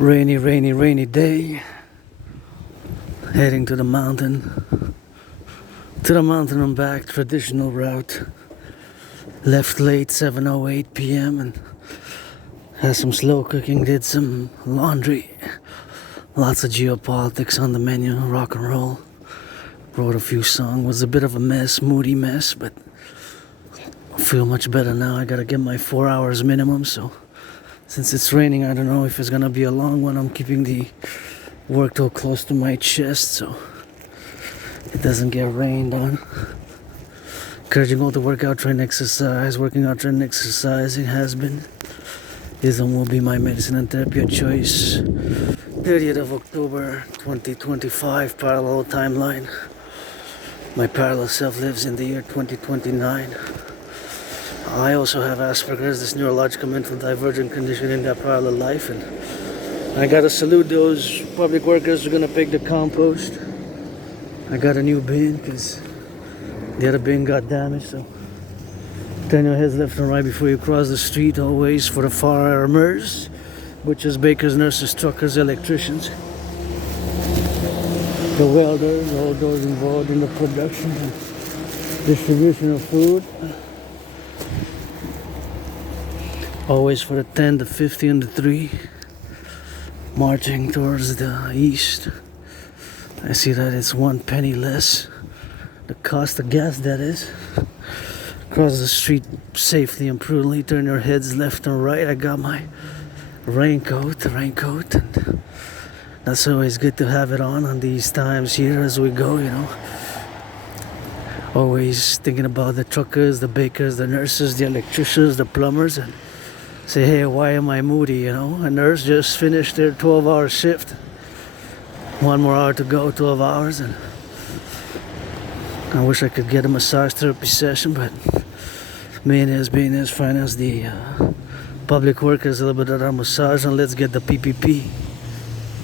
Rainy day. Heading to the mountain. And back, traditional route. Left late, 7:08 p.m. and had some slow cooking, did some laundry. Lots of geopolitics on the menu, rock and roll. Wrote a few songs, was a bit of a mess, moody mess, but I feel much better now. I gotta get my 4 hours minimum, so since it's raining, I don't know if it's gonna be a long one. I'm keeping the work too close to my chest so it doesn't get rained on. Encouraging all to work out, try and exercise. Working out, try and exercising has been, is and will be my medicine and therapy of choice. 30th of October 2025, parallel timeline. My parallel self lives in the year 2029. I also have Asperger's, this neurological mental divergent condition in that parallel life, and I gotta salute those public workers who are gonna pick the compost. I got a new bin because the other bin got damaged, so turn your heads left and right before you cross the street, always for the farmers, butchers, bakers, nurses, truckers, electricians, the welders, all those involved in the production and distribution of food. Always for the 10, the 50, and the 3. Marching towards the east. I see that it's 1 penny less. The cost of gas, that is. Cross the street safely and prudently. Turn your heads left and right. I got my raincoat, and that's always good to have it on these times here as we go, you know. Always thinking about the truckers, the bakers, the nurses, the electricians, the plumbers, and say, hey, why am I moody, you know? A nurse just finished their 12-hour shift. 1 more hour to go, 12 hours, and I wish I could get a massage therapy session, but being as finance the public workers, a little bit of that massage, and let's get the PPP,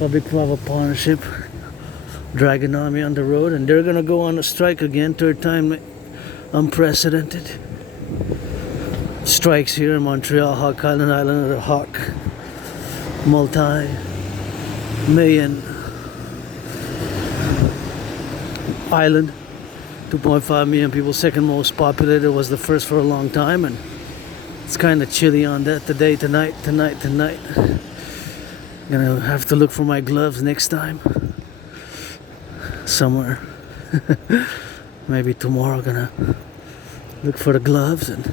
public-private partnership, dragging on me on the road, and they're gonna go on a strike again, 3rd time unprecedented. Strikes here in Montreal, Hawk Island, Island of the Hawk, multi-million island, 2.5 million people, second most populated, was the first for a long time, and it's kind of chilly on that today, tonight. Gonna have to look for my gloves next time, somewhere. Maybe tomorrow, gonna look for the gloves and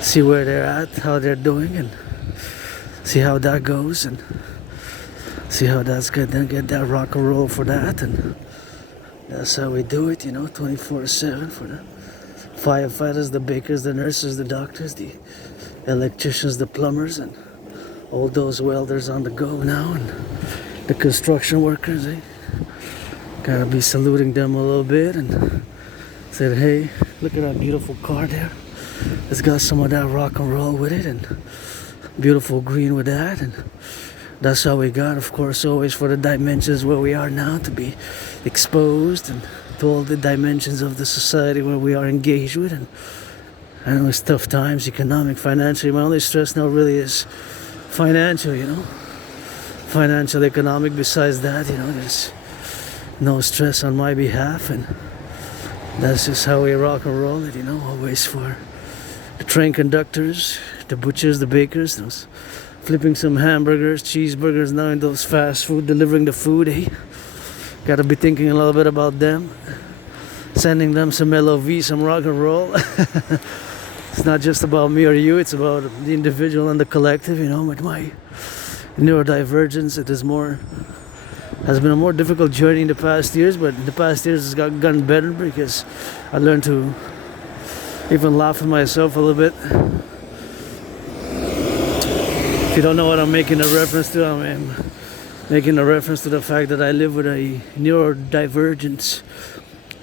see where they're at, how they're doing, and see how that goes, and see how that's good. Then get that rock and roll for that, and that's how we do it, you know, 24/7 for the firefighters, the bakers, the nurses, the doctors, the electricians, the plumbers, and all those welders on the go now, and the construction workers, eh? Gotta be saluting them a little bit and said, hey, look at that beautiful car there. It's got some of that rock and roll with it, and beautiful green with that, and that's how we got, of course, always for the dimensions where we are now, to be exposed and to all the dimensions of the society where we are engaged with. And I know it's tough times, economic, financially. My only stress now really is financial, you know, financial, economic. Besides that, you know, there's no stress on my behalf, and that's just how we rock and roll it, you know, always for the train conductors, the butchers, the bakers, those flipping some hamburgers, cheeseburgers now in those fast food, delivering the food, eh? Gotta be thinking a little bit about them, sending them some LOV, some rock and roll. It's not just about me or you, it's about the individual and the collective, you know. With my neurodivergence, it has been a more difficult journey in the past years, but in the past years it's gotten better because I learned to even laugh at myself a little bit. If you don't know what I'm making a reference to, I'm making a reference to the fact that I live with a neurodivergence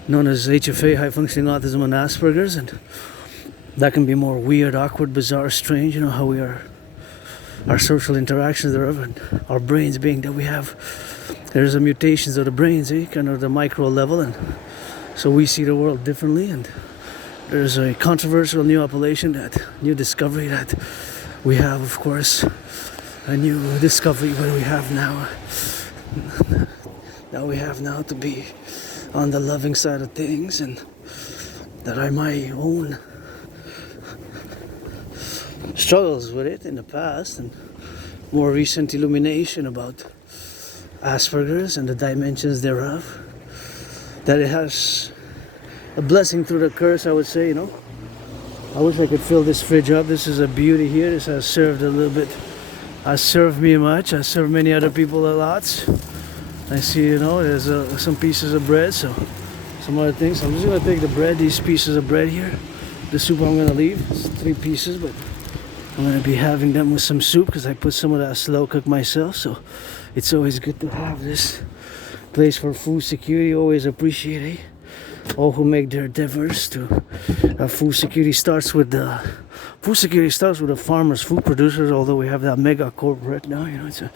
known as HFA, high functioning autism and Asperger's, and that can be more weird, awkward, bizarre, strange, you know, how we are, our social interactions, our brains being that there's a mutations of the brains, kind of the micro level, and so we see the world differently. And there's a controversial new appellation, that new discovery that we have, of course, a new discovery what we have now. That we have now to be on the loving side of things, and that I my own struggles with it in the past, and more recent illumination about Asperger's and the dimensions thereof. That it has a blessing through the curse, I would say, you know. I wish I could fill this fridge up. This is a beauty here. This has served a little bit. Has served me much. Has served many other people a lot. I see, you know, there's some pieces of bread, so some other things. I'm just gonna take the bread, these pieces of bread here. The soup I'm gonna leave. It's 3 pieces, but I'm gonna be having them with some soup because I put some of that slow cook myself. So it's always good to have this place for food security. Always appreciate it. All who make their endeavors to food security starts with the farmers, food producers. Although we have that mega corporate now, you know, it's a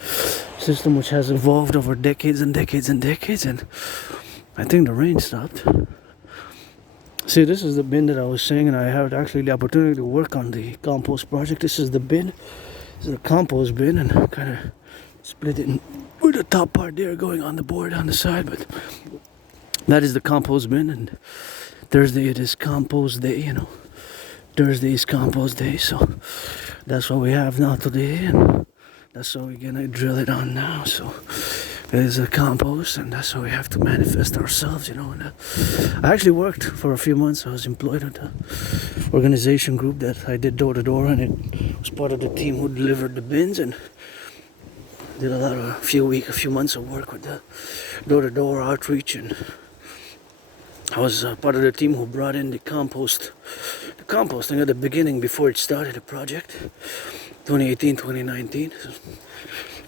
system which has evolved over decades and decades and decades. And I think the rain stopped. See, this is the bin that I was saying, and I had actually the opportunity to work on the compost project. This is the bin. This is a compost bin, and I kind of split it in, with the top part there going on the board on the side, but that is the compost bin. And Thursday it is compost day, you know. Thursday is compost day, so that's what we have now today, and that's what we're gonna drill it on now. So it is a compost, and that's how we have to manifest ourselves, you know. And I actually worked for a few months. I was employed at an organization group that I did door to door, and it was part of the team who delivered the bins, and did a few months of work with the door to door outreach. And I was part of the team who brought in the composting at the beginning before it started the project, 2018, 2019.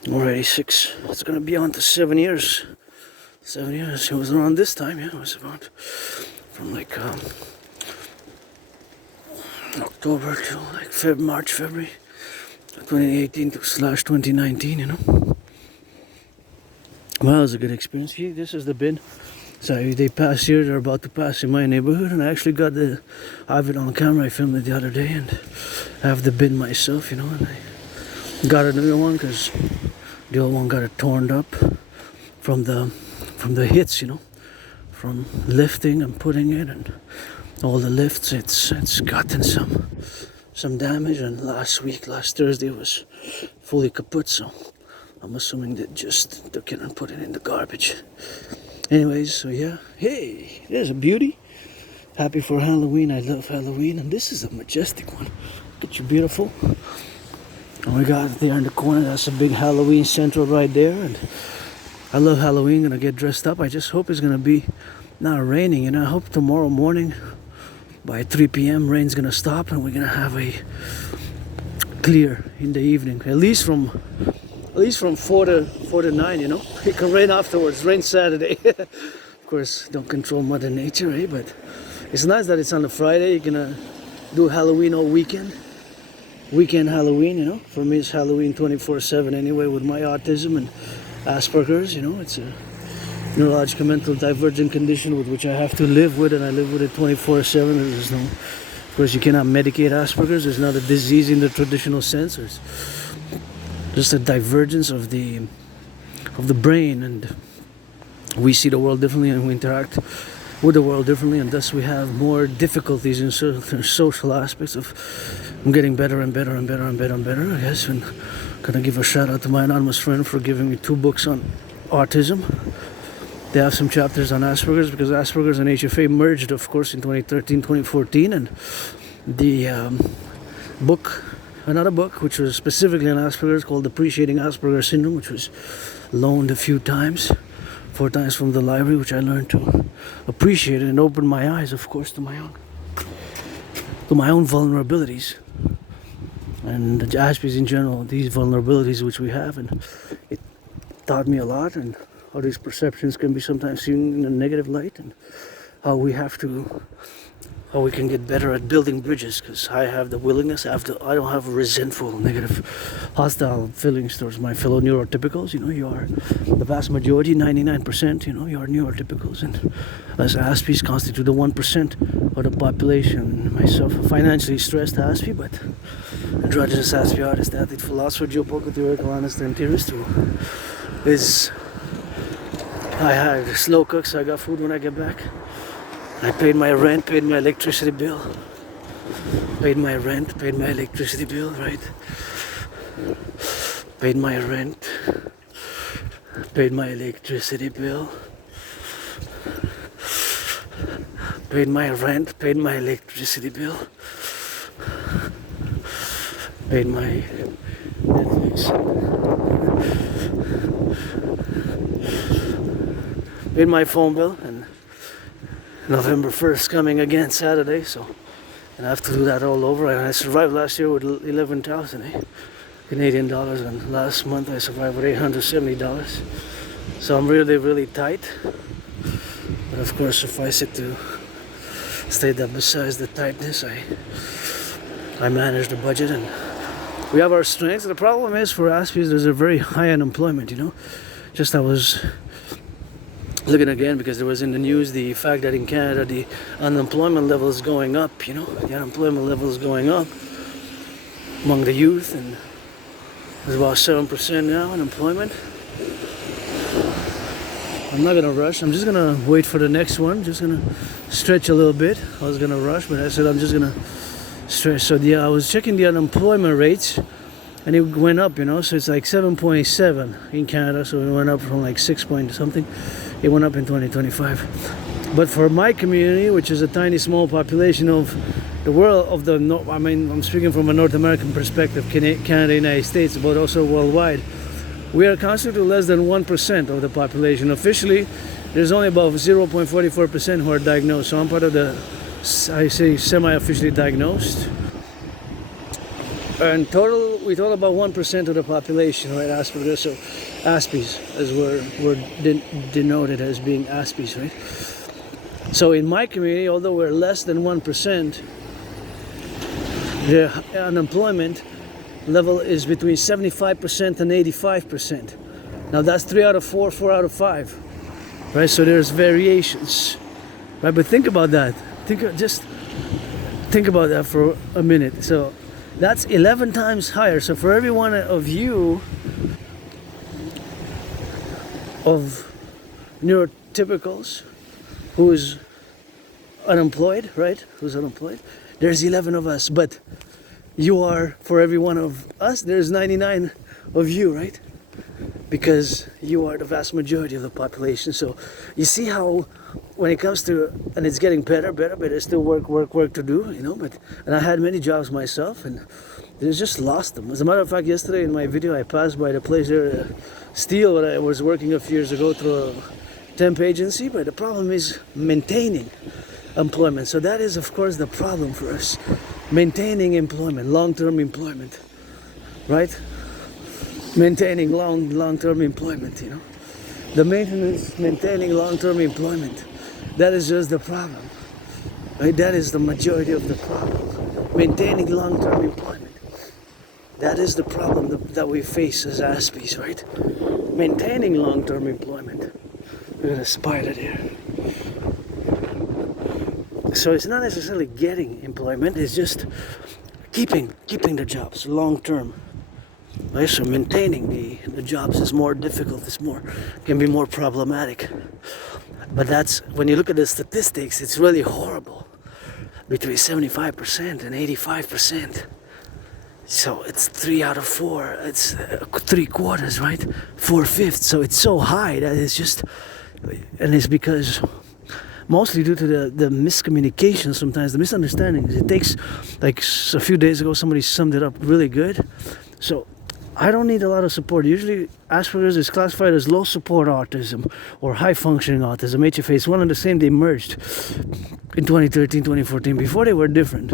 Already it's gonna be on to 7 years. 7 years. It was around this time, yeah. It was about from like October to like March, February 2018 to /2019, you know. Well, it was a good experience. Here, this is the bin. So they pass here, they're about to pass in my neighborhood, and I actually I have it on camera. I filmed it the other day, and I have the bin myself, you know, and I got a new one because the old one got it torn up from the hits, you know, from lifting and putting it, and all the lifts. It's gotten some damage, and last Thursday was fully kaput, so I'm assuming they just took it and put it in the garbage. Anyways, so yeah, hey, there's a beauty. Happy for Halloween. I love Halloween, and this is a majestic one. Look at you, beautiful. And we got it there in the corner. That's a big Halloween central right there, and I love Halloween. Gonna get dressed up. I just hope it's gonna be not raining, and I hope tomorrow morning by 3 p.m. rain's gonna stop, and we're gonna have a clear in the evening, at least from 4 to 9, you know. It can rain afterwards. Rain Saturday. Of course, don't control Mother Nature, eh? But it's nice that it's on a Friday. You're gonna do Halloween all weekend. Weekend Halloween, you know. For me, it's Halloween 24/7 anyway. With my autism and Asperger's, you know, it's a neurological mental divergent condition with which I have to live with, and I live with it 24/7. There's no, of course, you cannot medicate Asperger's. It's not a disease in the traditional sense. It's just a divergence of the brain, and we see the world differently, and we interact with the world differently, and thus we have more difficulties in certain social aspects of getting better and better and better and better and better, I guess. And I'm gonna give a shout out to my anonymous friend for giving me 2 books on autism. They have some chapters on Asperger's, because Asperger's and HFA merged, of course, in 2013, 2014, and the another book, which was specifically on Asperger's, called Appreciating Asperger's Syndrome, which was loaned a few times, 4 times from the library, which I learned to appreciate it and open my eyes, of course, to my own vulnerabilities. And the Aspies in general, these vulnerabilities which we have, and it taught me a lot, and how these perceptions can be sometimes seen in a negative light, and how we can get better at building bridges, because I have the willingness. I don't have resentful, negative, hostile feelings towards my fellow neurotypicals. You know, you are the vast majority, 99%, you know, you are neurotypicals, and us Aspies constitute the 1% of the population. Myself, a financially stressed Aspie, but androgynous Aspi artist, athlete, philosopher, geopolitical theoretical, honest, and theorist who is... I hired a slow cook, so I got food when I get back. I paid my rent, paid my electricity bill. Paid my rent, paid my electricity bill, right? Paid my rent, paid my electricity bill. Paid my rent, paid my electricity bill. Paid my Netflix. Paid my phone bill, and November 1st coming again, Saturday, so and I have to do that all over. And I survived last year with 11,000 Canadian dollars, and last month I survived with $870. So I'm really, really tight. But of course, suffice it to state that besides the tightness, I manage the budget, and we have our strengths. The problem is for Aspies, there's a very high unemployment, you know. Just I was looking again because there was in the news the fact that in Canada the unemployment level is going up, you know. The unemployment level is going up among the youth, and there's about 7% now unemployment. I'm not gonna rush. I'm just gonna wait for the next one. Just gonna stretch a little bit. I was gonna rush, but I said I'm just gonna stretch. So yeah, I was checking the unemployment rates, and it went up, you know. So it's like 7.7 in Canada. So it went up from like 6 point something. It went up in 2025. But for my community, which is a tiny, small population of the world, of the I mean, I'm speaking from a North American perspective, Canada, United States, but also worldwide. We are constituted less than 1% of the population. Officially, there's only about 0.44% who are diagnosed. So I'm part of the, I say, semi-officially diagnosed. And total, we total about 1% of the population, right? Asperger's, so Aspies, as we're denoted as being Aspies, right? So in my community, although we're less than 1%, the unemployment level is between 75% and 85%. Now that's 3 out of 4, 4 out of 5, right? So there's variations, right? But think about that. Just think about that for a minute. So that's 11 times higher. So for every one of you of neurotypicals who is unemployed, right? Who's unemployed? There's 11 of us, but you are, for every one of us, there's 99 of you, right? Because you are the vast majority of the population. So you see how when it comes to, and it's getting better, but there's still work to do, you know. And I had many jobs myself, and I just lost them. As a matter of fact, yesterday in my video, I passed by the place there, Steel, where I was working a few years ago through a temp agency. But the problem is maintaining employment. So that is, of course, the problem for us. Maintaining employment, long-term employment, right? Maintaining long-term employment, you know. The maintenance, maintaining long-term employment, that is just the problem, right? That is the majority of the problem. Maintaining long-term employment, that is the problem that we face as Aspies, right? Maintaining long-term employment. We're gonna spider there. So it's not necessarily getting employment, it's just keeping the jobs long term. Right? So maintaining the jobs is more difficult, can be more problematic. But that's, when you look at the statistics, it's really horrible. Between 75% and 85%. So it's 3 out of 4, it's 3/4, right? 4/5. So it's so high that it's just, and it's because mostly due to the miscommunication sometimes, the misunderstandings. It takes, like a few days ago, somebody summed it up really good. So I don't need a lot of support. Usually Asperger's is classified as low support autism or high functioning autism, HFA. It's one and the same. They merged in 2013, 2014. Before they were different.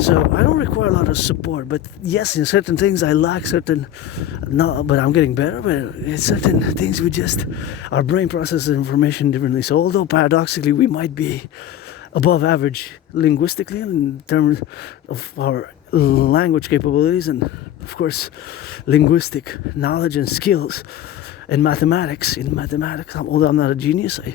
So I don't require a lot of support. But yes, in certain things I lack but I'm getting better. But in certain things our brain processes information differently. So although paradoxically we might be above average linguistically in terms of our language capabilities and of course linguistic knowledge and skills, in mathematics, although I'm not a genius, I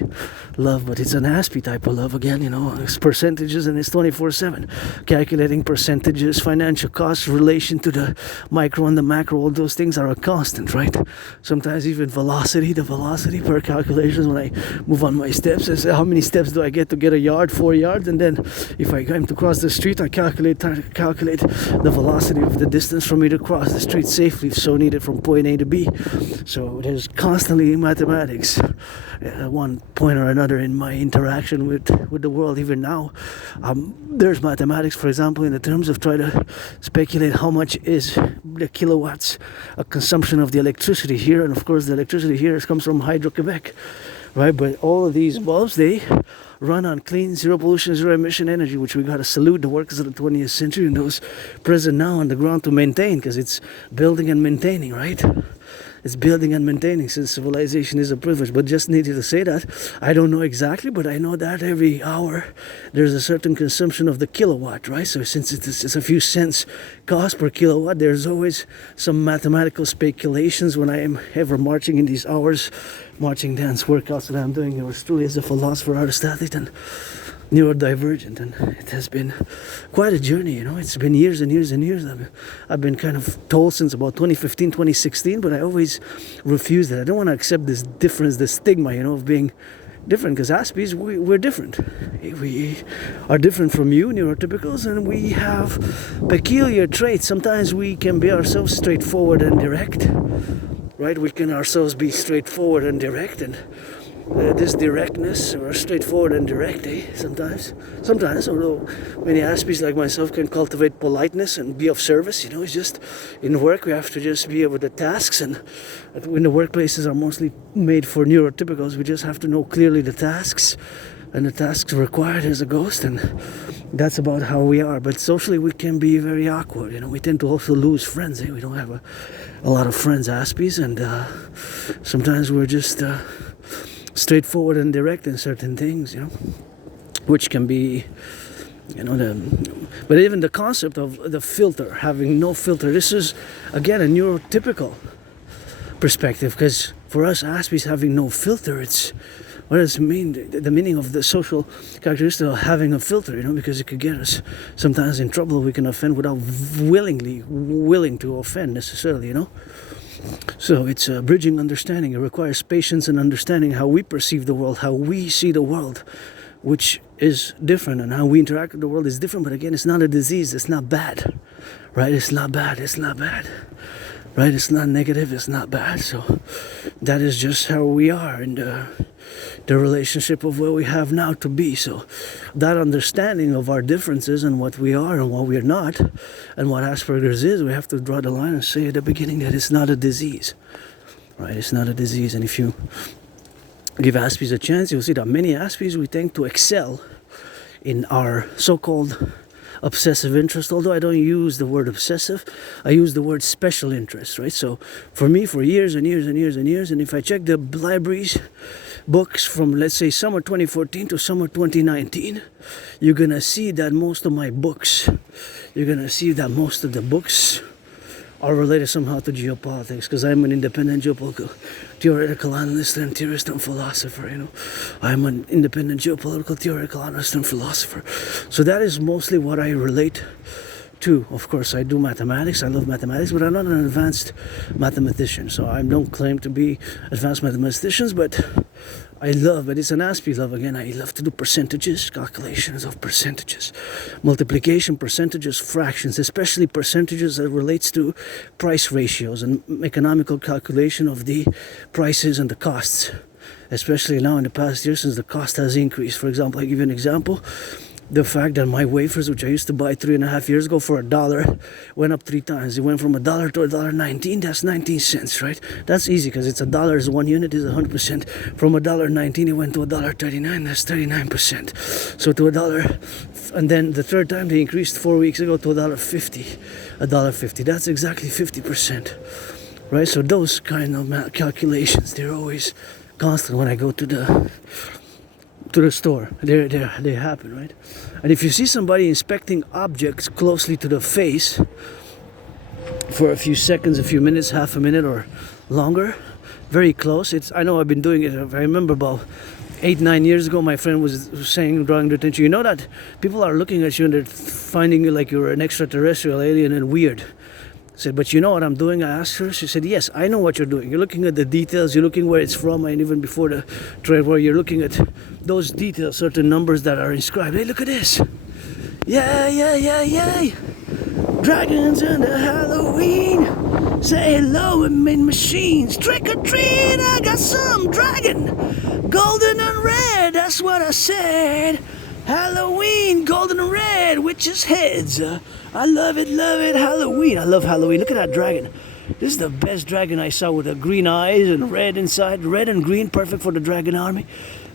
love, but it's an N.A.C.W.P type of love again, it's percentages and it's 24/7. Calculating percentages, financial costs, relation to the micro and the macro, all those things are a constant, right? Sometimes even velocity, the velocity per calculations when I move on my steps, I say how many steps do I get to get a yard, 4 yards, and then if I come to cross the street, I try to calculate the velocity of the distance for me to cross the street safely, if so needed, from point A to B. So there's constantly mathematics at one point or another in my interaction with the world. Even now, there's mathematics, for example, in the terms of trying to speculate how much is the kilowatts a consumption of the electricity here. And of course the electricity here comes from Hydro-Quebec, right? But all of these bulbs, they run on clean, zero pollution, zero emission energy, which we got to salute the workers of the 20th century and those present now on the ground to maintain, because it's building and maintaining, right? It's building and maintaining, since civilization is a privilege. But just needed to say that. I don't know exactly, but I know that every hour there's a certain consumption of the kilowatt, right? So since it's a few cents cost per kilowatt, there's always some mathematical speculations when I am ever marching in these hours, marching dance workouts that I'm doing. Yours truly as a philosopher, artist, athlete, and neurodivergent, and it has been quite a journey. It's been years and years and years. I've been kind of told since about 2015, 2016, but I always refused it. I don't want to accept this difference, this stigma, of being different, because Aspies, we're different. We are different from you, neurotypicals, and we have peculiar traits. Sometimes we can be ourselves straightforward and direct, right? We can ourselves be straightforward and direct, and this directness, or straightforward and direct, sometimes, although many Aspies like myself can cultivate politeness and be of service, it's just in work we have to just be able to tasks, and when the workplaces are mostly made for neurotypicals, we just have to know clearly the tasks and the tasks required as a ghost, and that's about how we are. But socially we can be very awkward, we tend to also lose friends. We don't have a lot of friends, Aspies, and sometimes we're just straightforward and direct in certain things, which can be, but even the concept of the filter, having no filter, this is again a neurotypical perspective, because for us Aspies, having no filter, what does it mean? The meaning of the social characteristic of having a filter, because it could get us sometimes in trouble. We can offend without willing to offend necessarily, So it's a bridging understanding. It requires patience and understanding how we perceive the world, how we see the world, which is different, and how we interact with the world is different. But again, it's not a disease. It's not bad, right? It's not bad. Right? It's not negative. It's not bad. So that is just how we are, and the relationship of where we have now to be. So that understanding of our differences and what we are and what we are not, and what Asperger's is, we have to draw the line and say at the beginning that it's not a disease, right? It's not a disease. And if you give Aspies a chance, you'll see that many Aspies, we tend to excel in our so-called obsessive interest, although I don't use the word obsessive, I use the word special interest, right? So for me, for years and years and years and years, and if I check the libraries, books from, let's say, summer 2014 to summer 2019, you're gonna see that most of the books are related somehow to geopolitics, because I'm an independent geopolitical theoretical analyst and theorist and philosopher. I'm an independent geopolitical theoretical analyst and philosopher. So that is mostly what I relate to. Of course, I do mathematics. I love mathematics, but I'm not an advanced mathematician. So I don't claim to be advanced mathematicians, but it's an Aspie love. Again, I love to do percentages, calculations of percentages, multiplication, percentages, fractions, especially percentages that relates to price ratios and economical calculation of the prices and the costs, especially now in the past year since the cost has increased. For example, I give you an example. The fact that my wafers, which I used to buy 3.5 years ago for $1, went up 3 times. It went from $1 to $1.19. That's 19 cents, right? That's easy because it's $1 is 1 unit is 100%. From $1.19 it went to $1.39. That's 39%. So to $1, and then the third time they increased 4 weeks ago to $1.50. $1.50. That's exactly 50%, right? So those kind of calculations, they're always constant when I go to the store. They happen, right? And if you see somebody inspecting objects closely to the face for a few seconds, a few minutes, half a minute or longer, very close. I know I've been doing it. I remember about 8-9 years ago, my friend was saying, drawing their attention, you know that people are looking at you and they're finding you like you're an extraterrestrial alien and weird. I said, but you know what I'm doing? I asked her. She said, yes, I know what you're doing. You're looking at the details. You're looking where it's from. And even before the trade war, you're looking at those details, certain numbers that are inscribed. Hey, look at this. Yay. Dragons under Halloween. Say hello and main machines. Trick or treat, I got some dragon. Golden and red, that's what I said. Halloween, golden and red, witches' heads. I love it, Halloween. I love Halloween. Look at that dragon. This is the best dragon I saw with the green eyes and red inside. Red and green, perfect for the dragon army.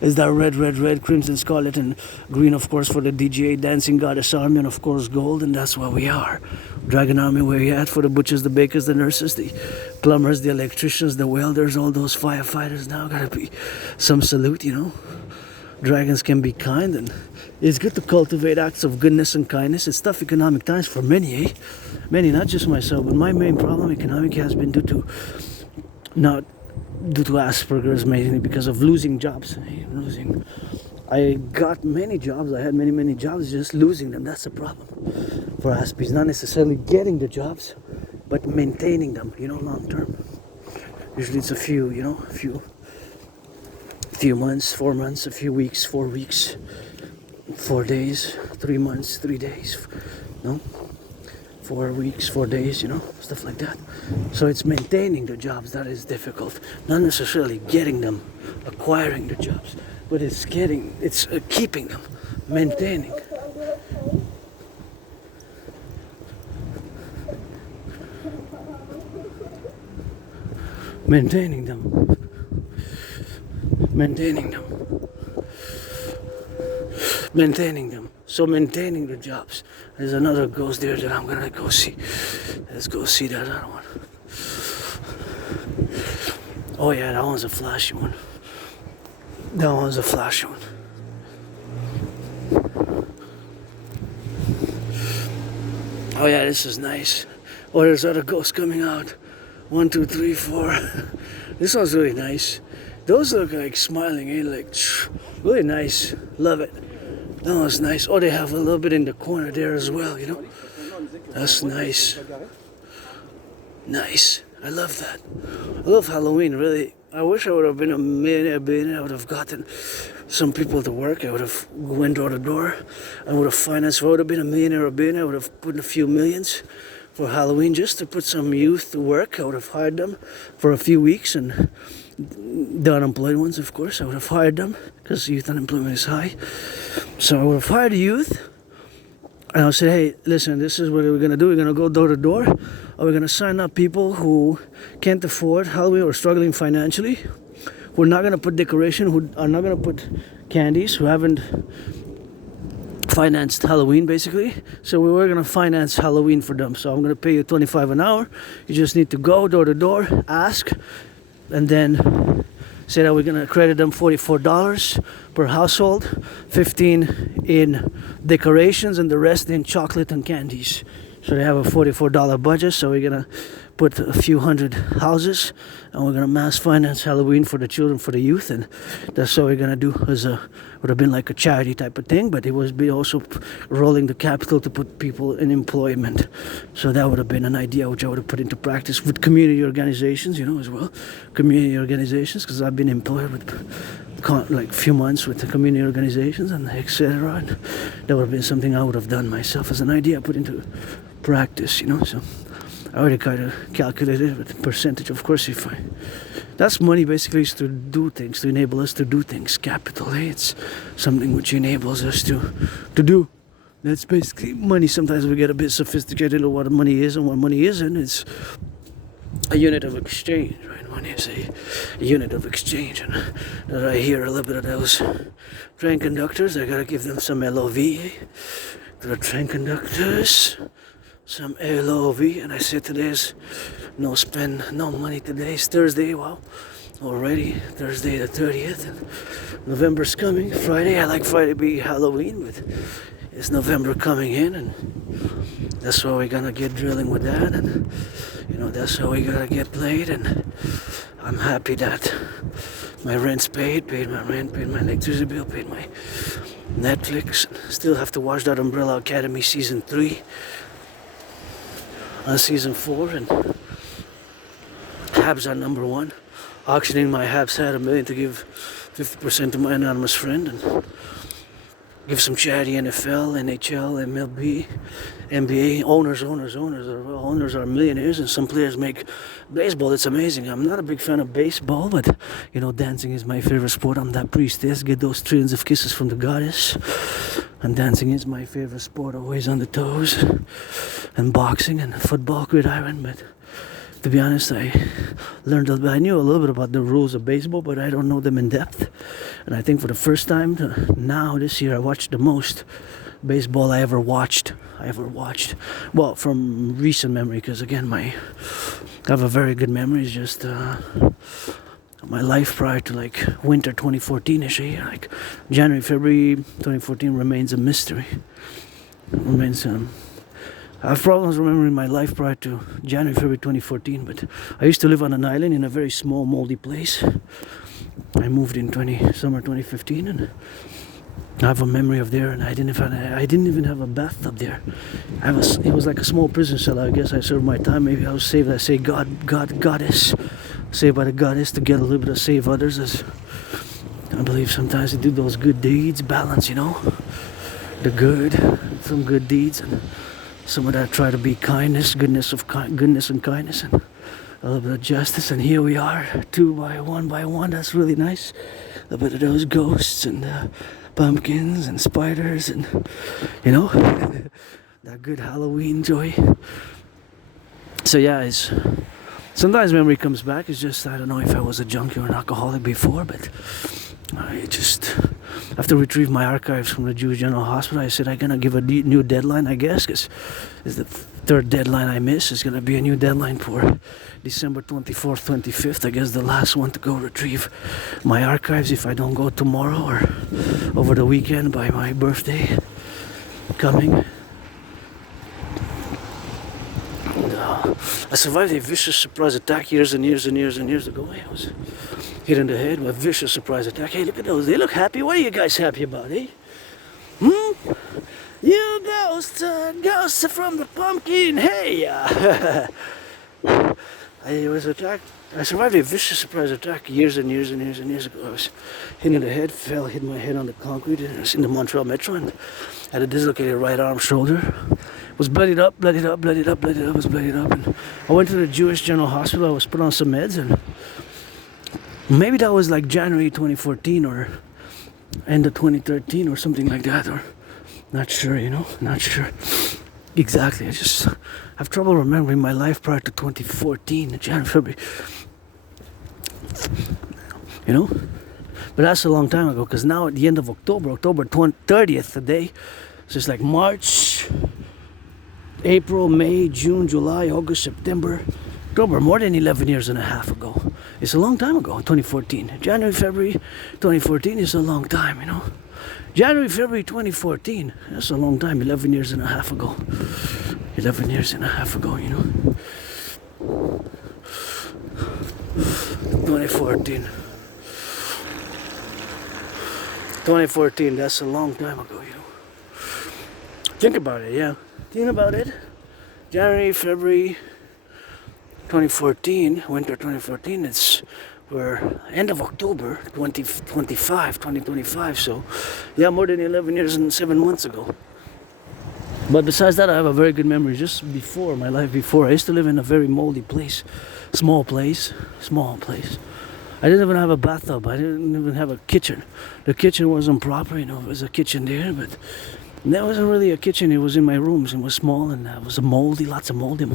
Is that red, crimson, scarlet, and green, of course, for the DGA, dancing goddess army, and of course gold, and that's what we are. Dragon army, where you at? For the butchers, the bakers, the nurses, the plumbers, the electricians, the welders, all those firefighters. Now gotta be some salute, you know. Dragons can be kind, and it's good to cultivate acts of goodness and kindness. It's tough economic times for many, Many, not just myself, but my main problem economic has been due to Asperger's, mainly because of losing jobs. I got many jobs. I had many jobs, just losing them. That's the problem for Aspies. Not necessarily getting the jobs, but maintaining them, long term. Usually it's a few months, 4 months, a few weeks, 4 weeks, 4 days, 3 months, 3 days, 4 weeks, 4 days, stuff like that. So it's maintaining the jobs that is difficult, not necessarily getting them, acquiring the jobs, but it's keeping them, maintaining. Maintaining them. So maintaining the jobs. There's another ghost there that I'm gonna go see. Let's go see that other one. Oh yeah, that one's a flashy one. Oh yeah, this is nice. Oh, there's other ghosts coming out. 1, 2, 3, 4. This one's really nice. Those look like smiling, really nice. Love it. That one's nice. Oh, they have a little bit in the corner there as well, That's nice. Nice. I love that. I love Halloween, really. I wish I would have been a millionaire. I would have gotten some people to work. I would have went door to door. I would have financed. If I would have been a millionaire or a billionaire, I would have put in a few millions for Halloween just to put some youth to work. I would have hired them for a few weeks, and the unemployed ones, of course, I would have hired them because youth unemployment is high. So I would have hired youth, and I would say, hey, listen, this is what we're going to do. We're going to go door to door, and we're going to sign up people who can't afford Halloween or struggling financially, who are not going to put decoration, who are not going to put candies, who haven't financed Halloween, basically. So we were going to finance Halloween for them. So I'm going to pay you $25 an hour. You just need to go door to door, ask, and then say that we're going to credit them $44 per household, $15 in decorations, and the rest in chocolate and candies. So they have a $44 budget, so we're going to put a few hundred houses, and we're going to mass finance Halloween for the children, for the youth, and that's what we're going to do. Would have been like a charity type of thing, but it was be also rolling the capital to put people in employment. So that would have been an idea which I would have put into practice with community organizations, as well. Community organizations, because I've been employed with like few months with the community organizations and etc. And that would have been something I would have done myself as an idea, put into practice, So I already kind of calculated with the percentage, of course. That's money basically, is to do things, to enable us to do things. Capital, it's something which enables us to do. That's basically money. Sometimes we get a bit sophisticated on what money is and what money isn't. It's a unit of exchange, right? Money is a unit of exchange. And I hear a little bit of those train conductors. I gotta give them some LOV to the train conductors. Some LOV, and I said today's no money today. It's Thursday, wow, already Thursday the 30th, and November's coming. Friday, I like Friday be Halloween, but it's November coming in, and that's why we're gonna get drilling with that, and that's how we gotta get played. And I'm happy that my rent's paid my rent, paid my electricity bill, paid my Netflix. Still have to watch that Umbrella Academy season 3 and season 4, and Habs are number 1. Auctioning my Habs hat $1 million to give 50% to my anonymous friend and give some charity. NFL, NHL, MLB, NBA owners are millionaires, and some players make baseball. It's amazing. I'm not a big fan of baseball, but you know, dancing is my favorite sport. I'm that priestess, get those trillions of kisses from the goddess, and dancing is my favorite sport. Always on the toes, and boxing and football, gridiron. But to be honest, I knew a little bit about the rules of baseball, but I don't know them in depth. And I think for the first time now this year, I watched the most baseball I ever watched. Well, from recent memory, because again, I have a very good memory. It's just my life prior to like winter 2014-ish, like January, February 2014 remains a mystery. I have problems remembering my life prior to January, February 2014, but I used to live on an island in a very small, moldy place. I moved in summer 2015, and I have a memory of there, and I didn't even have a bathtub there. It was like a small prison cell. I guess I served my time. Maybe I was saved. I say goddess, saved by the goddess to get a little bit of save others. As I believe sometimes to do those good deeds, balance, the good, some good deeds, and some of that try to be kindness, goodness and kindness, and a little bit of justice. And here we are, 2 by 1 by 1. That's really nice. A little bit of those ghosts and pumpkins and spiders, and that good Halloween joy. So yeah, sometimes memory comes back. It's just, I don't know if I was a junkie or an alcoholic before, but I just have to retrieve my archives from the Jewish General Hospital. I said I'm gonna give a new deadline, I guess, because it's the third deadline I miss. It's gonna be a new deadline for December 24th, 25th. I guess the last one to go retrieve my archives if I don't go tomorrow or over the weekend by my birthday coming. I survived a vicious surprise attack years ago. I was hit in the head with a vicious surprise attack. Hey, look at those. They look happy. What are you guys happy about, eh? You ghosts from the pumpkin. Hey, I survived a vicious surprise attack years and years ago. I was hit in the head, hit my head on the concrete in the Montreal Metro, and had a dislocated right arm, shoulder. Was bloodied up, and I went to the Jewish General Hospital. I was put on some meds, and maybe that was like January 2014 or end of 2013 or something like that, or not sure, not sure exactly. I just have trouble remembering my life prior to 2014, January, February, but that's a long time ago, because now at the end of October 30th today, so it's like March, April, May, June, July, August, September, October, more than 11 years and a half ago. It's a long time ago, 2014. January, February 2014 is a long time, January, February 2014, that's a long time, 11 years and a half ago. 11 years and a half ago, 2014, that's a long time ago, Think about it, yeah. Think about it. January, February 2014, winter 2014, we're end of October 2025, so yeah, more than 11 years and 7 months ago. But besides that, I have a very good memory. Just before, my life before, I used to live in a very moldy place, small place. I didn't even have a bathtub. I didn't even have a kitchen. The kitchen wasn't proper, there was a kitchen there, but that wasn't really a kitchen. It was in my rooms. It was small, and it was lots of moldy,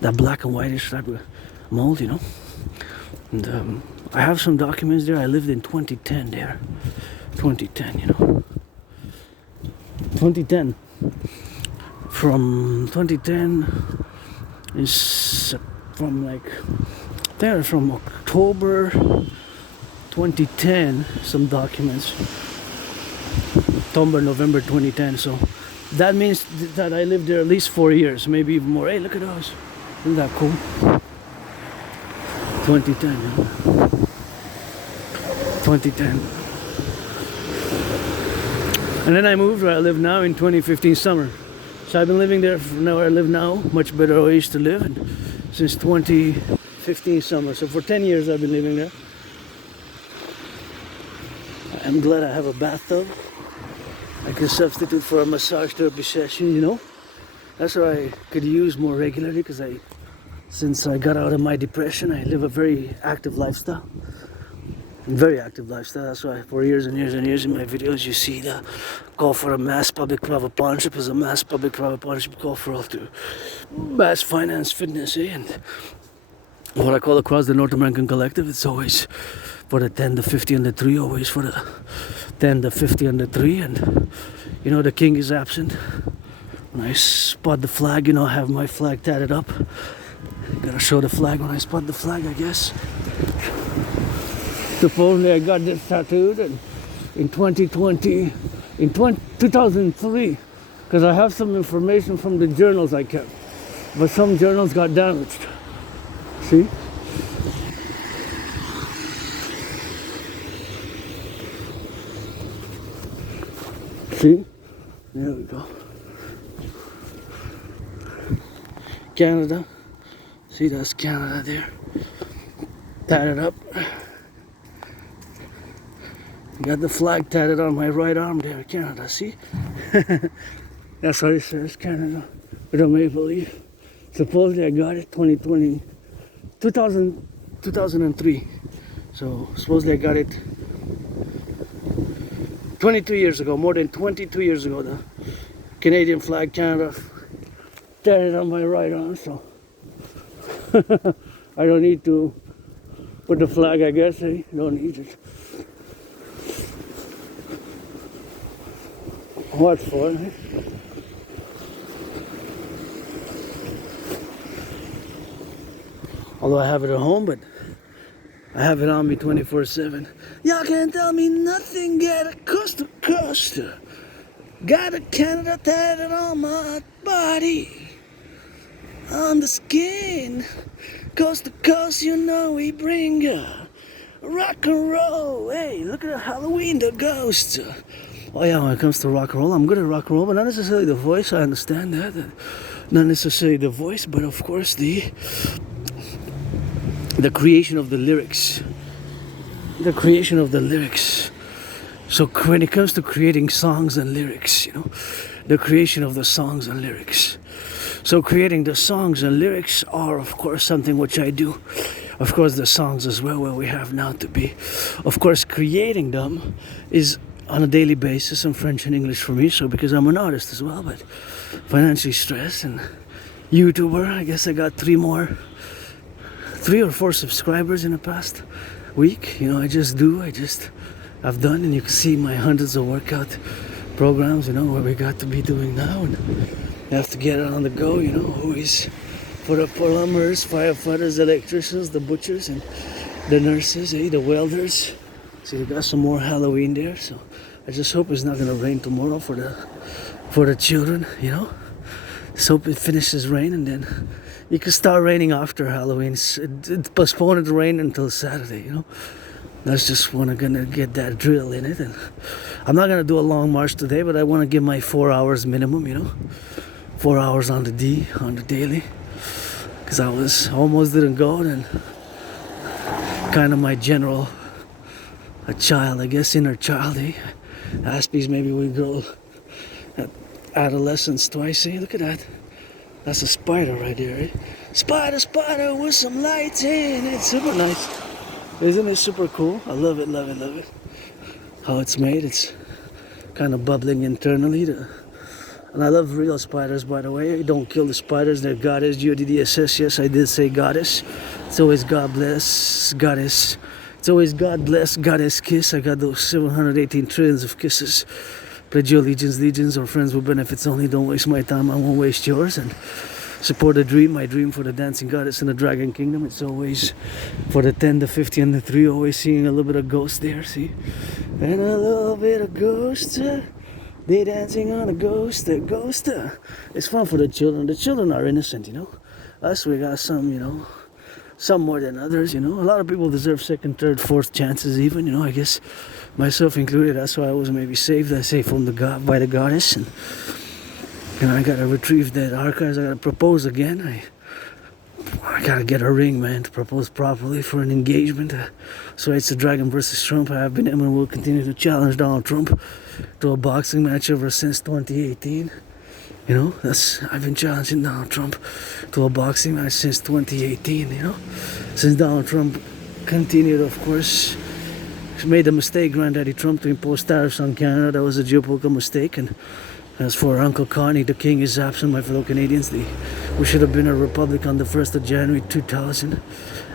that black and whitish type of mold, And I have some documents there. I lived in 2010 there. 2010. From 2010 is from October 2010, some documents. October, November 2010. So that means that I lived there at least 4 years, maybe even more. Hey, look at those. Isn't that cool? 2010, you know? 2010. And then I moved where I live now in 2015 summer. So I've been living there for now where I live now, much better ways to live, and since 2015 summer. So for 10 years I've been living there. I'm glad I have a bathtub. I can substitute for a massage therapy session, you know. That's what I could use more regularly, because since I got out of my depression, I live a very active lifestyle. Very active lifestyle. That's why for years and years and years in my videos you see the call for a mass public-private partnership is a mass public-private partnership call for all to mass finance fitness, and what I call across the North American Collective, it's always for the 10, the 50, and the 3, always for the 10, the 50, and the 3, and you know the king is absent. When I spot the flag, you know, I have my flag tatted up. Gotta show the flag when I spot the flag, I guess. Supposedly I got this tattooed in 2020, in 2003, because I have some information from the journals I kept, but some journals got damaged. See? See? There we go. Canada. See, that's Canada there. Tatted up. Got the flag tatted on my right arm there, Canada, see? That's what it says, Canada, with a maple leaf. Supposedly I got it 2003. So supposedly I got it 22 years ago, more than 22 years ago. The Canadian flag, Canada, tatted on my right arm, so I don't need to put the flag, I guess, eh? Don't need it. What for? Eh? Although I have it at home, but I have it on me 24/7. Y'all can't tell me nothing. Got a coast to coast. Got a Canada tatted on my body, on the skin. Coast to coast, you know we bring rock and roll. Hey, look at the Halloween, the ghosts. Oh yeah, when it comes to rock and roll, I'm good at rock and roll, but not necessarily the voice. I understand that. Not necessarily the voice, but of course the creation of the lyrics. The creation of the lyrics. So when it comes to creating songs and lyrics, you know, the creation of the songs and lyrics. So creating the songs and lyrics are, of course, something which I do. Of course, the songs as well, where we have now to be. Of course, creating them is on a daily basis in French and English for me, so because I'm an artist as well, but financially stressed and YouTuber. I guess I got 3 or 4 subscribers in the past week. You know, I've done, and you can see my hundreds of workout programs, you know, what we got to be doing now, and you have to get it on the go, you know, always for the plumbers, firefighters, electricians, the butchers, and the nurses, the welders. See, we got some more Halloween there, so I just hope it's not gonna rain tomorrow for the children, you know. Just hope it finishes rain, and then it can start raining after Halloween. It postponed the rain until Saturday, you know. That's just gonna get that drill in it, and I'm not gonna do a long march today, but I want to give my 4 hours minimum, you know, 4 hours on the daily, because I almost didn't go, and kind of my general. A child, I guess, inner child, eh? Aspies, maybe we grow at adolescence twice, eh? Look at that. That's a spider right there, eh? Spider, spider with some lights in it. Super nice. Isn't it super cool? I love it, love it, love it. How it's made. It's kind of bubbling internally. And I love real spiders, by the way. Don't kill the spiders. They're goddess, G-O-D-D-S-S. Yes, I did say goddess. It's always God bless, goddess. It's always God bless, goddess kiss. I got those 718 trillions of kisses. Pledge your legions, or friends with benefits only. Don't waste my time, I won't waste yours. And support the dream, my dream for the dancing goddess in the dragon kingdom. It's always for the 10, the 50, and the 3. Always seeing a little bit of ghost there, see? And a little bit of ghost. They dancing on a ghost, It's fun for the children. The children are innocent, you know. Us, we got some, you know. some more than others, you know. A lot of people deserve second, third, fourth chances even, you know, I guess myself included. That's why I was maybe saved, I say, from the god, by the goddess. And you know, I gotta retrieve that archives. I gotta propose again. I gotta get a ring, man, to propose properly for an engagement. So it's the Dragon versus Trump. I have been and will continue to challenge Donald Trump to a boxing match ever since 2018. You know, I've been challenging Donald Trump to a boxing match since 2018, you know. Since Donald Trump continued, of course, made the mistake, Granddaddy Trump, to impose tariffs on Canada. That was a geopolitical mistake. And as for Uncle Connie, the king is absent, my fellow Canadians. We should have been a republic on the 1st of January 2000.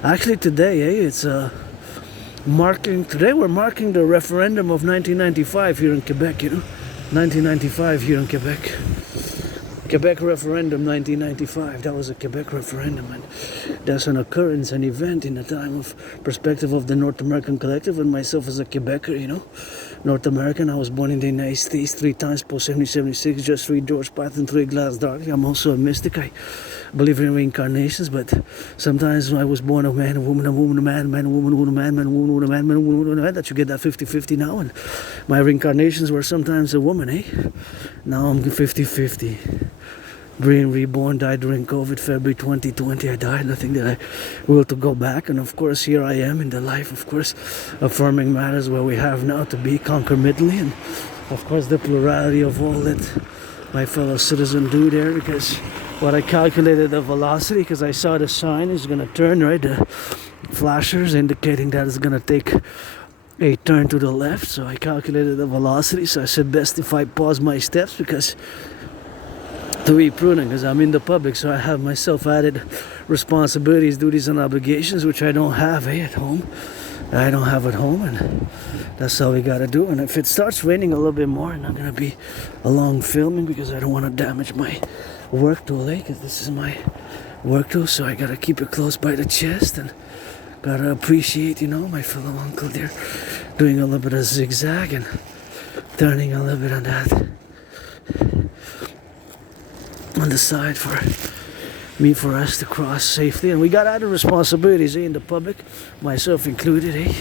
Actually today, it's today we're marking the referendum of 1995 here in Quebec, you know. 1995 here in Quebec. Quebec referendum 1995. That was a Quebec referendum, and that's an occurrence, an event in the time of perspective of the North American Collective and myself as a Quebecer, you know. North American. I was born in the United States 3 times post 1776, just 3 George Patton, 3 Glass Darkly. I'm also a mystic. I believe in reincarnations, but sometimes I was born a man, a woman, a woman, a man, man, a woman, a woman, a man, man, a woman, a man, man, a woman, a man. That you get that 50-50 now, and my reincarnations were sometimes a woman, eh? Now I'm 50-50. Being reborn, died during COVID, February 2020. I died. I think that I will to go back. And of course, here I am in the life, of course, affirming matters where we have now to be concomitantly. And of course, the plurality of all that my fellow citizens do there. Because what I calculated the velocity, because I saw the sign is going to turn, right? The flashers indicating that it's going to take a turn to the left. So I calculated the velocity. So I said, best if I pause my steps, because to be prudent, because I'm in the public, so I have myself added responsibilities, duties, and obligations, which I don't have at home. I don't have at home, and that's all we gotta do. And if it starts raining a little bit more, I'm not gonna be along filming, because I don't want to damage my work tool, because this is my work tool, so I gotta keep it close by the chest, and gotta appreciate, you know, my fellow uncle there doing a little bit of zigzag and turning a little bit on that on the side for us to cross safely. And we got other responsibilities, in the public, myself included,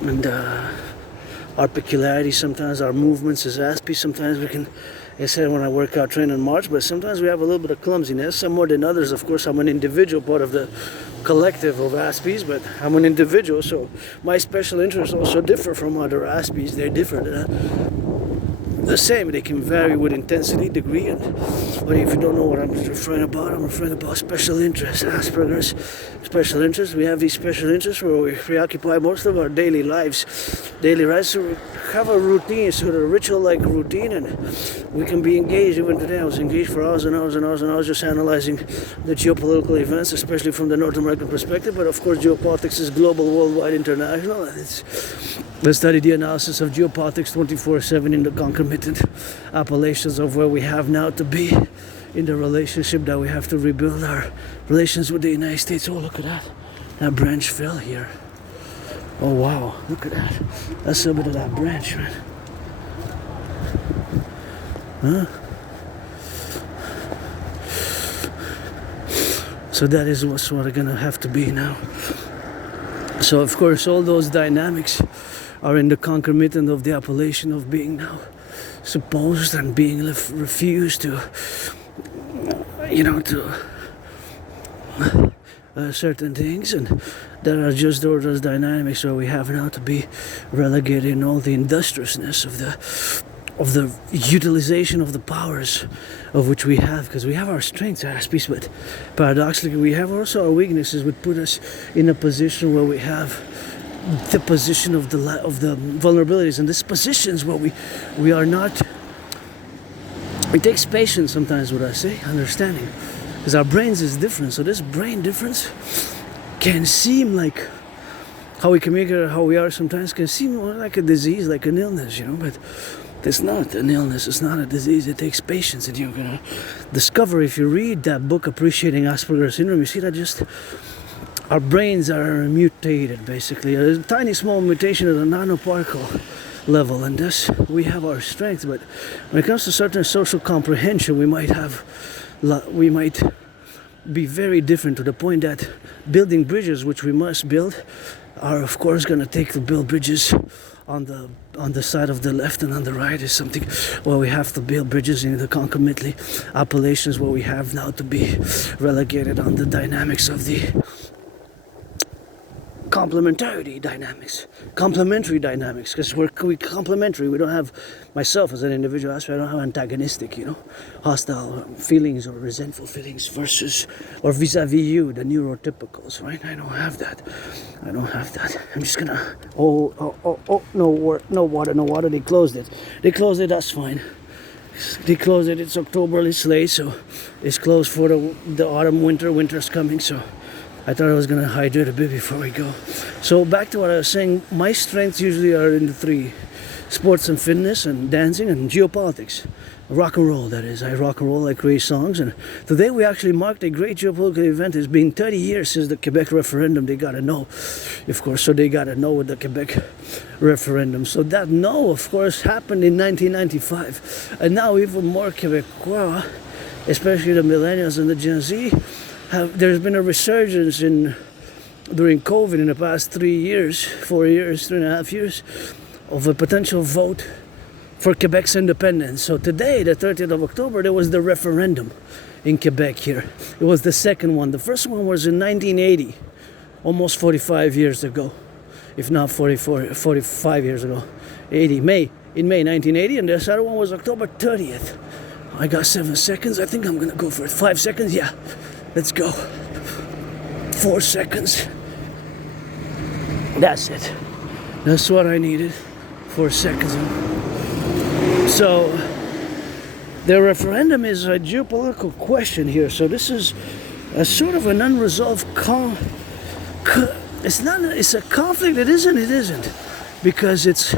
and our peculiarity, sometimes our movements as Aspie, sometimes we can, I said when I work out, train and march, but sometimes we have a little bit of clumsiness, some more than others. Of course, I'm an individual, part of the collective of Aspies, but I'm an individual, so my special interests also differ from other Aspies. They're different. The same, they can vary with intensity, degree, and but if you don't know what I'm referring about special interests, Asperger's special interests. We have these special interests where we preoccupy most of our daily lives. So we have a routine, sort of ritual-like routine, and we can be engaged. Even today, I was engaged for hours and hours and hours and hours just analyzing the geopolitical events, especially from the North American perspective. But of course, geopolitics is global, worldwide, international, and we study the analysis of geopolitics 24/7 in the concomitant appellations of where we have now to be in the relationship that we have to rebuild our relations with the United States. Oh, look at that. That branch fell here. Oh, wow. Look at that. That's a bit of that branch, man. Huh? So that is what's what are going to have to be now. So, of course, all those dynamics are in the concomitant of the appellation of being now supposed and being refused to, you know, to certain things, and there are just those dynamics where we have now to be relegated in all the industriousness of the utilization of the powers of which we have, because we have our strengths as peace, but paradoxically we have also our weaknesses, which put us in a position where we have the position of the vulnerabilities, and these positions where we are not. It takes patience sometimes, what I say, understanding, because our brains is different. So this brain difference can seem like how we communicate, how we are sometimes, can seem more like a disease, like an illness, you know, but it's not an illness, it's not a disease. It takes patience, and you're gonna discover, if you read that book, Appreciating Asperger's Syndrome, you see that just our brains are mutated, basically. A tiny small mutation at a nanoparticle level, and thus we have our strengths. But when it comes to certain social comprehension, we might be very different, to the point that building bridges, which we must build, are of course going to take to build bridges on the side of the left, and on the right is something where we have to build bridges in the concomitantly appellations, where we have now to be relegated on the dynamics of the complementary dynamics, because we complementary. We don't have, myself as an individual aspect, I don't have antagonistic, hostile feelings or resentful feelings versus or vis-a-vis you, the neurotypicals, right? I don't have that. I'm just gonna no water. They closed it, that's fine. They closed it. It's October, it's late, so it's closed for the autumn. Winter's coming, so I thought I was going to hydrate a bit before we go. So back to what I was saying, my strengths usually are in the three: sports and fitness and dancing and geopolitics. Rock and roll, that is. I rock and roll, I create songs. And today we actually marked a great geopolitical event. It's been 30 years since the Quebec referendum. They got to know, of course. So they got to know with the Quebec referendum. So that no, of course, happened in 1995. And now even more Quebecois, especially the millennials and the Gen Z, there's been a resurgence during COVID in the past 3 years, 4 years, 3.5 years, of a potential vote for Quebec's independence. So today, the 30th of October, there was the referendum in Quebec here. It was the second one. The first one was in 1980, almost 45 years ago, if not 45 years ago. In May 1980, and the other one was October 30th. I got 7 seconds. I think I'm gonna go for it. 5 seconds, yeah. Let's go. 4 seconds. That's it. That's what I needed. 4 seconds. So, the referendum is a geopolitical question here. So this is a sort of an unresolved it's a conflict. It isn't. Because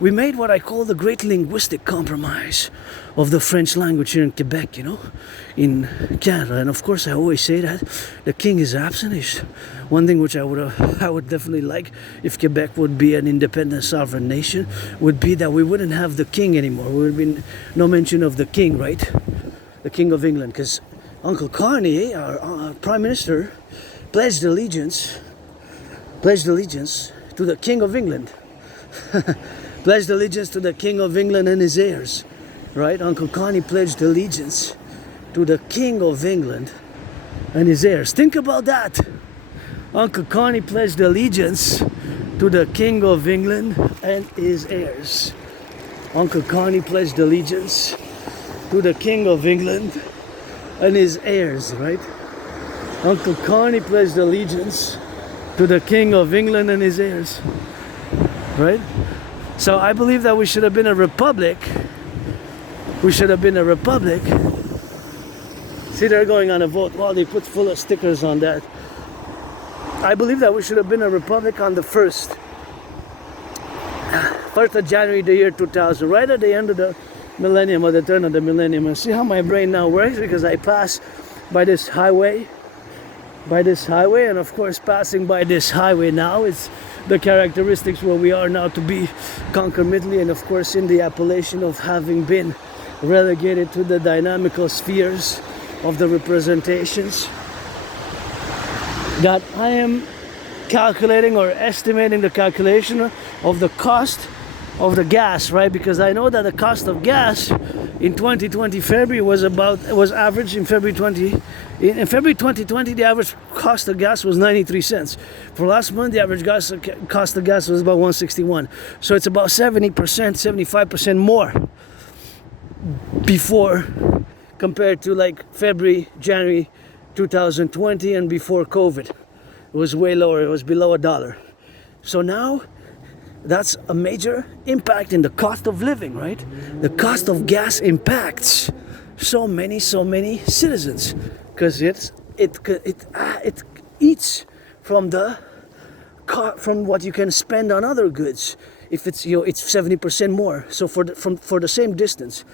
we made what I call the great linguistic compromise of the French language here in Quebec, in Canada. And of course, I always say that the king is absent. One thing which I would definitely like, if Quebec would be an independent sovereign nation, would be that we wouldn't have the king anymore. There would be no mention of the king, right? The King of England, because Uncle Carney, our Prime Minister, pledged allegiance to the King of England. Pledged allegiance to the King of England and his heirs, right? Uncle Connie pledged allegiance to the King of England and his heirs. Think about that. Uncle Connie pledged allegiance to the King of England and his heirs. Uncle Connie pledged allegiance to the King of England and his heirs, right? Uncle Connie pledged allegiance to the King of England and his heirs, right? So I believe that we should have been a republic. See, they're going on a vote. Wow, they put full of stickers on that. I believe that we should have been a republic on the 1st of January, the year 2000, right at the end of the millennium, or the turn of the millennium. And see how my brain now works, because I pass by this highway, and of course passing by this highway now is the characteristics where we are now to be concomitantly, and of course in the appellation of having been relegated to the dynamical spheres of the representations, that I am calculating or estimating the calculation of the cost of the gas, right? Because I know that the cost of gas in 2020 February was average in February 2020, the average cost of gas was 93 cents. For last month, the average cost of gas was about 161. So it's about 70%, 75% more before, compared to like February, January 2020 and before COVID. It was way lower. It was below $1. So now that's a major impact in the cost of living, right? The cost of gas impacts so many citizens, because it eats from what you can spend on other goods. If it's it's 70% more. So for the same distance,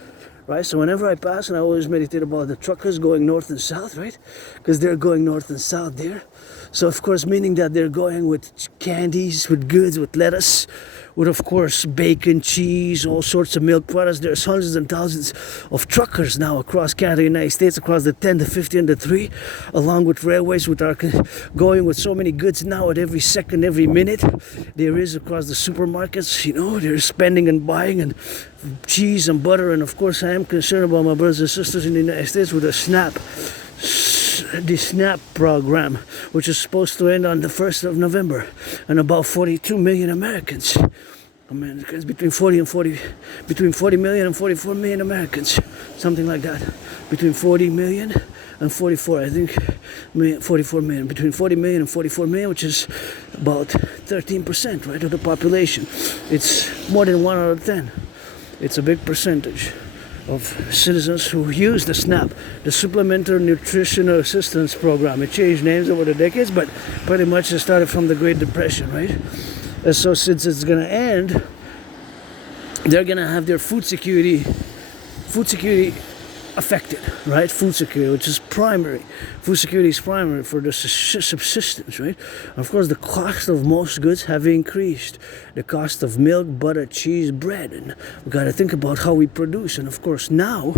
right? So whenever I pass, and I always meditate about the truckers going north and south, right? Because they're going north and south there. So of course, meaning that they're going with candies, with goods, with lettuce, with of course bacon, cheese, all sorts of milk products. There's hundreds and thousands of truckers now across Canada, United States, across the 10, the 50, and the 3, along with railways, with our going with so many goods now at every second, every minute. There is across the supermarkets, you know, they're spending and buying and cheese and butter. And of course, I am concerned about my brothers and sisters in the United States with the SNAP program, which is supposed to end on the 1st of November, and about 42 million Americans, between 40 million and 44 million Americans, something like that, between 40 million and 44, I think, 44 million, between 40 million and 44 million, which is about 13%, right, of the population. It's more than 1 out of 10. It's a big percentage of citizens who use the SNAP, the Supplementary Nutritional Assistance Program. It changed names over the decades, but pretty much it started from the Great Depression, right? And so since it's going to end, they're going to have their food security affected, right? Food security, which is primary. Food security is primary for the subsistence, right? Of course, the cost of most goods have increased. The cost of milk, butter, cheese, bread, and we got to think about how we produce. And of course, now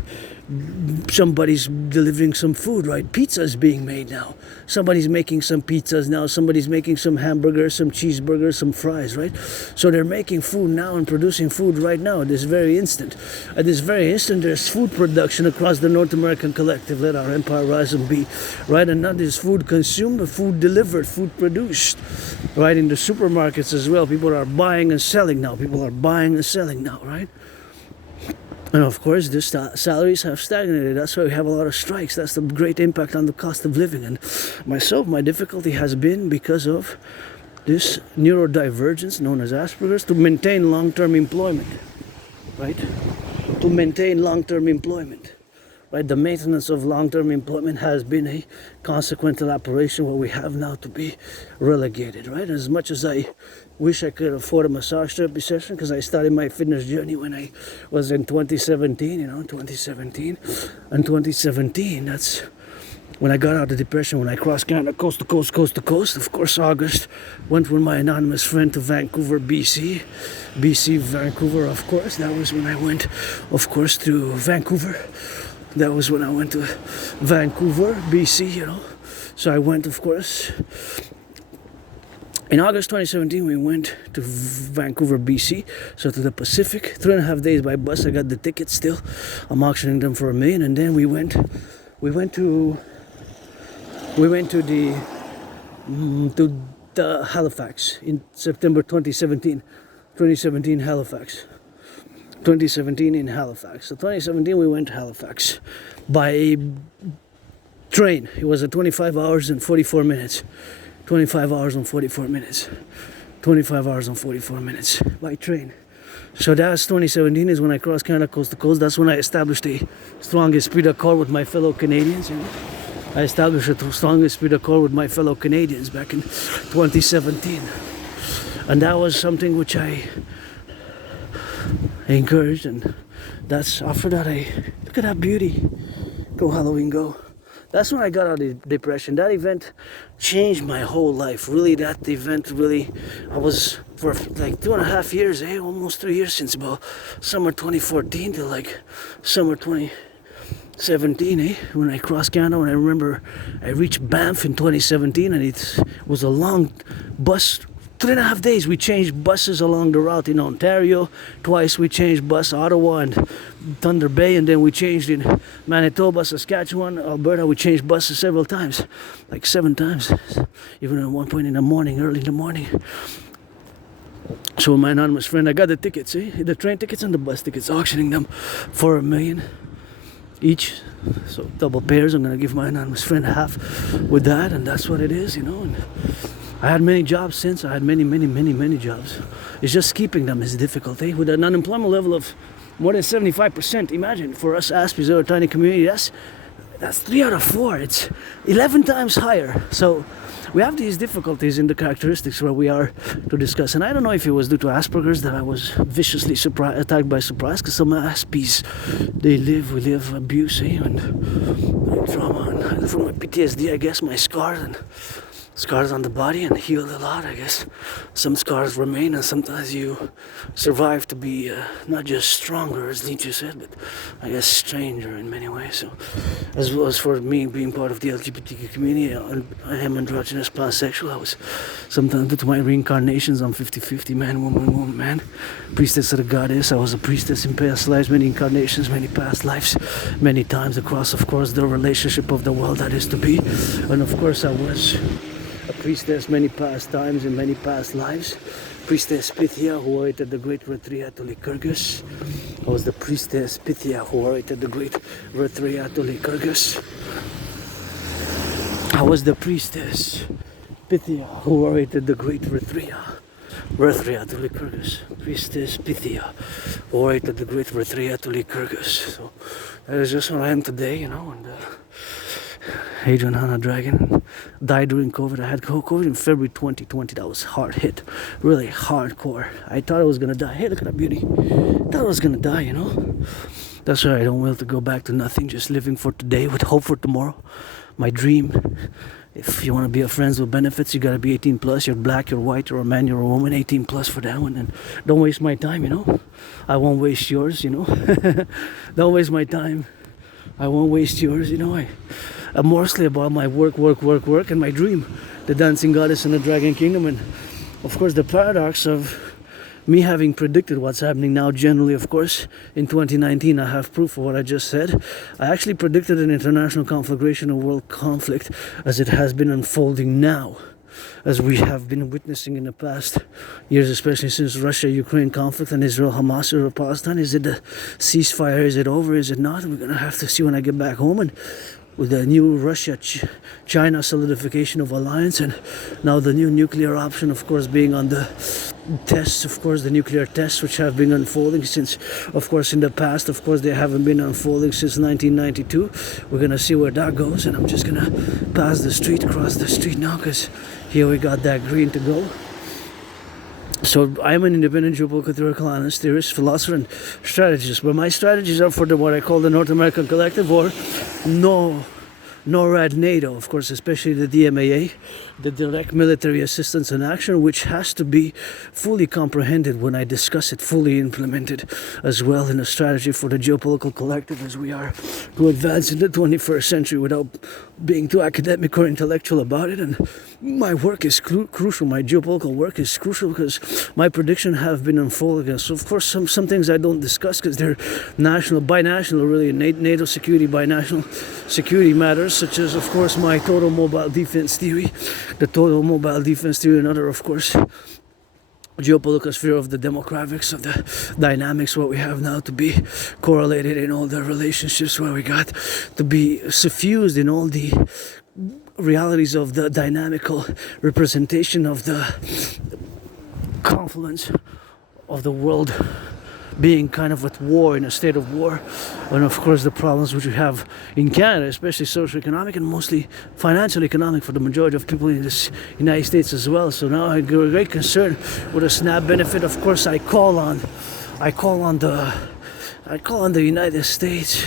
somebody's delivering some food, right? Pizza is being made now. Somebody's making some pizzas now. Somebody's making some hamburgers, some cheeseburgers, some fries, right? So they're making food now and producing food right now at this very instant. At this very instant, there's food production across the North American Collective. Let our empire rise and be, right? And not just food consumed, but food delivered, food produced, right? In the supermarkets as well. People are buying and selling now. People are buying and selling now, right? And of course, the salaries have stagnated. That's why we have a lot of strikes. That's the great impact on the cost of living. And myself, my difficulty has been because of this neurodivergence known as Asperger's, to maintain long-term employment, right? To maintain long-term employment, right? The maintenance of long-term employment has been a consequential operation where we have now to be relegated, right? As much as I wish I could afford a massage therapy session, because I started my fitness journey when I was in 2017, And 2017, that's when I got out of depression, when I crossed Canada, coast to coast, coast to coast. Of course, August, went with my anonymous friend to Vancouver, BC, Vancouver, of course. That was when I went, of course, to Vancouver. That was when I went to Vancouver, BC, So I went, of course, in August 2017, we went to Vancouver, BC, so to the Pacific. 3.5 days by bus. I got the tickets still. I'm auctioning them for $1 million, and then we went to the Halifax in September 2017. 2017 Halifax. 2017 in Halifax. So 2017 we went to Halifax by train. It was 25 hours and 44 minutes. 25 hours and 44 minutes. 25 hours and 44 minutes by train. So that's 2017 is when I crossed Canada coast to coast. That's when I established a strong esprit de corps with my fellow Canadians. I established a strong esprit de corps with my fellow Canadians back in 2017. And that was something which I encouraged, and that's after that look at that beauty. Go Halloween, go. That's when I got out of depression. That event changed my whole life. Really, that event really, I was for like 2.5 years, almost 3 years, since about summer 2014 to like summer 2017, when I crossed Canada. When I remember I reached Banff in 2017, and it was a long bus. 3.5 days we changed buses along the route in Ontario. Twice we changed bus, Ottawa and Thunder Bay, and then we changed in Manitoba, Saskatchewan, Alberta. We changed buses several times, like 7 times, even at one point in the morning, early in the morning. So my anonymous friend, I got the tickets, the train tickets and the bus tickets, auctioning them for $1 million each. So double pairs. I'm gonna give my anonymous friend half with that, and that's what it is, And I had many jobs since. I had many jobs. It's just keeping them is difficult, With an unemployment level of more than 75%. Imagine, for us Aspies, our tiny community, that's 3 out of 4. It's 11 times higher. So we have these difficulties in the characteristics where we are to discuss. And I don't know if it was due to Asperger's that I was viciously attacked by surprise, because some Aspies, we live abuse, and trauma, and from my PTSD, I guess, my scars, and scars on the body and healed a lot, I guess. Some scars remain, and sometimes you survive to be not just stronger, as Nietzsche said, but I guess stranger in many ways. So, as well as for me being part of the LGBTQ community, I am androgynous, pansexual. I was sometimes due to my reincarnations, I'm 50-50, man, woman, man. Priestess of the goddess. I was a priestess in past lives, many incarnations, many past lives, many times across, of course, the relationship of the world that is to be. And of course, I was a priestess many past times in many past lives. Priestess Pythia, who awaited the great Retria to Lycurgus. I was the priestess Pythia, who awaited the great Retria to Lycurgus. I was the priestess Pythia, who awaited the great Retria to Lycurgus. Priestess Pythia, who awaited the great Retria to Lycurgus. So that is just what I am today, you know. And Adrian Hanna Dragon died during COVID. I had COVID in February 2020. That was hard hit, really hardcore. I thought I was gonna die. Hey, look at that beauty. Thought I was gonna die, you know. That's why I don't will to go back to nothing, just living for today with hope for tomorrow. My dream. If you want to be a friends with benefits, you gotta be 18 plus. You're black, you're white, you're a man, you're a woman. 18 plus for that one. And don't waste my time, you know. I won't waste yours, you know. Don't waste my time. I won't waste yours, you know. I'm mostly about my work, and my dream, the dancing goddess in the dragon kingdom, and of course the paradox of me having predicted what's happening now. Generally, of course, in 2019, I have proof of what I just said. I actually predicted an international conflagration, a world conflict, as it has been unfolding now, as we have been witnessing in the past years, especially since Russia-Ukraine conflict and Israel-Hamas or Palestine. Is it the ceasefire? Is it over? Is it not? We're gonna have to see when I get back home, and with the new Russia-China solidification of alliance, and now the new nuclear option, of course, being on the tests, of course, the nuclear tests, which have been unfolding since, of course, in the past, of course, they haven't been unfolding since 1992. We're going to see where that goes, and I'm just going to cross the street now, because here we got that green to go. So I'm an independent geopolitical theoretical analyst, theorist, philosopher, and strategist. But my strategies are for what I call the North American Collective, or NORAD NATO, of course, especially the DMAA, the Direct Military Assistance in Action, which has to be fully comprehended when I discuss it, fully implemented as well in a strategy for the geopolitical collective as we are to advance in the 21st century without being too academic or intellectual about it. And my work is crucial, my geopolitical work is crucial because my predictions have been unfolding. So of course some things I don't discuss because they're binational really, NATO security, binational security matters, such as of course my total mobile defense theory, and other, of course, geopolitical sphere of the demographics, of the dynamics, what we have now to be correlated in all the relationships, where we got to be suffused in all the realities of the dynamical representation of the confluence of the world being kind of at war, in a state of war, and of course the problems which we have in Canada, especially socioeconomic and mostly financial economic for the majority of people in the United States as well. So now I get a great concern with a SNAP benefit. Of course, I call on the United States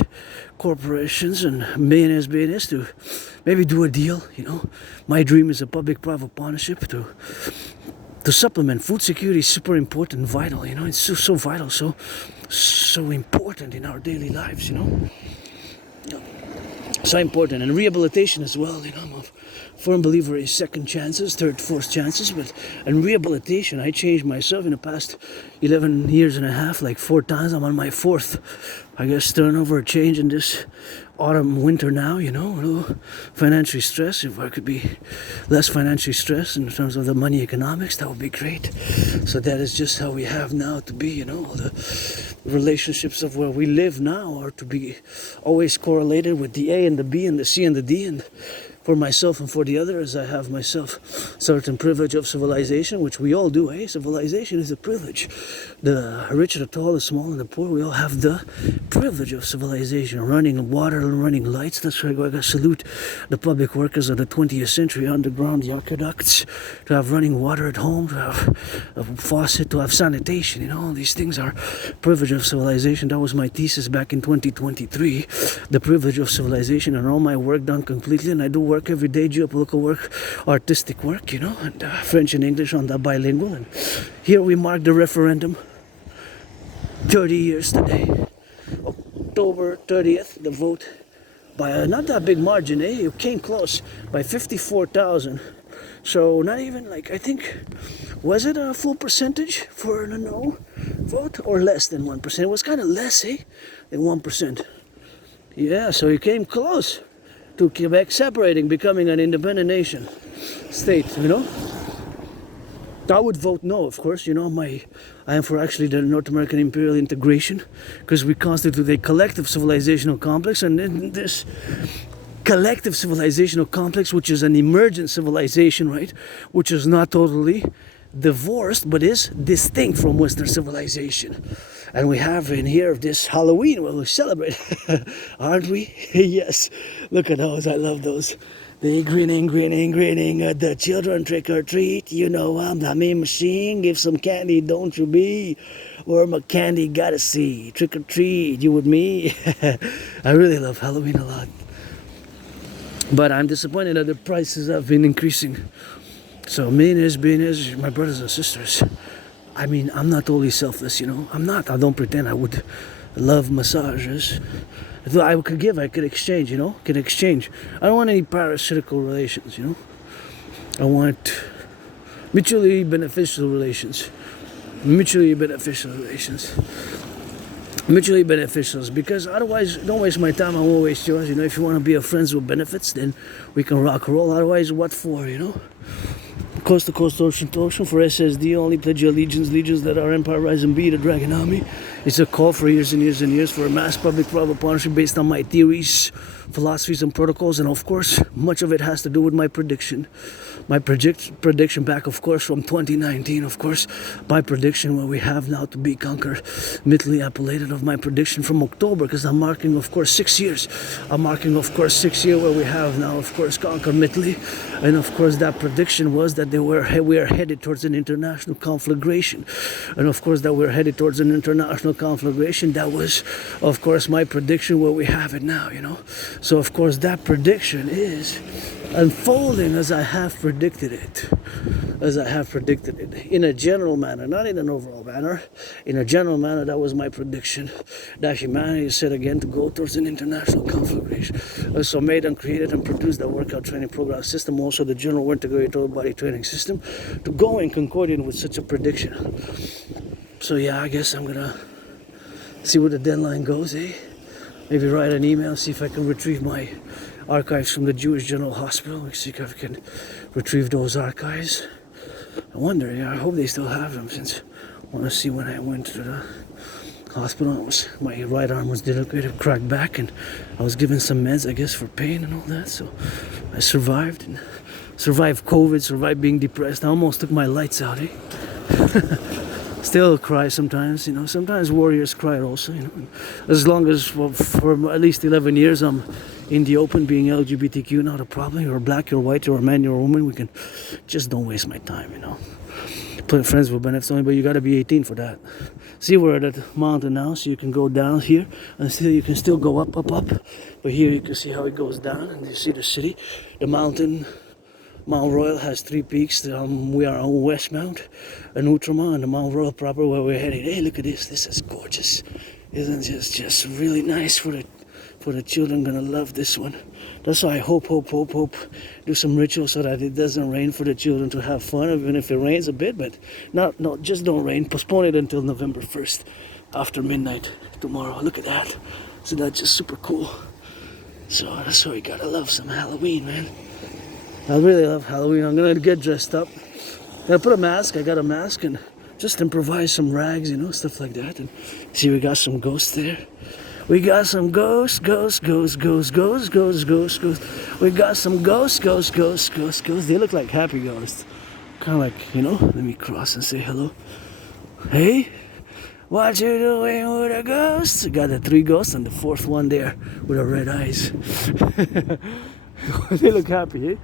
corporations and millionaires to maybe do a deal. You know, my dream is a public-private partnership to supplement food security. Is super important, vital, you know. It's so vital, so important in our daily lives, you know. So important. And rehabilitation as well, you know. I'm a firm believer in second chances, third, fourth chances, and rehabilitation. I changed myself in the past 11 years and a half, like 4 times. I'm on my 4th, I guess, turnover change in this autumn, winter now, you know, a little financially stressed. If I could be less financially stressed in terms of the money economics, that would be great. So that is just how we have now to be, you know. The relationships of where we live now are to be always correlated with the A and the B and the C and the D, and for myself and for the others, I have myself certain privilege of civilization, which we all do, eh? Civilization is a privilege. The rich, the tall, the small, and the poor, we all have the privilege of civilization. Running water and running lights. That's why I gotta salute the public workers of the 20th century, underground, the aqueducts, to have running water at home, to have a faucet, to have sanitation, you know. All these things are privilege of civilization. That was my thesis back in 2023. The privilege of civilization, and all my work done completely, and I do work every day, geopolitical work, artistic work, you know, and French and English on the bilingual. And here we mark the referendum, 30 years today, October 30th, the vote by not that big margin, eh? It came close by 54,000. So not even like, I think, was it a full percentage for a no vote or less than 1%? It was kind of less, eh, than 1%. Yeah, so it came close to Quebec separating, becoming an independent nation, state, you know. I would vote no, of course, you know, I am for actually the North American Imperial integration, because we constitute a collective civilizational complex, and in this collective civilizational complex, which is an emergent civilization, right, which is not totally divorced, but is distinct from Western civilization. And we have in here this Halloween where we celebrate, aren't we? Yes, look at those, I love those. They grinning, at the children trick or treat. You know I'm the mean machine. Give some candy, don't you be? Where my candy gotta see. Trick or treat, you with me? I really love Halloween a lot. But I'm disappointed that the prices have been increasing. So millionaires, my brothers and sisters. I mean, I'm not totally selfless, you know. I'm not. I don't pretend I would love massages. If I could give, I could exchange, you know. Can exchange. I don't want any parasitical relations, you know. I want mutually beneficial relations. Mutually beneficial, because otherwise, don't waste my time, I won't waste yours, you know. If you want to be a friends with benefits, then we can rock and roll. Otherwise, what for, you know? Coast to coast, ocean to ocean. For SSD, only pledge your legions that our empire rise and be the dragon army. It's a call for years and years and years for a mass public-private partnership based on my theories, philosophies, and protocols. And of course, much of it has to do with my prediction. My prediction back, of course, from 2019, of course. My prediction, what we have now to be conquered. Mentally appellated of my prediction from October, because I'm marking, of course, 6 years. I'm marking, of course, 6 years where we have now, of course, conquered Italy. And of course, that prediction was that we are headed towards an international conflagration. And of course, that we're headed towards an international conflagration. That was, of course, my prediction where we have it now, you know. So, of course, that prediction is unfolding as I have predicted it. In a general manner, not in an overall manner. In a general manner, that was my prediction. That humanity is set again to go towards an international conflagration. So made and created and produced that workout training program system, also the general integrated total body training system, to go in concordant with such a prediction. So yeah, I guess I'm gonna see where the deadline goes, eh? Maybe write an email, see if I can retrieve my archives from the Jewish General Hospital. See if I can retrieve those archives. I wonder, yeah, I hope they still have them, since I want to see when I went to the hospital. My right arm was dislocated, cracked back, and I was given some meds, I guess, for pain and all that. So I survived, and survived COVID, survived being depressed. I almost took my lights out, eh? Still cry sometimes, you know. Sometimes warriors cry also, you know. As long as, well, for at least 11 years I'm in the open, being LGBTQ, not a problem. You're black, you're white, you're a man, you're a woman. We can just don't waste my time, you know. Play friends with benefits only, but you gotta be 18 for that. See, we're at the mountain now, so you can go down here, and still you can still go up. But here you can see how it goes down, and you see the city, the mountain. Mount Royal has 3 peaks. We are on West Mount and Outremont, and the Mount Royal proper where we're heading. Hey, look at this. This is gorgeous. Isn't it just really nice for the children? Gonna love this one. That's why I hope. Do some rituals so that it doesn't rain for the children to have fun, even if it rains a bit. But no, just don't rain. Postpone it until November 1st, after midnight tomorrow. Look at that. So that's just super cool. So that's why we gotta love some Halloween, man. I really love Halloween. I'm gonna get dressed up. I put a mask. I got a mask and just improvise some rags, you know, stuff like that. And see, we got some ghosts there. We got some ghosts. We got some ghosts. They look like happy ghosts. Kind of like, you know. Let me cross and say hello. Hey, what you doing with a ghost? Got the 3 ghosts and the 4th one there with the red eyes. They look happy, eh?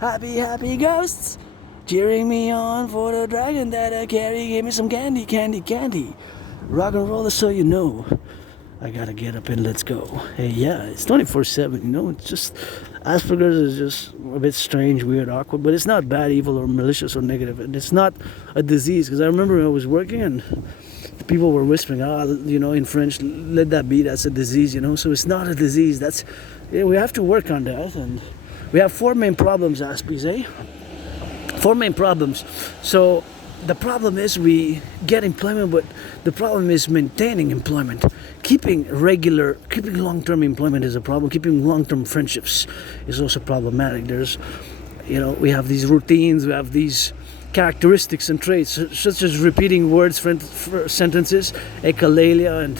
Happy ghosts, cheering me on for the dragon that I carry. Give me some candy. Rock and roll, so you know. I gotta get up and let's go. Hey, yeah, it's 24/7, you know. It's just Asperger's is just a bit strange, weird, awkward, but it's not bad, evil, or malicious, or negative, and it's not a disease. Because I remember when I was working and people were whispering, you know, in French, let that be, that's a disease, you know. So it's not a disease. That's, yeah, we have to work on that, and we have 4 main problems, Aspies, eh? 4 main problems. So the problem is we get employment, but the problem is maintaining employment. Keeping long-term employment is a problem. Keeping long-term friendships is also problematic. There's, you know, we have these routines, we have these characteristics and traits, such as repeating words, sentences, echolalia, and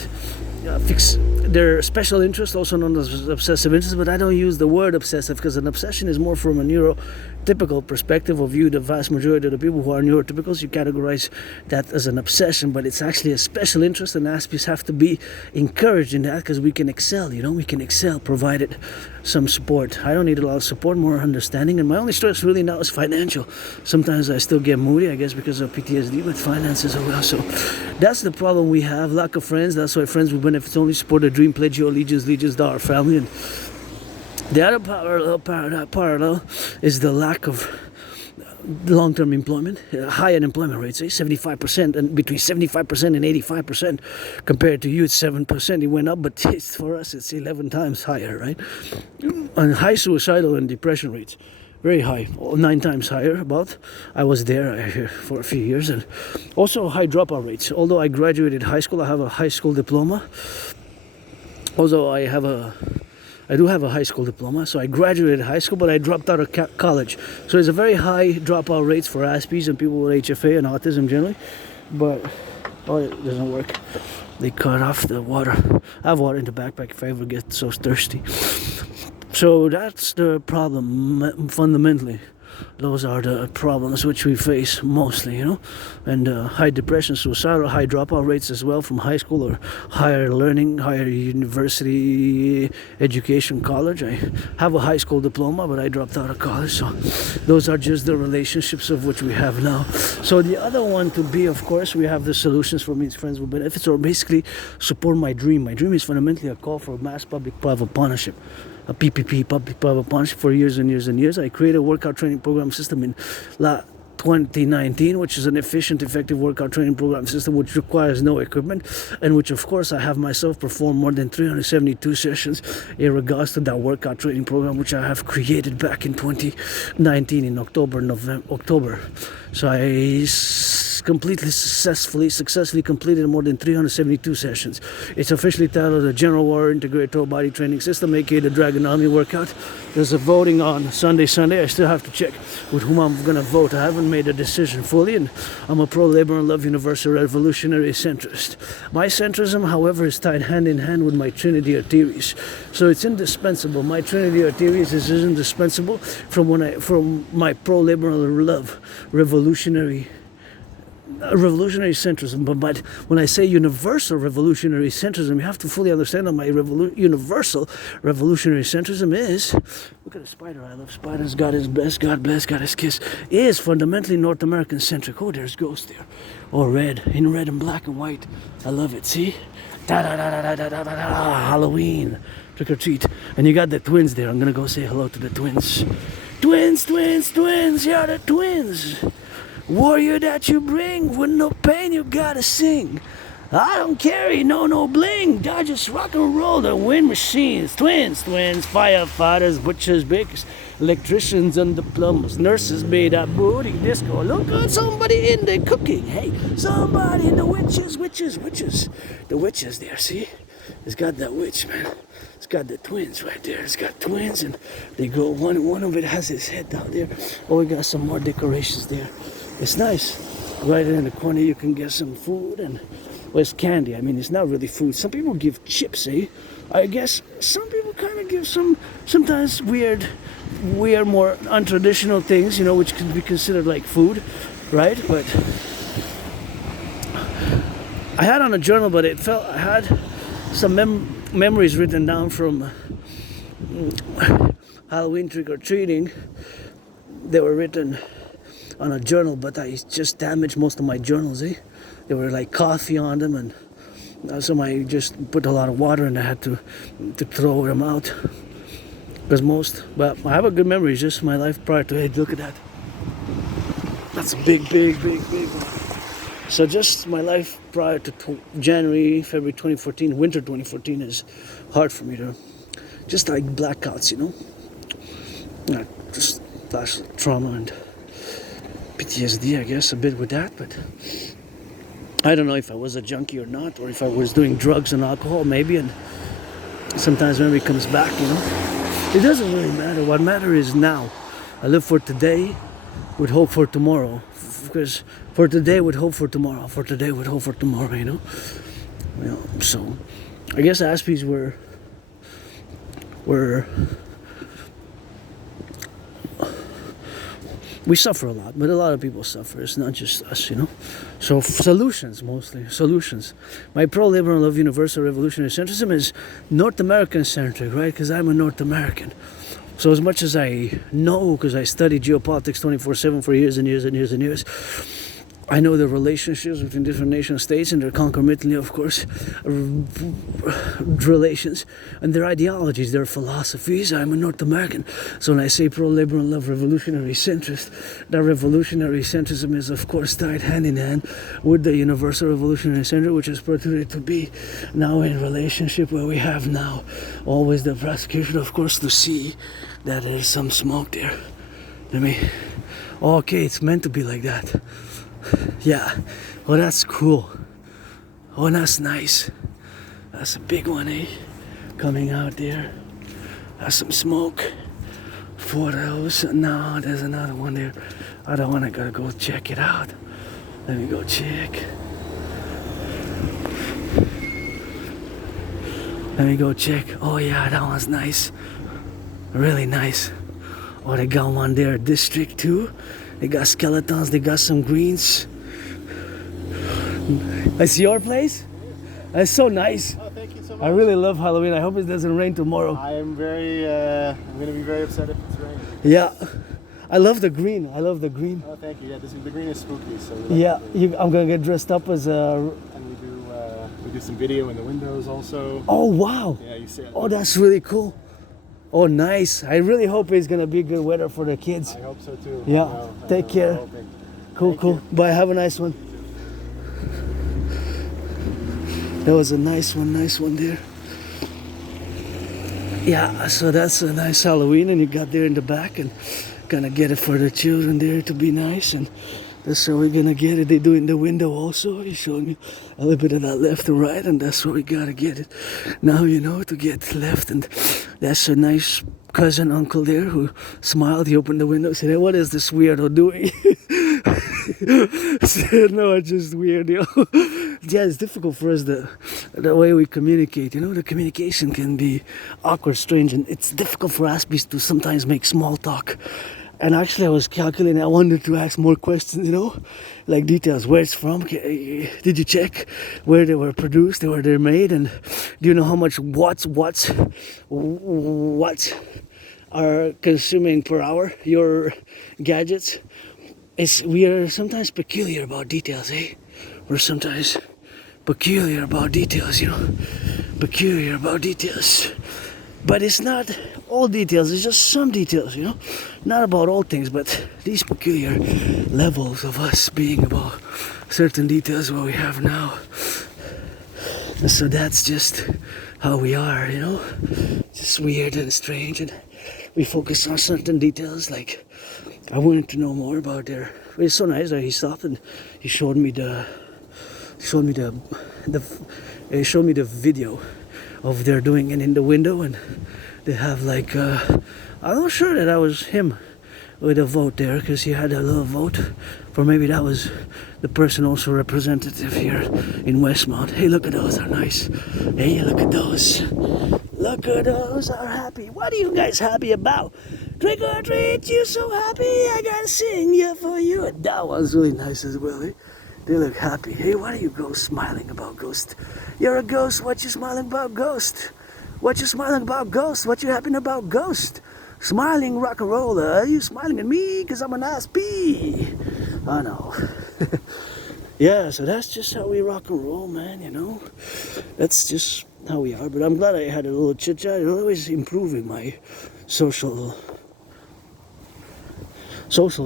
their special interest, also known as obsessive interest, but I don't use the word obsessive because an obsession is more from a neurotypical perspective of view. The vast majority of the people who are neurotypicals, you categorize that as an obsession, but it's actually a special interest, and Aspies have to be encouraged in that because we can excel, you know, we can excel provided some support. I don't need a lot of support, more understanding, and my only stress really now is financial. Sometimes I still get moody, I guess because of PTSD, but finances as well. So that's the problem we have, lack of friends. That's why friends with benefits only, support a dream, pledge your allegiance to our family. And the other parallel is the lack of long-term employment, high unemployment rates, 75%, and between 75% and 85%. Compared to you, it's 7%. It went up, but for us, it's 11 times higher, right? And high suicidal and depression rates, very high, 9 times higher. About, I was there for a few years, and also high dropout rates. Although I graduated high school, I have a high school diploma. Also, I do have a high school diploma, so I graduated high school, but I dropped out of college. So there's a very high dropout rates for Aspies and people with HFA and autism generally. But, oh, it doesn't work. They cut off the water. I have water in the backpack if I ever get so thirsty. So that's the problem, fundamentally. Those are the problems which we face mostly, you know, and high depression, suicidal, high dropout rates as well from high school or higher learning, higher university education, college. I have a high school diploma, but I dropped out of college, so those are just the relationships of which we have now. So the other one to be, of course, we have the solutions for means friends with benefits, or basically support my dream. My dream is fundamentally a call for mass public-private partnership. A PPP, public-private partnership, for years and years and years. I created a workout training program system in 2019, which is an efficient, effective workout training program system which requires no equipment, and which, of course, I have myself perform more than 372 sessions in regards to that workout training program, which I have created back in 2019 in October. So I successfully completed more than 372 sessions. It's officially titled the General War Integrated Total Body Training System, aka the Draconis workout. There's a voting on Sunday. I still have to check with whom I'm going to vote. I haven't made a decision fully, and I'm a pro-labor and love universal revolutionary centrist. My centrism, however, is tied hand in hand with my Trinity of theories. So it's indispensable. My Trinity of theories is indispensable from my pro-labor and love revolutionary centrism, but when I say universal revolutionary centrism, you have to fully understand that my universal revolutionary centrism is, look at a spider, I love spiders, God is best, God bless, God is kiss, is fundamentally North American centric. Oh, there's ghosts there. Oh, red, in red and black and white. I love it, see? Halloween, trick or treat. And you got the twins there. I'm gonna go say hello to the twins. Twins, yeah, the twins. Warrior that you bring, with no pain you gotta sing. I don't carry no bling, I just rock and roll the wind machines. Twins, firefighters, butchers, bakers, electricians and the plumbers, nurses made up booty disco. Look at somebody in there cooking, hey, somebody in the witches. The witches there, see? It's got that witch, man. It's got the twins right there. It's got twins, and they go, one of it has his head down there. Oh, we got some more decorations there. It's nice. Right in the corner you can get some food, and well, it's candy. I mean, it's not really food. Some people give chips, eh? I guess some people kind of give sometimes weird, more untraditional things, you know, which can be considered like food, right? But I had on a journal, but I had some memories written down from Halloween trick-or-treating. They were written on a journal, but I just damaged most of my journals, eh? They were like coffee on them, and Some I just put a lot of water and I had to throw them out. Because but I have a good memory, just my life prior to it. Look at that. That's a big one. So just my life prior to January, February 2014, winter 2014 is hard for me to, just like blackouts, you know? Just flash trauma and PTSD, I guess, a bit with that, but I don't know if I was a junkie or not, or if I was doing drugs and alcohol, maybe, and sometimes memory comes back, you know? It doesn't really matter. What matters is now. I live for today with hope for tomorrow. Because for today with hope for tomorrow. For today with hope for tomorrow, you know? So I guess Aspies were we suffer a lot, but a lot of people suffer. It's not just us, you know? So solutions, mostly. Solutions. My pro-liberal love universal revolutionary centrism is North American centric, right? Because I'm a North American. So as much as I know, because I studied geopolitics 24/7 for years and years and years and years, I know the relationships between different nation states and their concomitantly, of course, relations and their ideologies, their philosophies. I'm a North American. So when I say pro-liberal and love revolutionary centrist, that revolutionary centrism is, of course, tied hand in hand with the universal revolutionary center, which is portrayed to be now in relationship where we have now always the prosecution, of course, to see that there's some smoke there. Okay, it's meant to be like that. Yeah, well, that's cool. Oh, that's nice. That's a big one, eh? Coming out there. That's some smoke. Photos. No, there's another one there. I don't want to gotta go check it out. Let me go check. Let me go check. Oh, yeah, that one's nice. Really nice. Oh, they got one there, District 2. They got skeletons, they got some greens. It's your place? It's so nice. Oh, thank you so much. I really love Halloween. I hope it doesn't rain tomorrow. I'm going to be very upset if it's raining. Yeah. I love the green. I love the green. Oh, thank you. Yeah, the green is spooky. So yeah, I'm going to get dressed up as a... And we do some video in the windows also. Oh, wow. Yeah, you see it. Oh, that's really cool. Oh, nice. I really hope it's going to be good weather for the kids. I hope so too. Yeah. Take care. Cool. Bye. Have a nice one. That was a nice one there. Yeah, so that's a nice Halloween, and you got there in the back, and gonna get it for the children there to be nice, and that's where we're gonna get it. They do it in the window also. He's showing you a little bit of that left and right, and that's where we gotta get it. Now you know to get left, and that's a nice cousin, uncle there who smiled. He opened the window, said, "Hey, what is this weirdo doing?" Said, "No, it's just weird, you know." Yeah, it's difficult for us the way we communicate. You know, the communication can be awkward, strange, and it's difficult for Aspies to sometimes make small talk. And actually, I was calculating. I wanted to ask more questions, you know, like details. Where it's from? Did you check where they were produced, where they're made, and do you know how much watts are consuming per hour your gadgets? We are sometimes peculiar about details, eh? We're sometimes peculiar about details, you know, peculiar about details. But it's not all details, it's just some details, you know, not about all things, but these peculiar levels of us being about certain details what we have now. And so that's just how we are, you know, just weird and strange, and we focus on certain details. Like, I wanted to know more about their. It's so nice that he stopped and he showed me the video of their doing it in the window, and they have like I'm not sure that was him with a vote there, because he had a little vote for, maybe that was the person also representative here in Westmount. Hey, look at those, are nice. Hey, look at those. Look at those, are happy. What are you guys happy about? Trick or treat, you so happy, I gotta sing yeah for you. And that one's really nice as well, eh? They look happy. Hey, what are you ghosts smiling about, ghost? You're a ghost, what you smiling about, ghost? What you smiling about, ghost? What you happy about, ghost? Smiling rock and roller, are you smiling at me? Cause I'm an N.A.C.W.P. I know. yeah, so that's just how we rock and roll, man, you know. That's just how we are. But I'm glad I had a little chit chat. It's always improving my social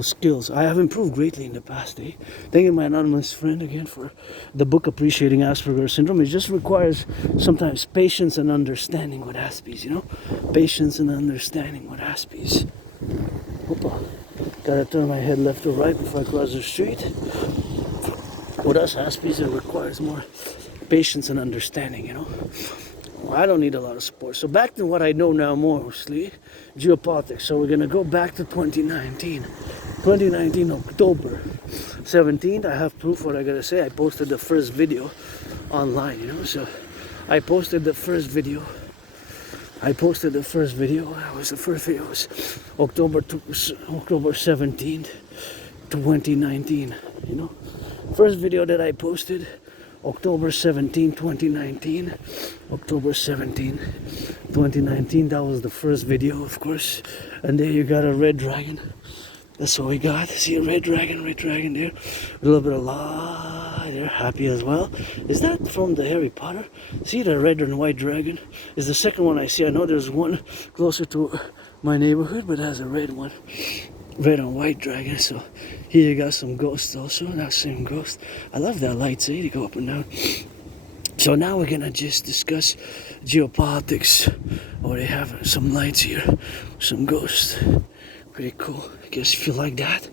skills. I have improved greatly in the past, eh? Thanking my anonymous friend again for the book Appreciating Asperger's Syndrome. It just requires sometimes patience and understanding with Aspies, you know? Patience and understanding with Aspies. Hoppa. Gotta turn my head left or right before I cross the street. With us Aspies, it requires more patience and understanding, you know? I don't need a lot of support. So back to what I know now mostly, geopolitics. So we're gonna go back to 2019. 2019, October 17th. I have proof what I gotta say. I posted the first video online, you know? So I posted the first video. That was the first video. It was October 17th, 2019, you know? First video that I posted, October 17, 2019. October 17, 2019. That was the first video, of course. And there you got a red dragon. That's what we got. See a red dragon there. A little bit of light there. Happy as well. Is that from the Harry Potter? See the red and white dragon? Is the second one I see. I know there's one closer to my neighborhood, but it has a red one. Red and white dragon. So here you got some ghosts also. That same ghost. I love that lights, eh? They go up and down. So now we're gonna just discuss geopolitics. Oh, they have some lights here. Some ghosts. Pretty cool. I guess if you like that.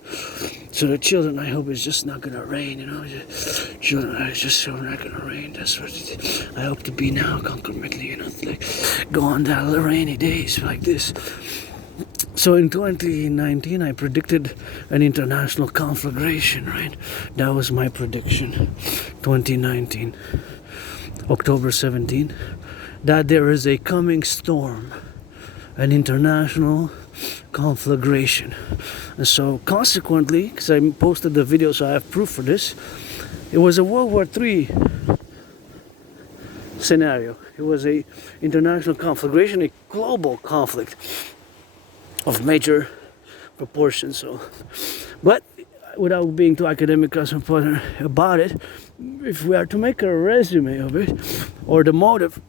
So the children, I hope it's just not gonna rain, you know. Children are just so not gonna rain. That's what I hope to be now, concomitantly, you know, like go on that rainy days like this. So in 2019, I predicted an international conflagration, right? That was my prediction. 2019, October 17, that there is a coming storm, an international conflagration. And so consequently, because I posted the video so I have proof for this, it was a World War III scenario. It was a international conflagration, a global conflict of major proportions. So, but without being too academic about it, if we are to make a resume of it, or the motive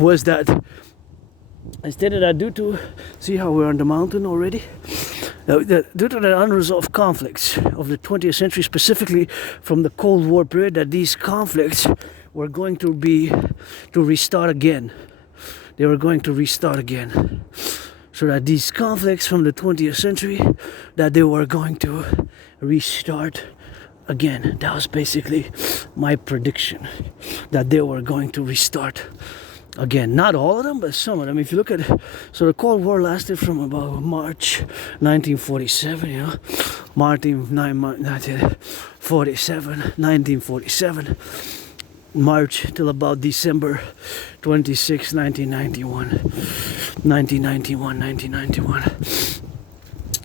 was that I stated that due to, see how we're on the mountain already? Due to the unresolved conflicts of the 20th century, specifically from the Cold War period, that these conflicts were going to restart again. They were going to restart again. So that these conflicts from the 20th century, that they were going to restart again. That was basically my prediction, that they were going to restart again. Not all of them, but some of them. If you look at, so the Cold War lasted from about March 1947, you know, March till about December 26, 1991.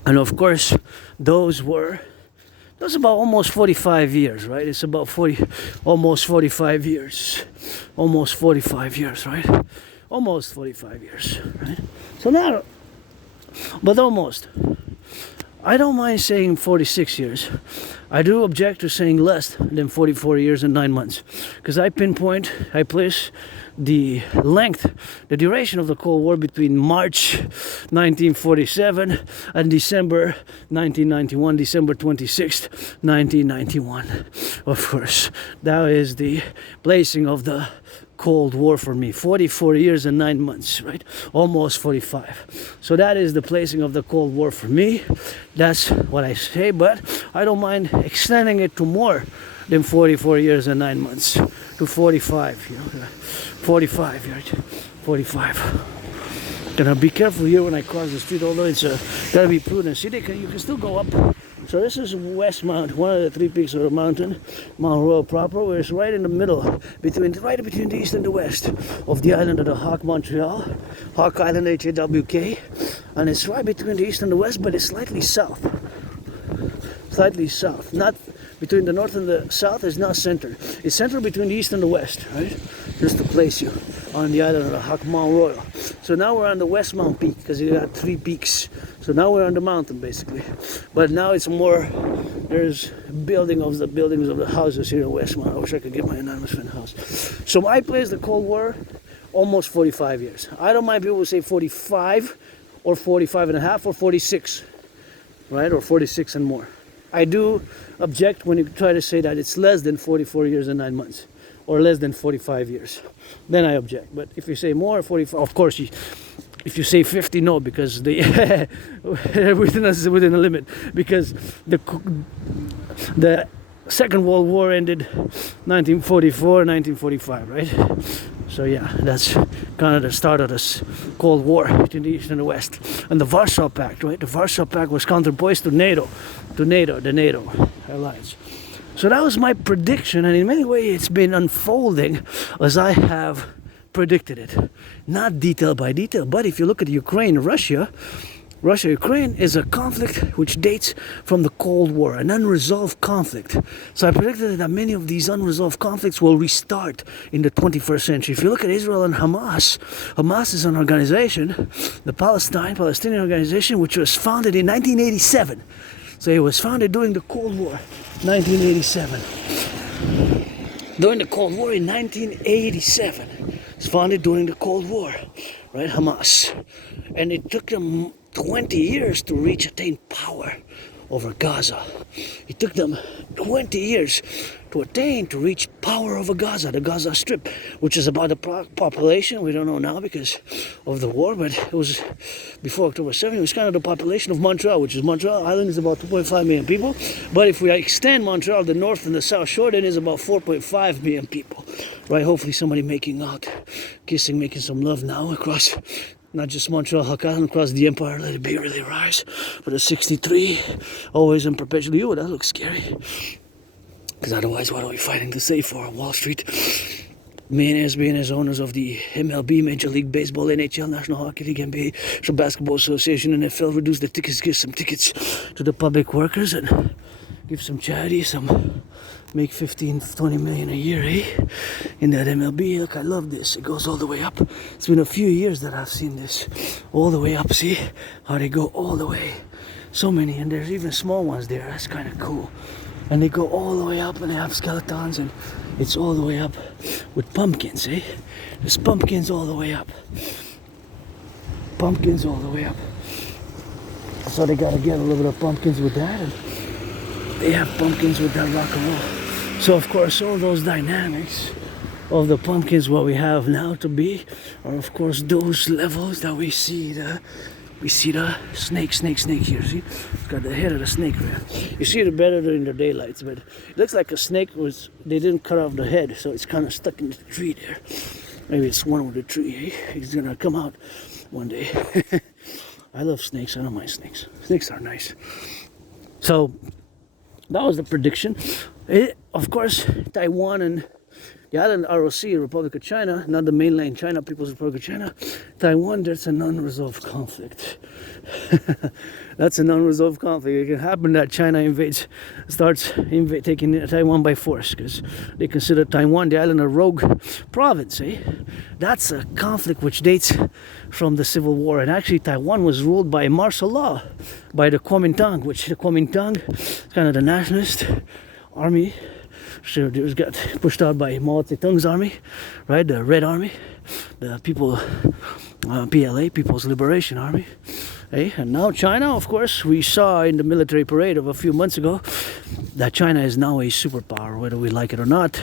And of course, those about almost 45 years, right? It's about almost 45 years, right? Almost 45 years, right? So now, but almost. I don't mind saying 46 years. I do object to saying less than 44 years and 9 months, because I place the length, the duration of the Cold War between March 1947 and December 1991, December 26th, 1991. Of course, that is the placing of the Cold War for me. 44 years and 9 months, right? Almost 45. So that is the placing of the Cold War for me. That's what I say, but I don't mind extending it to more than 44 years and 9 months, to 45, you know, 45, right? 45. Gonna be careful here when I cross the street, although it's gotta be prudent. See, you can still go up. So this is West Mount, one of the three peaks of the mountain, Mount Royal proper, where it's right in the middle, right between the east and the west of the island of the Hawk, Montreal, Hawk Island, H-A-W-K, and it's right between the east and the west, but it's slightly south. Not between the north and the south. Is not centered. It's centered between the east and the west, right? Just to place you on the island of the Hawk, Mount Royal. So now we're on the West Mount Peak, because you got three peaks. So now we're on the mountain basically, but now it's more There's buildings of the houses here in Westmont. I wish I could get my anonymous friend house. So my place, the Cold War, almost 45 years. I don't mind people who say 45 or 45 and a half or 46, right? Or 46 and more. I do object when you try to say that it's less than 44 years and 9 months or less than 45 years. Then I object. But if you say more, 45, of course, if you say 50, no, because the within a limit, because the Second World War ended 1944, 1945, right? So yeah, that's kind of the start of this Cold War between the East and the West. And the Warsaw Pact, right? The Warsaw Pact was counterpoised to NATO, the NATO alliance. So that was my prediction, and in many ways it's been unfolding as I have predicted it. Not detail by detail, but if you look at Ukraine, Russia-Ukraine is a conflict which dates from the Cold War, an unresolved conflict. So I predicted that many of these unresolved conflicts will restart in the 21st century. If you look at Israel and Hamas, Hamas is an organization, the Palestinian organization, which was founded in 1987. So it was founded during the Cold War, 1987. During the Cold War in 1987. It's founded during the Cold War, right? Hamas. And it took them 20 years to attain power over Gaza. It took them 20 years to reach power over Gaza, the Gaza Strip, which is about the population, we don't know now because of the war, but it was before October 7th, it was kind of the population of Montreal, which is Montreal Island is about 2.5 million people, but if we extend Montreal, the north and the south shore, then it's about 4.5 million people, right? Hopefully somebody making out, kissing, making some love now across not just Montreal, Hakahan, across the empire, let it be really rise. But at 63, always and perpetually, you, that looks scary. Because otherwise, what are we fighting to say for on Wall Street? Millionaires being as owners of the MLB, Major League Baseball, NHL, National Hockey League, NBA, National Basketball Association, NFL, reduce the tickets, give some tickets to the public workers and give some charity, make 15, 20 million a year, eh? In that MLB, look, I love this. It goes all the way up. It's been a few years that I've seen this. All the way up, see? How they go all the way. So many, and there's even small ones there. That's kind of cool. And they go all the way up, and they have skeletons, and it's all the way up with pumpkins, eh? There's pumpkins all the way up. Pumpkins all the way up. So they gotta get a little bit of pumpkins with that, and they have pumpkins with that rock and roll. So of course all those dynamics of the pumpkins, what we have now to be, are of course those levels that we see the snake here, see? It's got the head of the snake there. You see it better during the daylights, but it looks like a snake they didn't cut off the head, so it's kind of stuck in the tree there. Maybe it's one with the tree, eh? It's gonna come out one day. I love snakes, I don't mind snakes. Snakes are nice. So that was the prediction. Of course, Taiwan and the island ROC, Republic of China, not the mainland China, People's Republic of China. Taiwan, there's an unresolved conflict. That's an unresolved conflict. It can happen that China starts taking Taiwan by force because they consider Taiwan, the island, a rogue province. Eh? That's a conflict which dates from the Civil War. And actually, Taiwan was ruled by martial law, by the Kuomintang, which the Kuomintang is kind of the nationalist army. So it was got pushed out by Mao Zedong's army, right? The Red Army, the PLA, People's Liberation Army. Eh? And now China, of course, we saw in the military parade of a few months ago that China is now a superpower, whether we like it or not.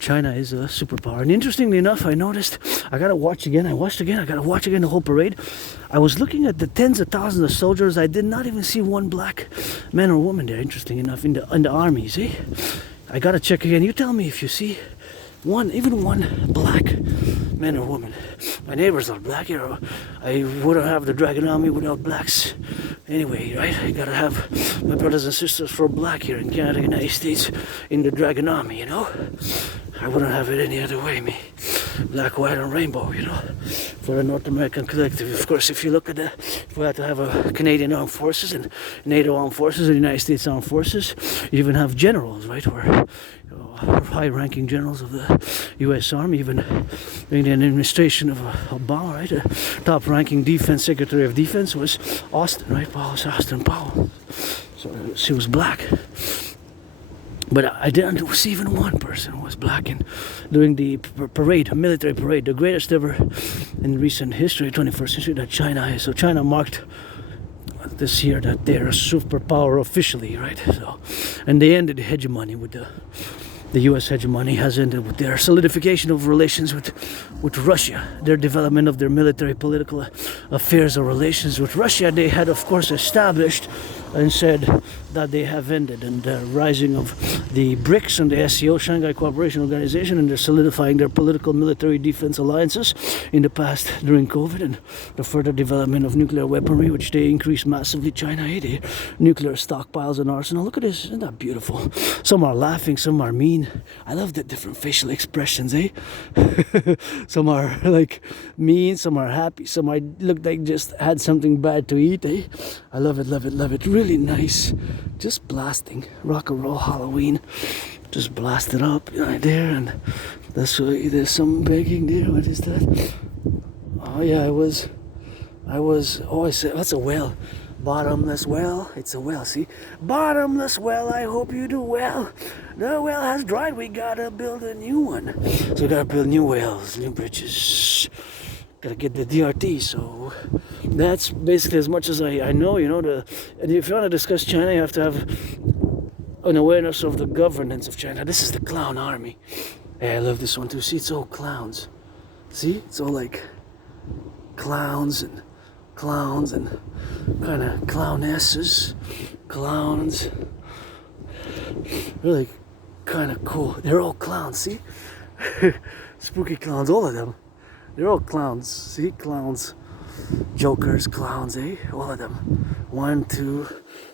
China is a superpower. And interestingly enough, I noticed, I gotta watch again, I gotta watch again the whole parade. I was looking at the tens of thousands of soldiers. I did not even see one black man or woman there, interesting enough, in the armies, eh? I gotta check again. You tell me if you see even one black man or woman. My neighbors are black here. I wouldn't have the Dragon Army without blacks. Anyway, right? I gotta have my brothers and sisters from black here in Canada, United States, in the Dragon Army, you know? I wouldn't have it any other way, me. Black, white, and rainbow, you know? For a North American collective. Of course, if you look at if we had to have a Canadian Armed Forces and NATO Armed Forces and United States Armed Forces, you even have generals, right? Where high-ranking generals of the U.S. Army, even during the administration of Obama, right? The top-ranking Defense Secretary of Defense was Austin, right? Austin Powell. So she was black. But I didn't see even one person who was black during the parade, military parade, the greatest ever in recent history, 21st century, that China is. So China marked this year that they're a superpower officially, right? So, and they ended the hegemony with the U.S. hegemony has ended with their solidification of relations with Russia, their development of their military political affairs or relations with Russia. They had, of course, established and said that they have ended, and the rising of the BRICS and the SCO, Shanghai Cooperation Organization, and they're solidifying their political military defense alliances in the past during COVID, and the further development of nuclear weaponry, which they increased massively. China, the nuclear stockpiles and arsenal. Look at this, isn't that beautiful? Some are laughing, some are mean. I love the different facial expressions, eh? Some are like mean, some are happy, some are look like just had something bad to eat, eh? I love it, love it, love it. Really nice. Just blasting. Rock and roll Halloween. Just blast it up right there, and that's why there's some begging there. What is that? Oh yeah, I said that's a well. Bottomless well, it's a well, see? Bottomless well, I hope you do well. The well has dried, we gotta build a new one. So we gotta build new wells, new bridges. Gotta get the DRT, so that's basically as much as I know, and if you want to discuss China, you have to have an awareness of the governance of China. This is the clown army. Hey, I love this one too. See, it's all clowns. See, it's all like clowns and kind of clownesses, clowns. Really kind of cool. They're all clowns, see? Spooky clowns, all of them. They're all clowns, see? Clowns, jokers, clowns, eh? All of them. 1, 2,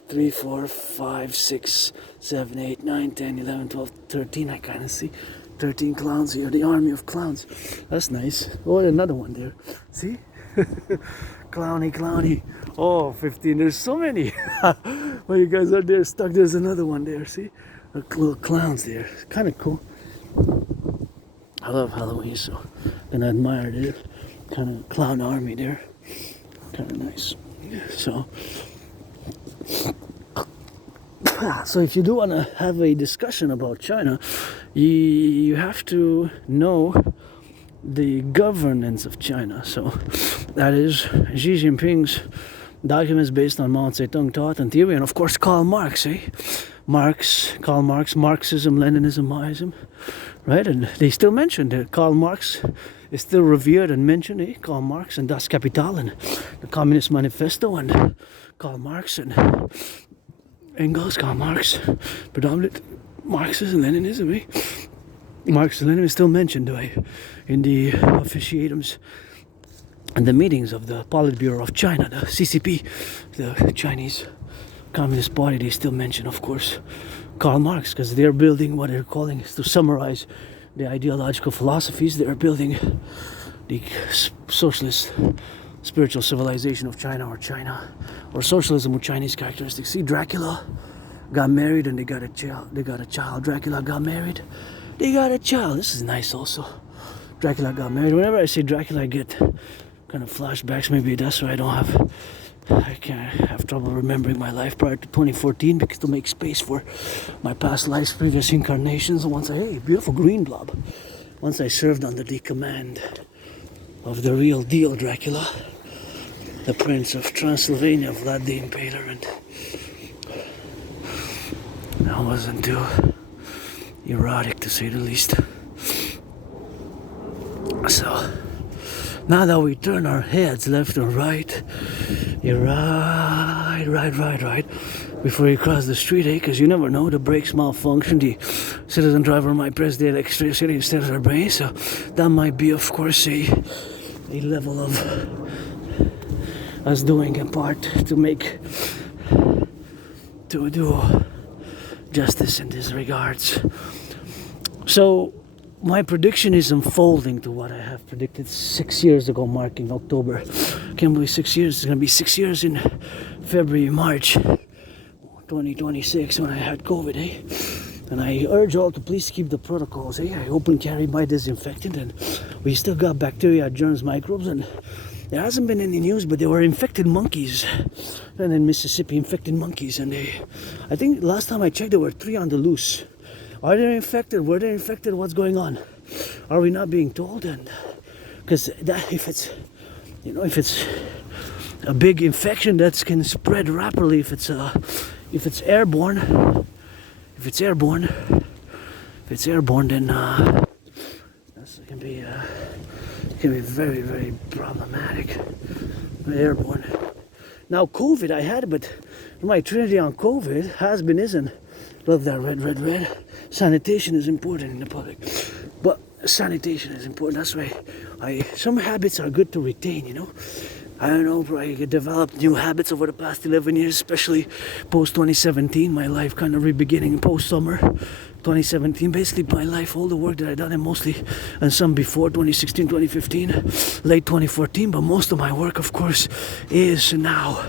3, 4, 5, 6, 7, 8, 9, 10, 11, 12, 13, I kind of see. 13 clowns here, the army of clowns. That's nice. Oh, another one there. See? Clowny. Oh, 15. There's so many. Well, you guys are there stuck. There's another one there. See? Little clowns there. Kind of cool. I love Halloween, so I'm gonna admire their kind of clown army there. Kind of nice. So if you do want to have a discussion about China, you have to know the governance of China. So that is Xi Jinping's documents based on Mao Zedong thought and theory, and of course Karl Marx, Karl Marx, Marxism, Leninism, Maoism, right? And they still mention that Karl Marx is still revered and mentioned, Karl Marx and Das Kapital and the Communist Manifesto, and Karl Marx and Engels, Karl Marx, predominant Marxism, Leninism, Marx and Lenin is still mentioned in the officiatums and the meetings of the Politburo of China, the CCP, the Chinese Communist Party. They still mention, of course, Karl Marx, because they're building what they're calling, to summarize the ideological philosophies, they're building the socialist spiritual civilization of China, or socialism with Chinese characteristics. See, Dracula got married and they got a child. Dracula got married, they got a child. This is nice also. Dracula got married. Whenever I say Dracula, I get kind of flashbacks. Maybe that's why I can't have trouble remembering my life prior to 2014, because to make space for my past lives, previous incarnations. Beautiful green blob. Once I served under the command of the real deal Dracula, the Prince of Transylvania, Vlad the Impaler, and that wasn't too erotic, to say the least. So now that we turn our heads left and right, you're right before you cross the street, because you never know, the brakes malfunction, the citizen driver might press the electricity instead of their brain, so that might be, of course, a level of us doing a part to do justice in these regards. So my prediction is unfolding to what I have predicted 6 years ago, marking October. Can't believe 6 years. It's going to be 6 years in February, March 2026 when I had COVID, And I urge all to please keep the protocols, I open carry my disinfectant, and we still got bacteria, germs, microbes, and there hasn't been any news, but there were infected monkeys, and in Mississippi, infected monkeys, and I think last time I checked, there were 3 on the loose. Are they infected? Were they infected? What's going on? Are we not being told? And because if it's a big infection that can spread rapidly, if it's airborne, then it can be very, very problematic. Airborne. Now COVID I had, but my trinity on COVID has been, isn't. Love that red. Sanitation is important in the public. But sanitation is important. That's why some habits are good to retain, you know. I don't know, I developed new habits over the past 11 years, especially post 2017, my life kind of re-beginning post summer 2017. Basically my life, all the work that I done, and mostly, and some before 2016, 2015, late 2014, but most of my work, of course, is now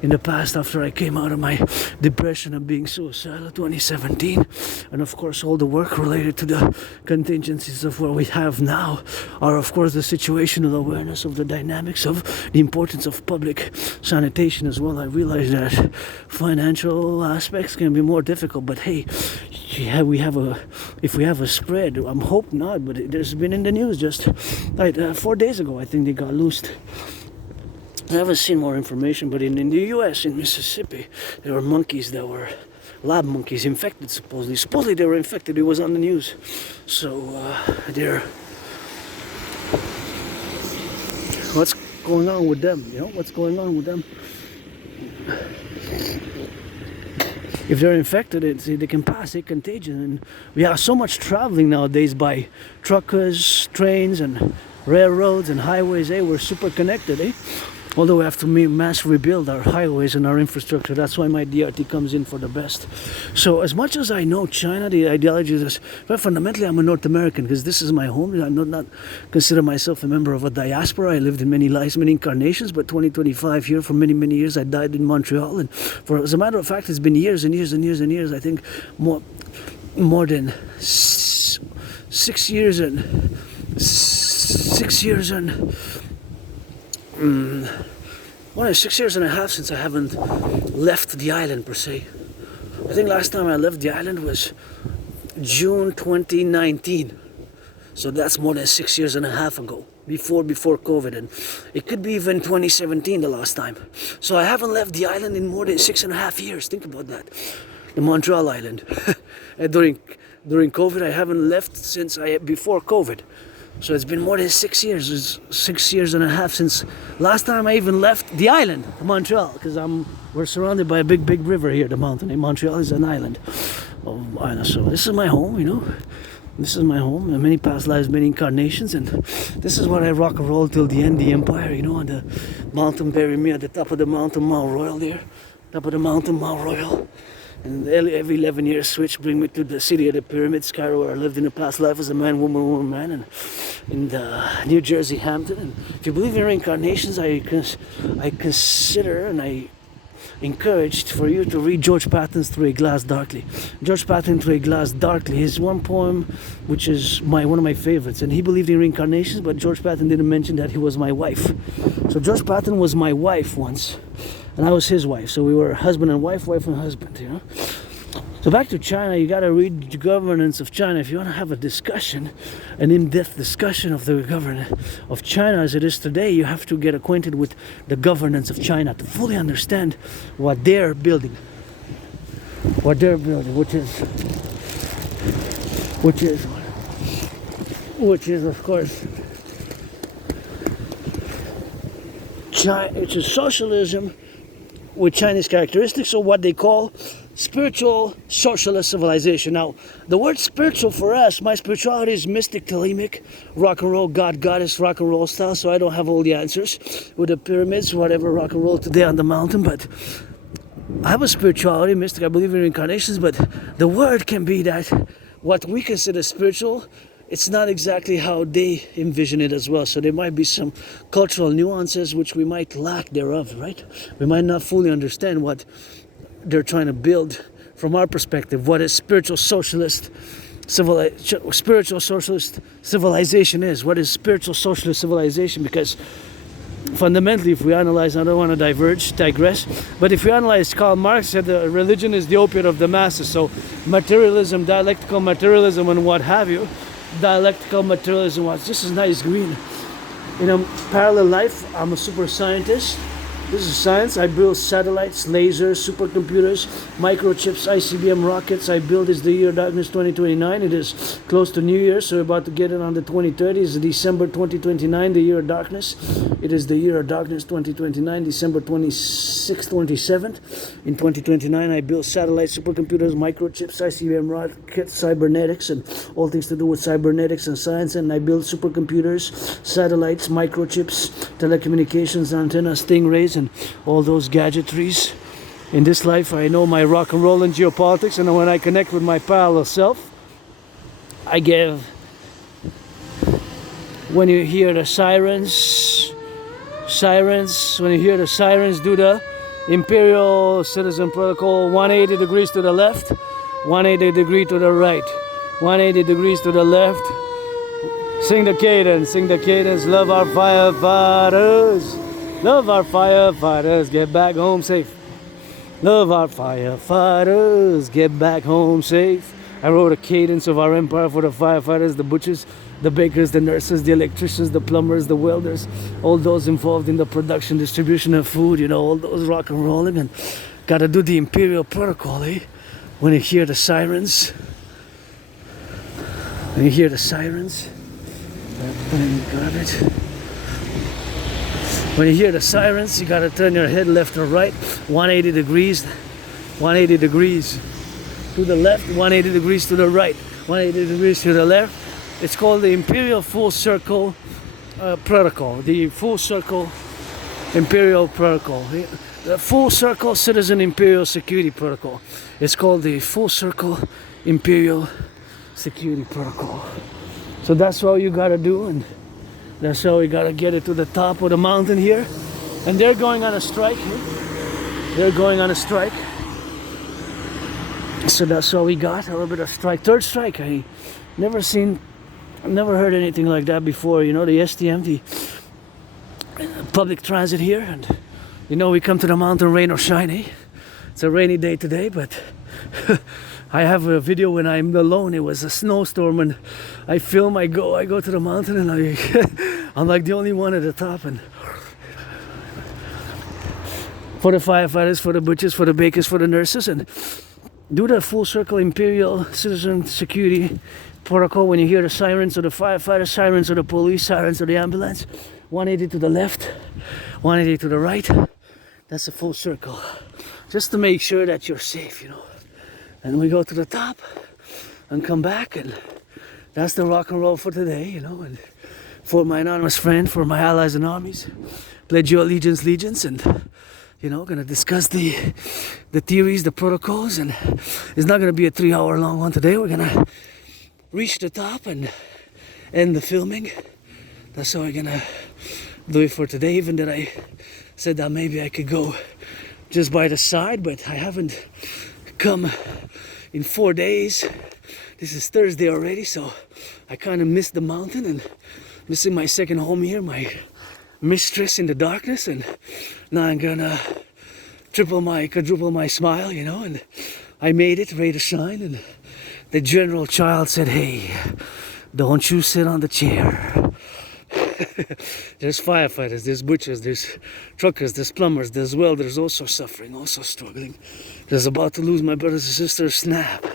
in the past, after I came out of my depression of being suicidal 2017. And of course all the work related to the contingencies of what we have now are of course the situational awareness of the dynamics of the importance of public sanitation as well. I realize that financial aspects can be more difficult, but hey, if we have a spread, I'm hope not, but there's been in the news just like 4 days ago, I think they got loosed. I haven't seen more information, but in the US, in Mississippi, there were monkeys that were lab monkeys infected, supposedly they were infected. It was on the news. So they're, what's going on with them, you know, what's going on with them? If they're infected, they can pass a contagion. And we have so much traveling nowadays by truckers, trains, and railroads and highways. We're super connected, Although we have to mass rebuild our highways and our infrastructure. That's why my DRT comes in for the best. So as much as I know China, the ideology is, but fundamentally I'm a North American because this is my home. I do not consider myself a member of a diaspora. I lived in many lives, many incarnations, but 2025 here for many, many years. I died in Montreal, and as a matter of fact, it's been years and years and years and years. I think more than 6 years and more than 6 years and a half since I haven't left the island per se. I think last time I left the island was June 2019. So that's more than 6 years and a half ago, before COVID, and it could be even 2017 the last time. So I haven't left the island in more than 6.5 years. Think about that. The Montreal island. And during COVID, I haven't left since before COVID. So it's been more than 6 years. It's 6 years and a half since last time I even left the island, Montreal, because we're surrounded by a big river here, the mountain. And Montreal is an island. So this is my home, you know. This is my home. Many past lives, many incarnations, and this is what I rock and roll till the end. The Empire, you know, on the mountain, bury me at the top of the mountain, Mount Royal there, top of the mountain, Mount Royal. And every 11 years switch bring me to the city of the pyramids, Cairo, where I lived in the past life as a man, woman, man, and in New Jersey, Hampton. And if you believe in reincarnations, I consider and I encouraged for you to read George Patton's Through a Glass Darkly. George Patton, Through a Glass Darkly, is one poem which is one of my favorites. And he believed in reincarnations, but George Patton didn't mention that he was my wife. So George Patton was my wife once, and I was his wife. So we were husband and wife and husband, you know. So back to China, you got to read the governance of China. If you want to have a discussion, an in-depth discussion of the governance of China as it is today, you have to get acquainted with the governance of China to fully understand what they're building. Which is of course China. It's a socialism with Chinese characteristics, or what they call spiritual socialist civilization. Now, the word spiritual for us, my spirituality is mystic, Thelemic, rock and roll, God, goddess, rock and roll style, so I don't have all the answers with the pyramids, whatever, rock and roll today on the mountain, but I have a spirituality, mystic, I believe in reincarnations, but the word can be that what we consider spiritual, it's not exactly how they envision it as well. So there might be some cultural nuances which we might lack thereof, right? We might not fully understand what they're trying to build from our perspective, what a spiritual socialist civilization is. What is spiritual socialist civilization? Because fundamentally, if we analyze, I don't want to digress, but if we analyze, Karl Marx said that religion is the opiate of the masses. So materialism, dialectical materialism, and what have you, dialectical materialism was, this is nice green. In a parallel life, I'm a super scientist. This is science. I build satellites, lasers, supercomputers, microchips, ICBM rockets. I build is the year of darkness 2029. It is close to New Year, so we're about to get it on the 2030. It's December 2029, the year of darkness. It is the year of darkness 2029, December 26th, 27th. In 2029, I build satellites, supercomputers, microchips, ICBM rockets, cybernetics, and all things to do with cybernetics and science. And I build supercomputers, satellites, microchips, telecommunications, antennas, stingrays, and all those gadgetries. In this life, I know my rock and roll and geopolitics, and when I connect with my parallel self, I give. When you hear the sirens, when you hear the sirens, do the Imperial Citizen Protocol 180 degrees to the left, 180 degrees to the right, 180 degrees to the left. Sing the cadence, love our firefighters. Love our firefighters, get back home safe. Love our firefighters, get back home safe. I wrote a cadence of our empire for the firefighters, the butchers, the bakers, the nurses, the electricians, the plumbers, the welders, all those involved in the production, distribution of food, you know, all those rock and rolling. And gotta do the Imperial Protocol, eh? When you hear the sirens. When you hear the sirens. Got it. When you hear the sirens, you gotta turn your head left or right, 180 degrees, 180 degrees to the left, 180 degrees to the right, 180 degrees to the left. It's called the Imperial Full Circle Protocol, the Full Circle Imperial Protocol, the Full Circle Citizen Imperial Security Protocol. It's called the Full Circle Imperial Security Protocol. So that's all you gotta do, and that's how we gotta get it to the top of the mountain here. And they're going on a strike here. They're going on a strike. So that's all we got, a little bit of strike. Third strike, I never heard anything like that before. You know, the STM, the public transit here. And you know, we come to the mountain, rain or shine, eh? It's a rainy day today, but I have a video when I'm alone. It was a snowstorm, and I film. I go to the mountain, and I'm like the only one at the top. And for the firefighters, for the butchers, for the bakers, for the nurses, and do the Full Circle Imperial Citizen Security Protocol. When you hear the sirens of the firefighters, sirens of the police, sirens of the ambulance, 180 to the left, 180 to the right. That's a full circle, just to make sure that you're safe, you know. And we go to the top and come back, and that's the rock and roll for today, you know. And for my anonymous friend, for my allies and armies, pledge your allegiance, and you know, gonna discuss the theories, the protocols, and it's not gonna be a 3-hour long one today. We're gonna reach the top and end the filming. That's how we're gonna do it for today. Even that I said that maybe I could go just by the side, but I haven't come in 4 days. This is Thursday already, so I kind of missed the mountain and missing my second home here, my mistress in the darkness. And now I'm gonna quadruple my smile, you know. And I made it, ready to shine. And the general child said, "Hey, don't you sit on the chair." There's firefighters, there's butchers, there's truckers, there's plumbers, there's welders, also suffering, also struggling. There's about to lose my brothers and sisters, snap.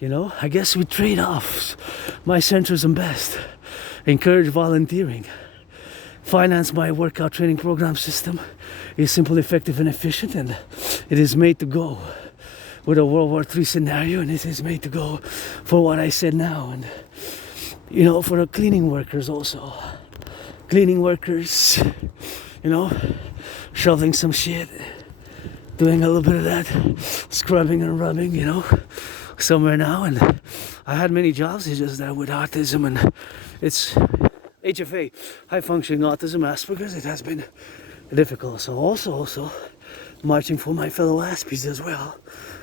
You know, I guess we trade off my centrism best. Encourage volunteering. Finance my workout training program system is simple, effective, and efficient, and it is made to go with a World War III scenario, and it is made to go for what I said now. And you know, for the cleaning workers also. Cleaning workers, you know, shoveling some shit, doing a little bit of that, scrubbing and rubbing, you know, somewhere now. And I had many jobs, it's just that with autism, and it's HFA, high functioning autism, Asperger's, it has been difficult. So also marching for my fellow Aspies as well.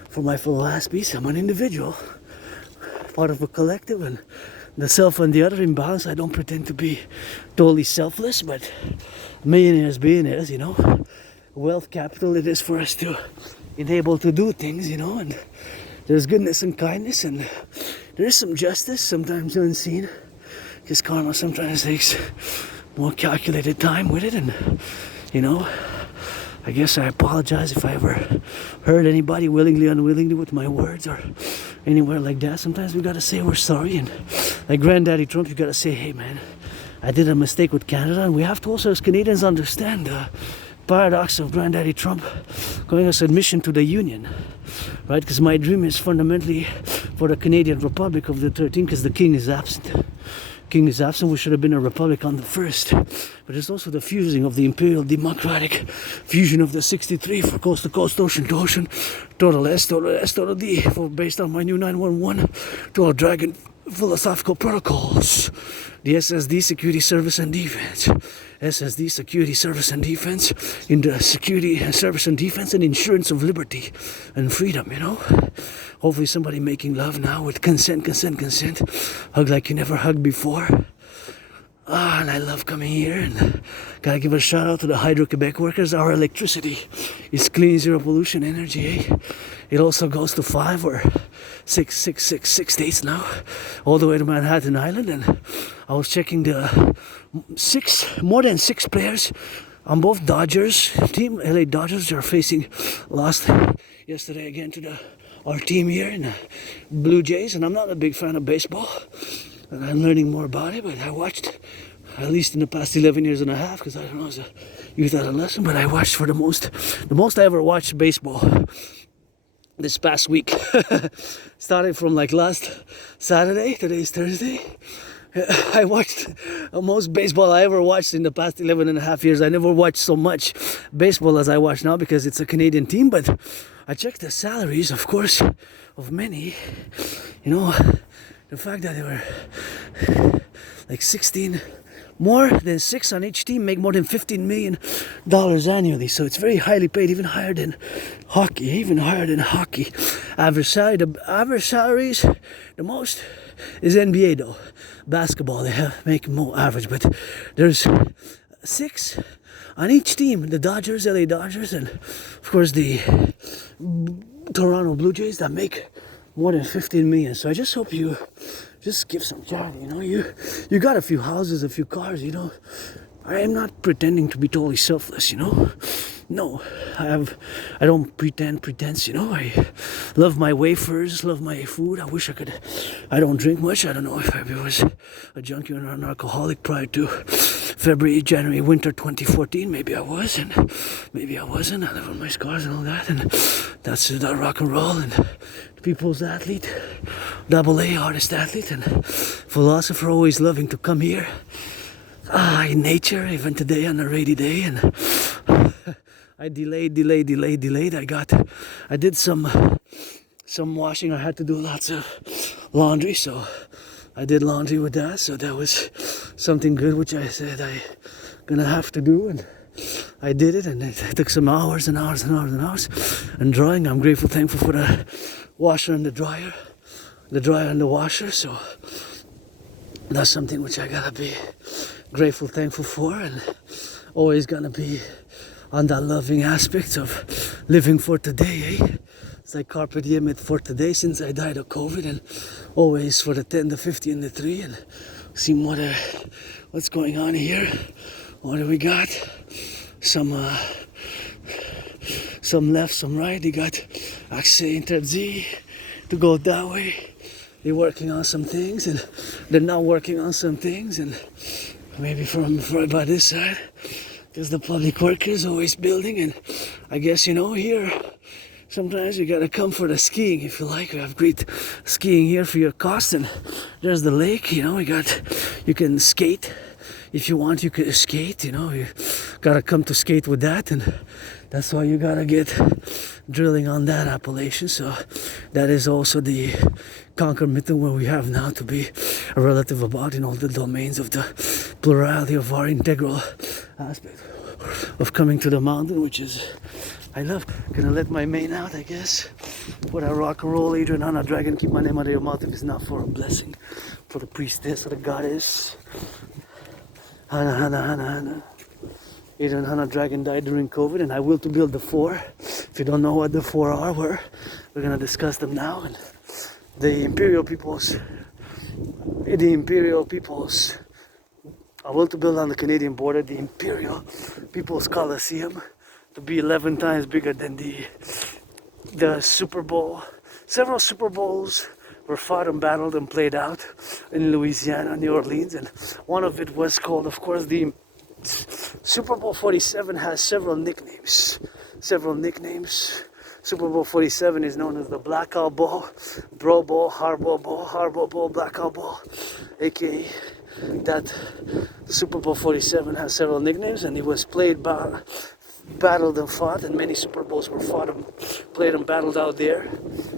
For my fellow Aspies, I'm an individual. part of a collective, and the self and the other imbalance. I don't pretend to be totally selfless, but billionaires, you know, wealth capital it is for us to enable to do things, you know, and there's goodness and kindness, and there is some justice, sometimes unseen, because karma sometimes takes more calculated time with it, and, you know, I guess I apologize if I ever hurt anybody willingly, unwillingly with my words or anywhere like that. Sometimes we gotta say we're sorry, and like Granddaddy Trump, you gotta say, hey man, I did a mistake with Canada, and we have to also as Canadians understand the paradox of Granddaddy Trump going as admission to the Union, right? Because my dream is fundamentally for the Canadian Republic of the 13th, because the king is absent. King is absent, we should have been a republic on the first. But it's also the fusing of the imperial democratic fusion of the 63 for coast to coast, ocean to ocean, total S, total D, for based on my new 911, total dragon philosophical protocols. The SSD, security, service and defense. SSD, security, service and defense. In the security, service and defense and insurance of liberty and freedom, you know. Hopefully somebody making love now with consent. Hug like you never hugged before. And I love coming here, and gotta give a shout out to the Hydro-Quebec workers. Our electricity is clean, zero pollution energy, eh? It also goes to 5 or 6 states now, all the way to Manhattan Island, and I was checking the more than 6 players on both Dodgers team. LA Dodgers are lost yesterday again to our team here in the Blue Jays, and I'm not a big fan of baseball, and I'm learning more about it, but I watched, at least in the past 11 years and a half, because I don't know, as a youth adolescent, but I watched for the most I ever watched baseball this past week. Starting from like last Saturday, today's Thursday. I watched the most baseball I ever watched in the past 11 and a half years. I never watched so much baseball as I watch now because it's a Canadian team, but I checked the salaries, of course, of many. You know, the fact that they were like 16, more than 6 on each team make more than $15 million annually. So it's very highly paid, even higher than hockey. Average salaries, the most is NBA though. Basketball, they make more average, but there's 6 on each team. The Dodgers, LA Dodgers, and of course the Toronto Blue Jays that make more than 15 million. So I just hope you just give some charity, you know. You got a few houses, a few cars, you know. I am not pretending to be totally selfless, you know. No, I don't pretense, you know. I love my wafers, love my food. I don't drink much. I don't know if I was a junkie or an alcoholic prior to February, January, winter 2014. Maybe I was, and maybe I wasn't. I live on my scars and all that, and that's that rock and roll and people's athlete, AA artist athlete, and philosopher, always loving to come here. In nature, even today on a rainy day, and I delayed. I did some washing. I had to do lots of laundry, so I did laundry with that. So that was something good, which I said I gonna have to do, and I did it. And it took some hours and drying. I'm grateful, thankful for the washer and the dryer and the washer. So that's something which I gotta be grateful, thankful for, and always gonna be on that loving aspect of living for today, eh? It's like carpe diem for today since I died of COVID, and always for the 10, the 50, and the 3, and see what's going on here. What do we got? Some left, some right. They got Acte, Integree to go that way. They're working on some things, and they're not working on some things, and maybe from right by this side, because the public workers always building. And I guess, you know, here sometimes you gotta come for the skiing if you like. We have great skiing here for your cost, and there's the lake, you know. You can skate if you want. You can skate, you know. You gotta come to skate with that, and that's why you gotta get drilling on that appellation. So that is also the concomitant where we have now to be a relative about in all the domains of the plurality of our integral aspect of coming to the mountain, which is I love. Gonna let my mane out, I guess. Put a rock and roll, Adrian Hana Dragon. Keep my name out of your mouth if it's not for a blessing. For the priestess or the goddess. Hana, Hana, Hana, Hana. Adrian Hana Dragon died during COVID, and I will to build the 4. If you don't know what the 4 are, we're gonna discuss them now. And the Imperial peoples, I will to build on the Canadian border the Imperial People's Coliseum to be 11 times bigger than the Super Bowl. Several Super Bowls were fought and battled and played out in Louisiana, New Orleans, and one of it was called, of course, the Super Bowl 47 has several nicknames. Super Bowl 47 is known as the Blackout Bowl, Bro Bowl, Harbor Bowl, Blackout Bowl, aka that Super Bowl 47 has several nicknames, and it was played by, battled and fought, and many Super Bowls were fought and played and battled out there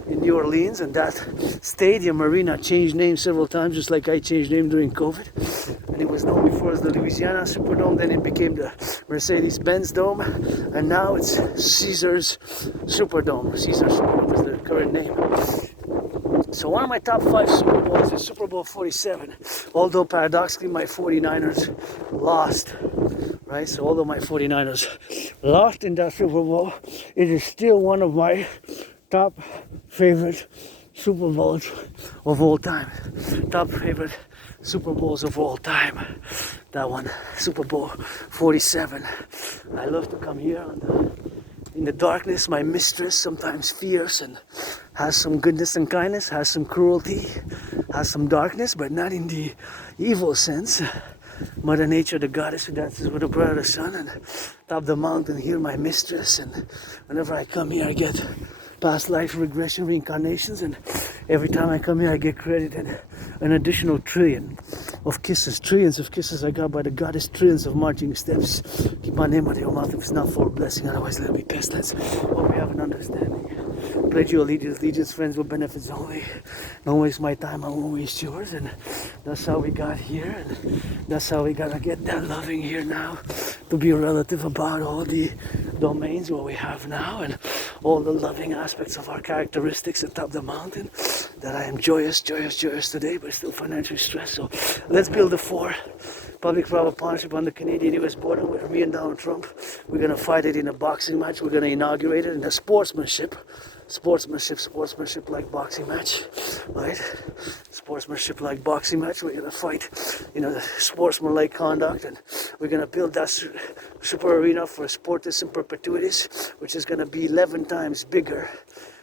in New Orleans, and that stadium arena changed names several times, just like I changed name during COVID. And it was known before as the Louisiana Superdome, then it became the Mercedes-Benz Dome, and now it's Caesars Superdome. Caesars Superdome is the current name. So one of my top 5 Super Bowls is Super Bowl 47, although paradoxically my 49ers lost, right? So although my 49ers lost in that Super Bowl, it is still one of my top favorite Super Bowls of all time. Top favorite Super Bowls of all time. That one, Super Bowl 47. I love to come here in the darkness. My mistress, sometimes fierce and has some goodness and kindness, has some cruelty, has some darkness, but not in the evil sense. Mother Nature, the goddess who dances with the brother, the sun, and top the mountain here, my mistress. And whenever I come here, I get past life regression, reincarnations, and every time I come here, I get credited an additional trillions of kisses I got by the goddess, trillions of marching steps. Keep my name out of your mouth if it's not for a blessing, otherwise let me pestilence. Hope we have an understanding. Pledge your allegiance, friends with benefits only. Don't waste my time, I won't waste yours. And that's how we got here, and that's how we gotta get that loving here now, to be relative about all the domains what we have now, and all the loving aspects of our characteristics atop the mountain, that I am joyous today, but still financially stressed. So let's build a 4 public-private partnership on the Canadian-US border with me and Donald Trump. We're gonna fight it in a boxing match. We're gonna inaugurate it in a sportsmanship like boxing match, right? Sportsmanship like boxing match. We're gonna fight, sportsman-like conduct, and we're gonna build that super arena for sportus in perpetuities, which is gonna be 11 times bigger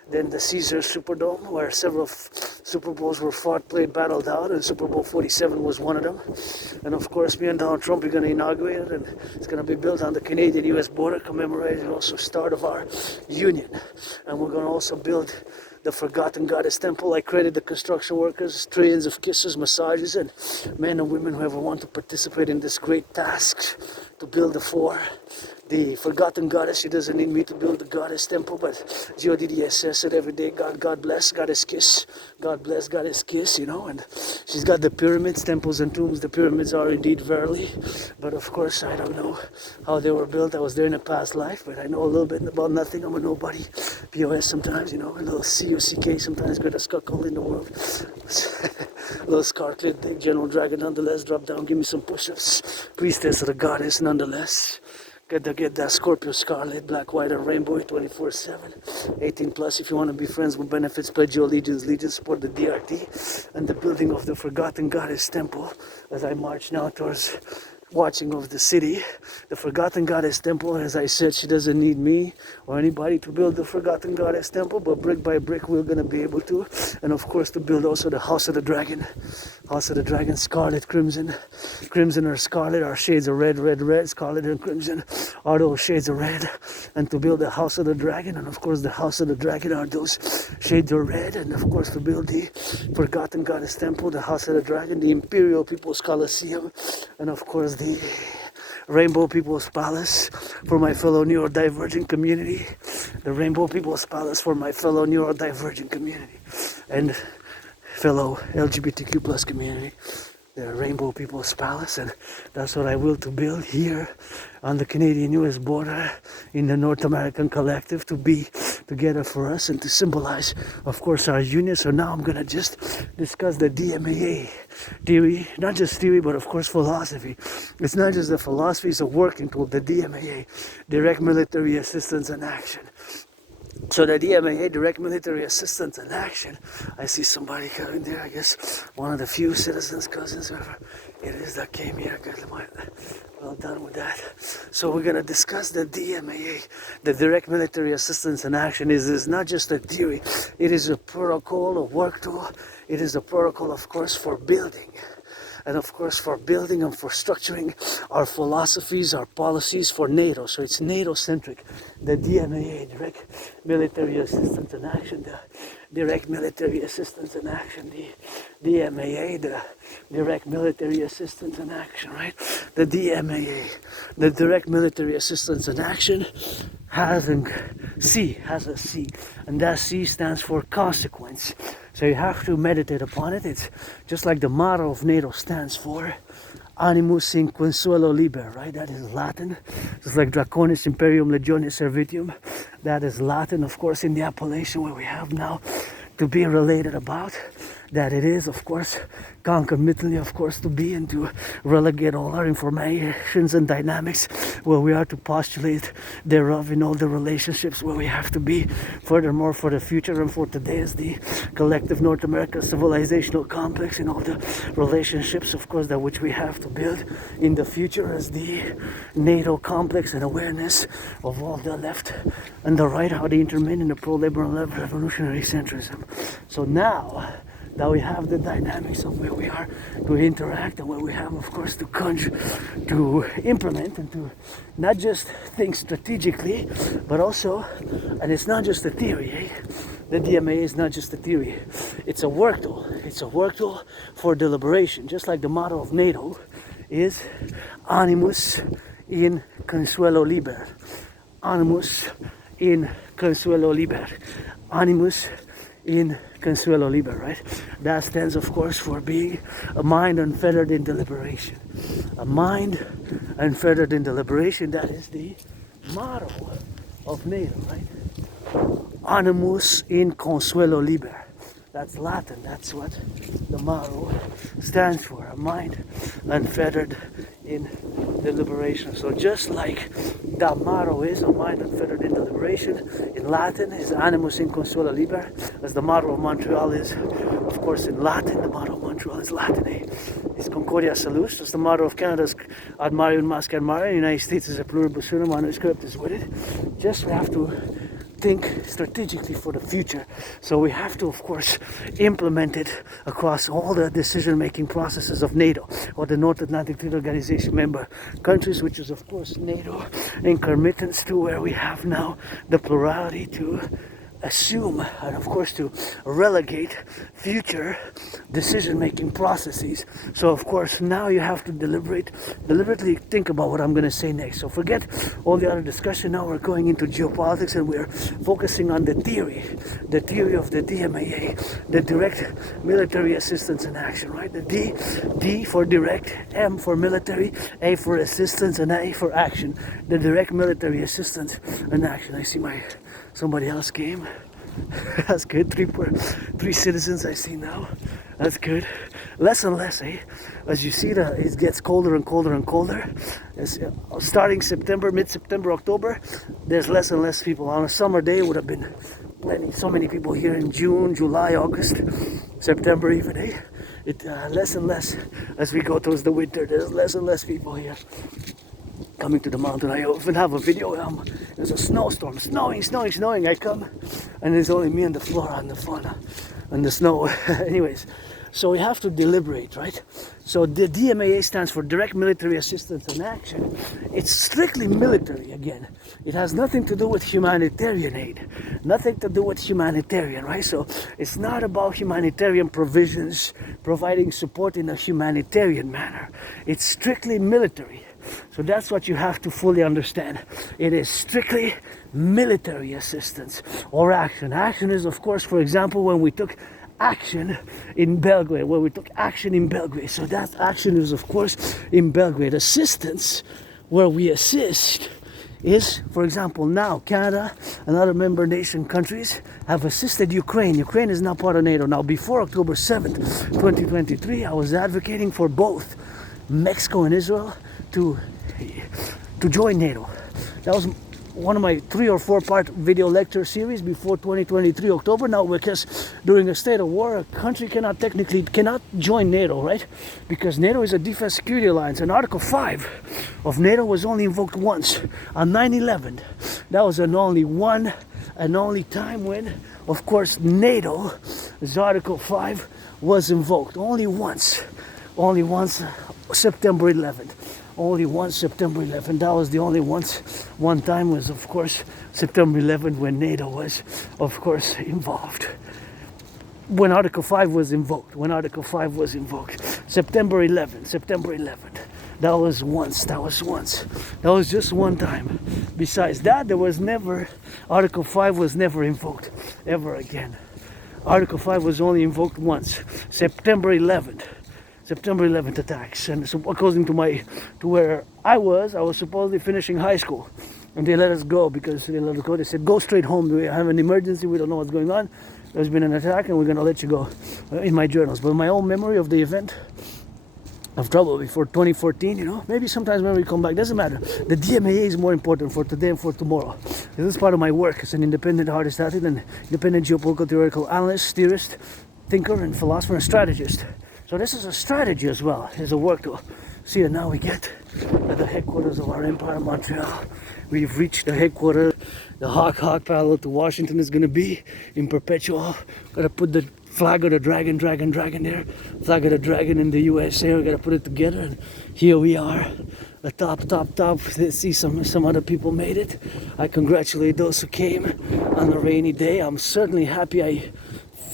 than the Caesars Superdome, where several Super Bowls were fought, played, battled out, and Super Bowl 47 was one of them. And of course, me and Donald Trump are going to inaugurate it, and it's going to be built on the Canadian-US border, commemorating also start of our union. And we're going to also build the Forgotten Goddess Temple. I credit the construction workers, trillions of kisses, massages, and men and women who ever want to participate in this great task to build the 4. The Forgotten Goddess, she doesn't need me to build the Goddess Temple, but G-O-D-D-S says it every day. God bless, Goddess kiss. God bless, Goddess kiss, and she's got the pyramids, temples and tombs. The pyramids are indeed verily, but of course I don't know how they were built. I was there in a past life, but I know a little bit about nothing. I'm a nobody. POS sometimes, a little C-O-C-K sometimes, greatest cuckold in the world. A little scar-clit, big General Dragon nonetheless. Drop down, give me some push-ups. Priestess of the Goddess nonetheless. Get that Scorpio Scarlet, Black, White, and Rainbow 24/7. 18 plus if you want to be friends with benefits. Pledge your allegiance, support the DRT and the building of the Forgotten Goddess Temple as I march now towards watching of the city. The Forgotten Goddess Temple, as I said, she doesn't need me or anybody to build the Forgotten Goddess Temple, but brick by brick we're going to be able to. And of course to build also the House of the Dragon. House of the Dragon, scarlet, crimson. Crimson or scarlet are shades of red, scarlet and crimson are those shades of red. And to build the House of the Dragon, and of course the House of the Dragon are those shades of red. And of course to build the Forgotten Goddess Temple, the House of the Dragon, the Imperial People's Coliseum, and of course the Rainbow People's Palace for my fellow neurodivergent community. The Rainbow People's Palace for my fellow neurodivergent community and fellow LGBTQ plus community. the Rainbow People's Palace, and that's what I will to build here on the Canadian-US border in the North American Collectif, to be together for us and to symbolize, of course, our union. So now I'm gonna just discuss the DMAA theory, not just theory, but of course philosophy. It's not just the philosophy, it's a working tool, the DMAA, direct military assistance and action. So the DMAA, direct military assistance and action, I see somebody coming there, I guess one of the few citizens, cousins, whoever it is that came here. Good, well done with that. So we're gonna discuss the DMAA, the direct military assistance and action. Is not just a theory, it is a protocol, a work tool. It is a protocol, of course, for building. And of course for building and for structuring our philosophies, our policies for NATO. So it's NATO-centric. The DMAA, direct military assistance and action, the direct military assistance and action, the DMAA, the direct military assistance and action, right? The DMAA, the direct military assistance and action has a C, and that C stands for consequence. So you have to meditate upon it. It's just like the motto of NATO stands for animus in consuelo liber, right? That is Latin. Just like Draconis, Imperium, Legionis, Servitium. That is Latin, of course, in the appellation where we have now to be related about. That it is, of course, concomitantly, of course, to be and to relegate all our informations and dynamics where we are to postulate thereof in all the relationships where we have to be. Furthermore, for the future and for today is the collective North American civilizational complex in all the relationships, of course, that which we have to build in the future as the NATO complex and awareness of all the left and the right, how they intermin in the pro-labor and revolutionary centrism. So now that we have the dynamics of where we are to interact and where we have, of course, to to implement and to not just think strategically, but also, and it's not just a theory, eh? The DMA is not just a theory, it's a work tool. It's a work tool for deliberation, just like the motto of NATO is animus in consuelo liber. Animus in consuelo liber. Animus in consuelo liber, right? That stands, of course, for being a mind unfettered in deliberation. A mind unfettered in deliberation, that is the motto of NATO, right? Animus in consuelo liber. That's Latin, that's what the motto stands for, a mind unfettered in deliberation. So just like that motto is a mind unfettered in deliberation, in Latin is animus in consuelo liber, as the motto of Montreal is, of course, in Latin. The motto of Montreal is Latin, eh? It's Concordia Salus, as the motto of Canada's Ad Marium Masc Ad Marium, United States is a pluribus unum, N.A.C.W.P is with it. Just we have to think strategically for the future. So we have to, of course, implement it across all the decision-making processes of NATO, or the North Atlantic Treaty Organization member countries, which is, of course, NATO, in committance to where we have now the plurality to assume and, of course, to relegate future decision-making processes. So, of course, now you have to deliberately think about what I'm going to say next. So forget all the other discussion. Now we're going into geopolitics and we're focusing on the theory of the DMAA, the direct military assistance and action, right? The D for direct, M for military, A for assistance, and A for action. The direct military assistance and action. I see somebody else came. That's good. Three citizens I see now. That's good. Less and less, eh? As you see, it gets colder and colder and colder. Starting September, mid-September, October, there's less and less people. On a summer day, it would have been plenty. So many people here in June, July, August, September even, eh? Less and less as we go towards the winter. There's less and less people here coming to the mountain. I often have a video. There's a snowstorm, snowing. I come, and there's only me on the floor on the fauna, and the snow. Anyways, so we have to deliberate, right? So the DMAA stands for Direct Military Assistance and Action. It's strictly military again. It has nothing to do with humanitarian aid, nothing to do with humanitarian, right? So it's not about humanitarian provisions, providing support in a humanitarian manner. It's strictly military. So that's what you have to fully understand. It is strictly military assistance or action. Action is, of course, for example, when we took action in Belgrade, where we took action in Belgrade. So that action is, of course, in Belgrade. Assistance, where we assist, is, for example, now Canada and other member nation countries have assisted Ukraine. Ukraine is now part of NATO. Now, before October 7th, 2023, I was advocating for both Mexico and Israel to join NATO. That was one of my 3 or 4 part video lecture series before 2023 October. Now, because during a state of war, a country cannot join NATO, right? Because NATO is a defense security alliance, and Article 5 of NATO was only invoked once on 9/11. That was an only one and only time when, of course, NATO's Article 5 was invoked. Only once, September 11th. Only once, September 11th. That was the only one time was, of course, September 11th, when NATO was, of course, involved. When Article 5 was invoked. September 11th. That was once. That was just one time. Besides that, Article 5 was never invoked ever again. Article 5 was only invoked once. September 11th attacks. And so according to where I was supposedly finishing high school, and they let us go because they said, go straight home. We have an emergency. We don't know what's going on. There's been an attack, and we're going to let you go. In my journals, but my own memory of the event of trouble before 2014, maybe sometimes memory come back, doesn't matter. The DMAA is more important for today and for tomorrow. This is part of my work as an independent artist, athlete, and independent geopolitical theoretical analyst, theorist, thinker, and philosopher and strategist. So this is a strategy as well. It's a work to see. And now we get at the headquarters of our empire, Montreal. We've reached the headquarters. The hawk parallel to Washington is going to be in perpetual. Got to put the flag of the dragon there. Flag of the dragon in the USA. We got to put it together. And here we are. The top. Let's see, some other people made it. I congratulate those who came on a rainy day. I'm certainly happy I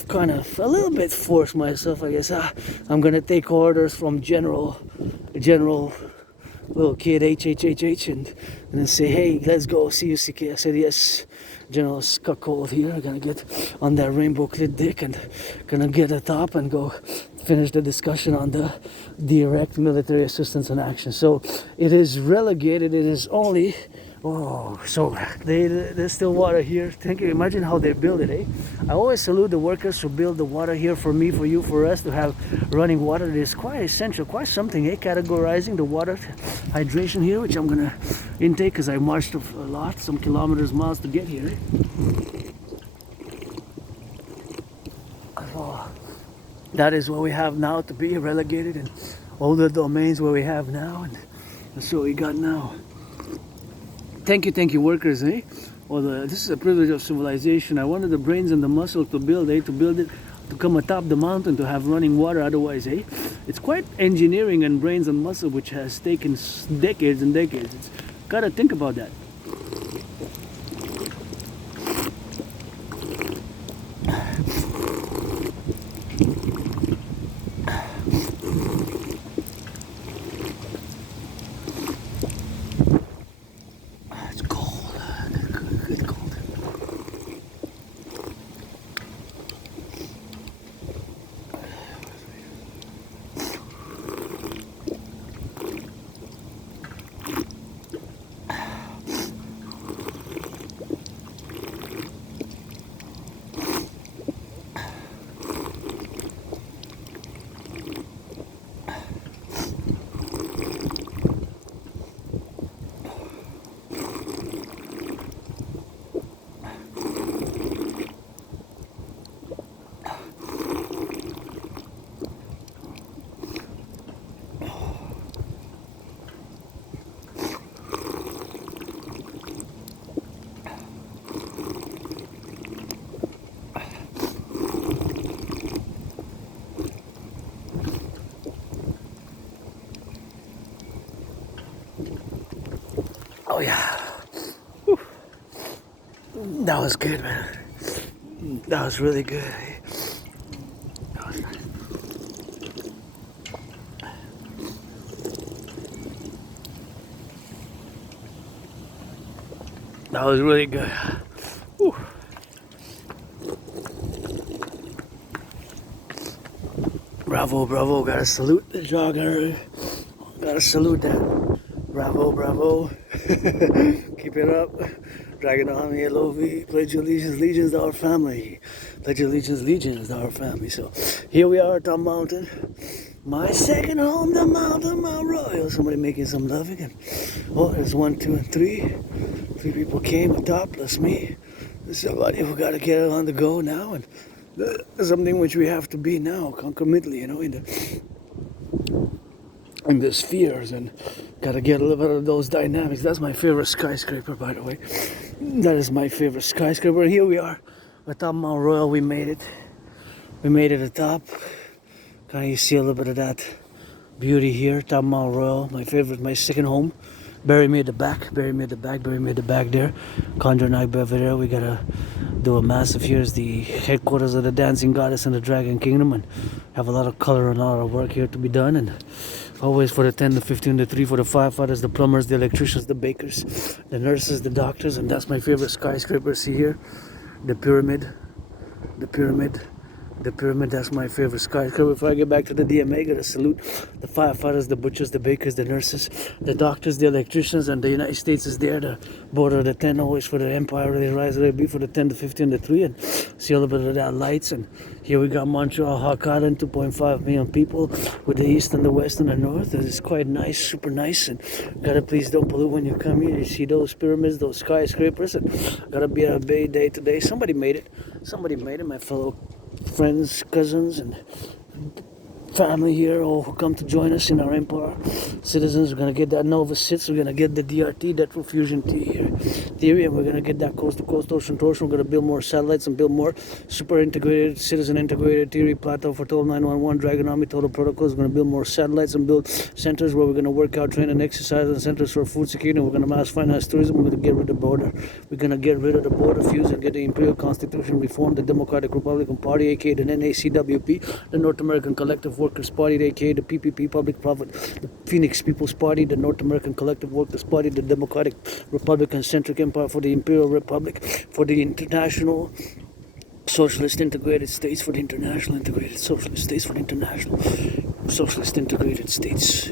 kind of a little bit forced myself, I guess. I'm gonna take orders from general little kid H, and then say, hey, let's go see you, CK. I said, yes, General Cuckold here. I'm gonna get on that rainbow clit dick and gonna get a top and go finish the discussion on the direct military assistance and action. So it is relegated. It is only so there's still water here. Thank you. Imagine how they build it, eh? I always salute the workers who build the water here for me, for you, for us to have running water. It is quite essential, quite something, eh? Categorizing the water hydration here, which I'm gonna intake because I marched a lot, some miles to get here. That is what we have now to be relegated, and all the domains where we have now, and that's what we got now. Thank you, workers, eh? This is a privilege of civilization. I wanted the brains and the muscle to build it, to come atop the mountain, to have running water. Otherwise, eh? It's quite engineering and brains and muscle, which has taken decades and decades. It's gotta think about that. Oh yeah. Whew. That was good, man. That was really good. That was really good. Whew. Bravo, bravo. Gotta salute the jogger. Gotta salute that. Bravo, bravo. Keep it up. Dragon Army, L.O.V. Pledge allegiance, legions to our family. Pledge allegiance, legions to our family. So here we are at the mountain. My second home, the mountain, Mount Royal. Somebody making some loving. And, oh, there's 1, 2, and 3. 3 people came atop, plus me. There's somebody who got to get on the go now. And something which we have to be now, concomitantly, you know, in the spheres, and gotta get a little bit of those dynamics. That's my favorite skyscraper, by the way. That is my favorite skyscraper. And here we are atop Mount Royal. We made it. We made it atop. Can you see a little bit of that beauty here? Top Mount Royal, my favorite, my second home. Bury me at the back, bury me at the back, bury me at the back there. Conjure Night over there. We gotta do a massive. Here's the headquarters of the dancing goddess and the dragon kingdom, and have a lot of color and a lot of work here to be done. And always for the 10, the 15, the 3, for the firefighters, the plumbers, the electricians, the bakers, the nurses, the doctors. And that's my favorite skyscraper. See here, the pyramid, the pyramid. The pyramid, that's my favorite skyscraper. Before I get back to the DMA, gotta salute the firefighters, the butchers, the bakers, the nurses, the doctors, the electricians, and the United States is there. The border of the 10 always for the empire, they rise, they be for the 10, the 15, the 3, and see a little bit of that lights. And here we got Montreal, Hawk Island, 2.5 million people with the east and the west and the north. It's quite nice, super nice. And gotta please don't pollute when you come here. You see those pyramids, those skyscrapers, and gotta be a bay day today. Somebody made it. Somebody made it, my fellow friends, cousins, and family here, all who come to join us in our empire. Citizens, we're going to get that Nova 6, we're going to get the DRT, that fusion T here, theory, and we're going to get that coast to coast, ocean to ocean. We're going to build more satellites and build more super integrated, citizen integrated theory platform for Total 911, Dragon Army, Total Protocols. We're going to build more satellites and build centers where we're going to work out, train, and exercise, and centers for food security. We're going to mass finance tourism. We're going to get rid of the border. We're going to get rid of the border fuse and get the Imperial Constitution reformed, the Democratic Republican Party, aka the N.A.C.W.P, the North American Collective Workers Party, aka the PPP, Public Profit, the Phoenix People's Party, the North American Collective Workers Party, the Democratic Republican Centric Empire for the Imperial Republic, for the International Socialist Integrated States, for the International Integrated Socialist States, for the International Socialist Integrated States.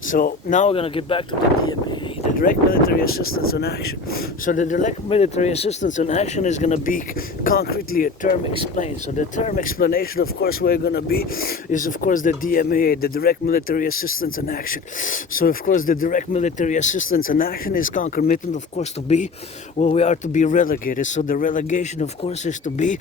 So now we're going to get back to the DMA, the Direct Military Assistance in Action. So the Direct Military Assistance in Action is going to be concretely a term explained. So the term explanation, of course, where it's going to be is, of course, the DMA, the Direct Military Assistance in Action. So, of course, the Direct Military Assistance in Action is concomitant, of course, to be where we are to be relegated. So the relegation, of course, is to be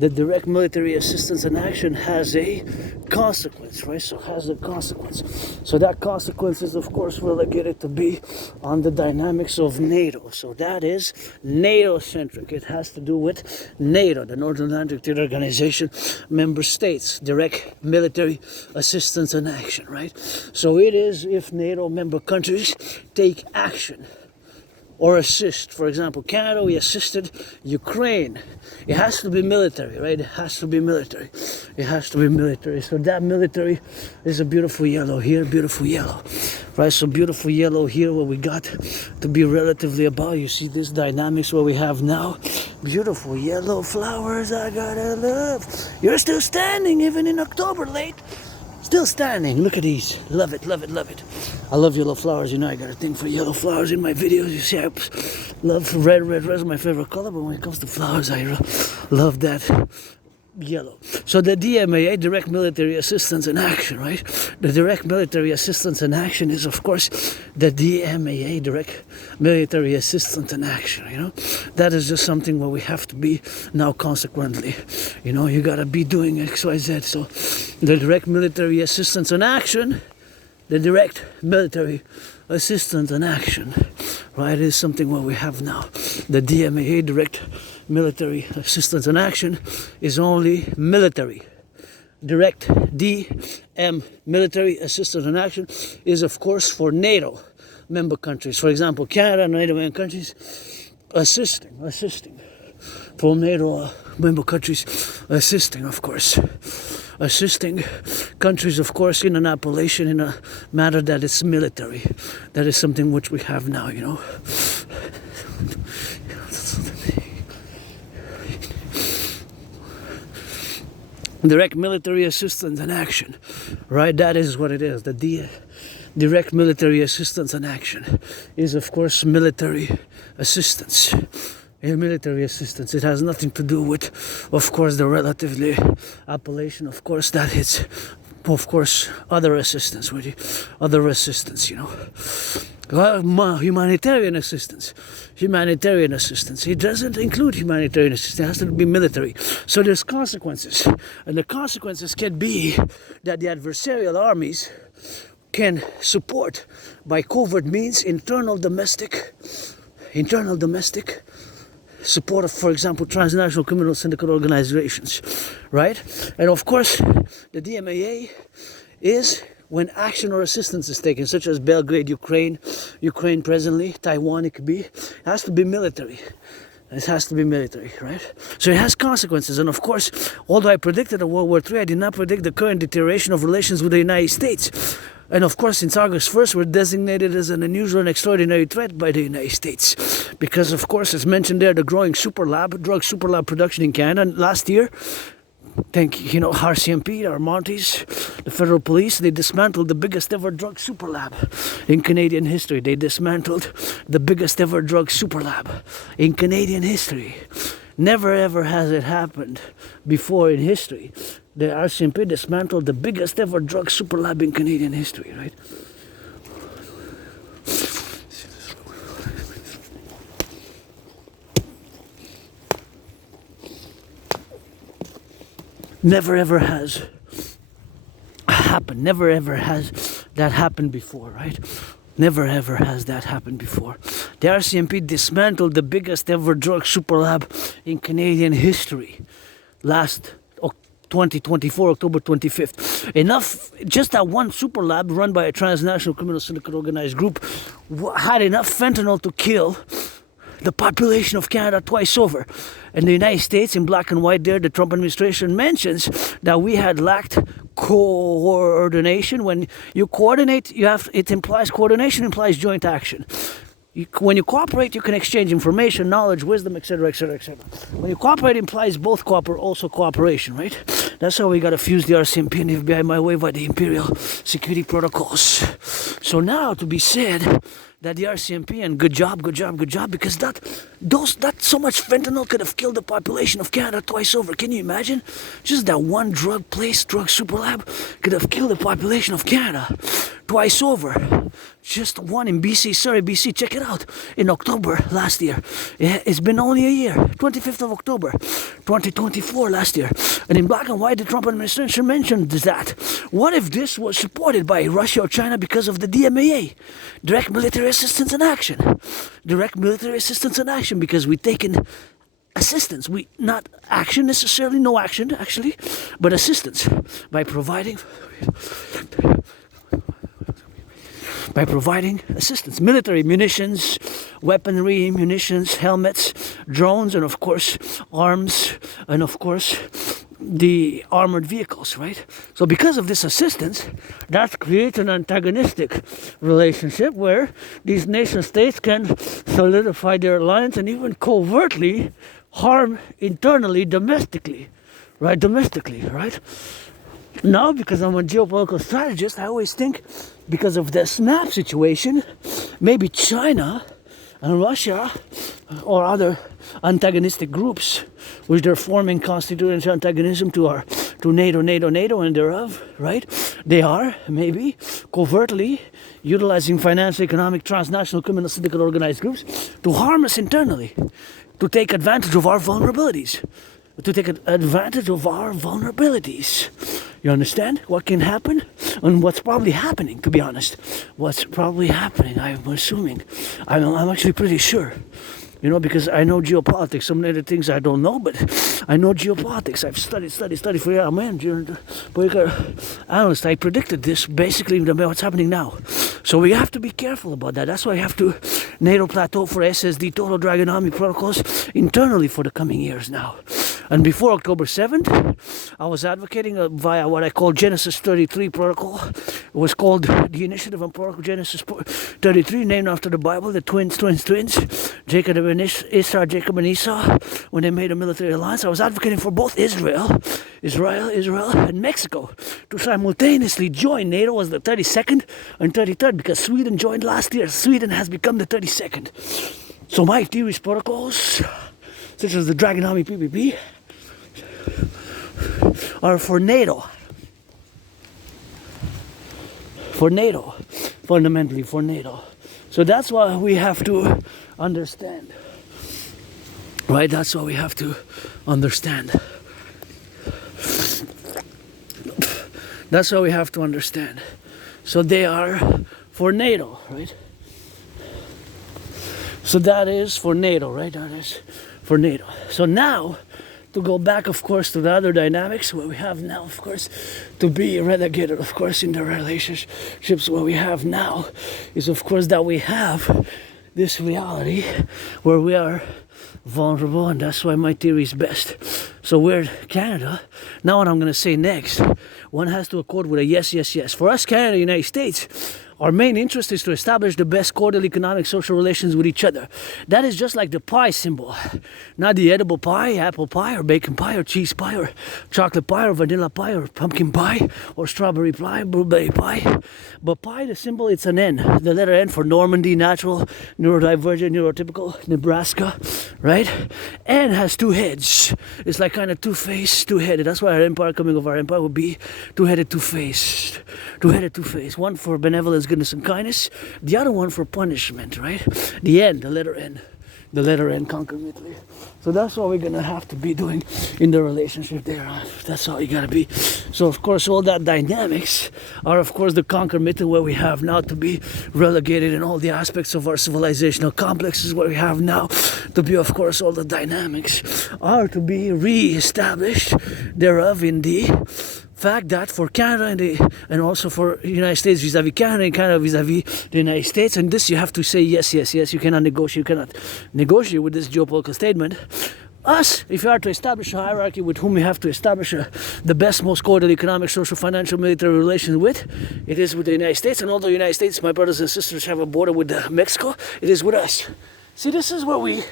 the Direct Military Assistance in Action has a consequence, right? So has a consequence. So that consequence is, of course, relegated to be on the dynamics of NATO. So that is NATO-centric. It has to do with NATO, the North Atlantic Treaty Organization member states, direct military assistance and action, right? So it is if NATO member countries take action or assist. For example, Canada, we assisted Ukraine. It has to be military, right? It has to be military. It has to be military. So that military is a beautiful yellow here, beautiful yellow, right? So beautiful yellow here where we got to be relatively about. You see this dynamics where we have now. Beautiful yellow flowers, I gotta love. You're still standing even in October late. Still standing. Look at these. Love it, love it, love it. I love yellow flowers. You know, I got a thing for yellow flowers in my videos. You see, I love red. Red is my favorite color. But when it comes to flowers, I love that yellow. So the DMA, Direct Military Assistance in Action, right? The Direct Military Assistance in Action is, of course, the DMA, Direct Military Assistance in Action, you know? That is just something where we have to be now consequently. You know, you gotta be doing X, Y, Z. So the Direct Military Assistance in Action, the Direct Military Assistance in Action, right, is something what we have now. The DMA, Direct Military Assistance in Action, is only military. Direct DM, Military Assistance in Action, is of course for NATO member countries. For example, Canada and NATO member countries assisting. For NATO member countries assisting, of course. Assisting countries, of course, in an appellation, in a matter that is military. That is something which we have now, you know. Direct military assistance and action, right? That is what it is. The direct military assistance and action is, of course, military assistance. Military assistance. It has nothing to do with, of course, the relatively appellation, of course, that it's, of course, other assistance, you know. Humanitarian assistance. It doesn't include humanitarian assistance. It has to be military. So there's consequences. And the consequences can be that the adversarial armies can support by covert means internal domestic support of, for example, transnational criminal syndicate organizations, right? And of course, the DMAA is when action or assistance is taken, such as Belgrade, Ukraine presently, Taiwan, it could be, it has to be military. It has to be military, right? So it has consequences. And of course, although I predicted a World War III, I did not predict the current deterioration of relations with the United States. And of course, since August 1st, we're designated as an unusual and extraordinary threat by the United States. Because, of course, as mentioned there, the growing drug super lab production in Canada last year, RCMP, our Mounties, the federal police, they dismantled the biggest ever drug super lab in Canadian history. They dismantled the biggest ever drug super lab in Canadian history. Never ever has it happened before in history. The RCMP dismantled the biggest ever drug super lab in Canadian history, right? Never ever has happened. Never ever has that happened before, right? Never ever has that happened before. The RCMP dismantled the biggest ever drug super lab in Canadian history last 2024, October 25th. Just that one super lab run by a transnational criminal syndicate organized group had enough fentanyl to kill the population of Canada twice over. In the United States, in black and white there, the Trump administration mentions that we had lacked coordination. When you coordinate, coordination implies joint action. When you cooperate, you can exchange information, knowledge, wisdom, etc., etc., etc. When you cooperate, implies both also cooperation, right? That's how we got to fuse the RCMP and FBI my way by the Imperial security protocols. So now to be said that the RCMP, and good job, because that so much fentanyl could have killed the population of Canada twice over. Can you imagine? Just that one drug super lab could have killed the population of Canada twice over. Just one in BC, Surrey, BC. Check it out. In October last year. It's been only a year. 25th of October, 2024 last year. And in black and white, the Trump administration mentioned that. What if this was supported by Russia or China because of the DMAA? Direct military assistance and action. Direct military assistance and action, because we've taken assistance. Not action necessarily, no action actually, but assistance by providing assistance, military munitions, weaponry, helmets, drones, and of course arms, and of course the armored vehicles, right? So because of this assistance, that creates an antagonistic relationship where these nation states can solidify their alliance and even covertly harm internally, domestically, right? Now, because I'm a geopolitical strategist, I always think, because of the SNAP situation, maybe China and Russia or other antagonistic groups, which they're forming constituent antagonism to NATO and thereof, right? They are maybe covertly utilizing financial, economic, transnational criminal syndicate organized groups to harm us internally, to take advantage of our vulnerabilities. You understand what can happen? And what's probably happening, to be honest. What's probably happening, I'm assuming. I'm actually pretty sure. Because I know geopolitics. Some of the things I don't know, but I know geopolitics. I've studied for political analyst. I predicted this, basically, what's happening now. So we have to be careful about that. That's why we have to NATO plateau for SSD, total Dragon Army protocols internally for the coming years now. And before October 7th, I was advocating via what I call Genesis 33 protocol. It was called the Initiative on Protocol Genesis 33, named after the Bible, the twins, Jacob and Esau, when they made a military alliance. I was advocating for both Israel, and Mexico to simultaneously join. NATO was the 32nd and 33rd because Sweden joined last year. Sweden has become the 32nd. So my theories, protocols, such as the Draconis PPP, are for NATO. For NATO. Fundamentally for NATO. So that's why we have to understand. Right? That's why we have to understand. That's why we have to understand. So they are for NATO, right? So that is for NATO, right? That is for NATO. So now, to go back, of course, to the other dynamics, what we have now, of course, to be relegated, of course, in the relationships, what we have now is, of course, that we have this reality where we are vulnerable, and that's why my theory is best. So we're Canada. Now what I'm going to say next, one has to accord with a yes, yes, yes. For us, Canada, United States, our main interest is to establish the best cordial economic social relations with each other. That is just like the pie symbol. Not the edible pie, apple pie, or bacon pie, or cheese pie, or chocolate pie, or vanilla pie, or pumpkin pie, or strawberry pie, blueberry pie. But pie, the symbol, it's an N. The letter N for Normandy, natural, neurodivergent, neurotypical, Nebraska, right? N has two heads. It's like kind of two-faced, two-headed. That's why our empire, coming of our empire, would be two-headed, two-faced. Two-headed, two-faced. One for benevolence, goodness, and kindness. The other one for punishment, right? The N, the letter N. The letter N concomitantly. So that's what we're going to have to be doing in the relationship there. That's all you got to be. So, of course, all that dynamics are, of course, the concomitant where we have now to be relegated in all the aspects of our civilizational complexes, where we have now to be, of course, all the dynamics are to be re-established thereof in the fact that for Canada and also for the United States vis-a-vis Canada and Canada vis-a-vis the United States, and this you have to say yes, yes, yes. You cannot negotiate with this geopolitical statement. Us, if you are to establish a hierarchy with whom we have to establish the best, most cordial economic, social, financial, military relations with, it is with the United States. And although the United States, my brothers and sisters, have a border with Mexico, it is with us. See, this is where we,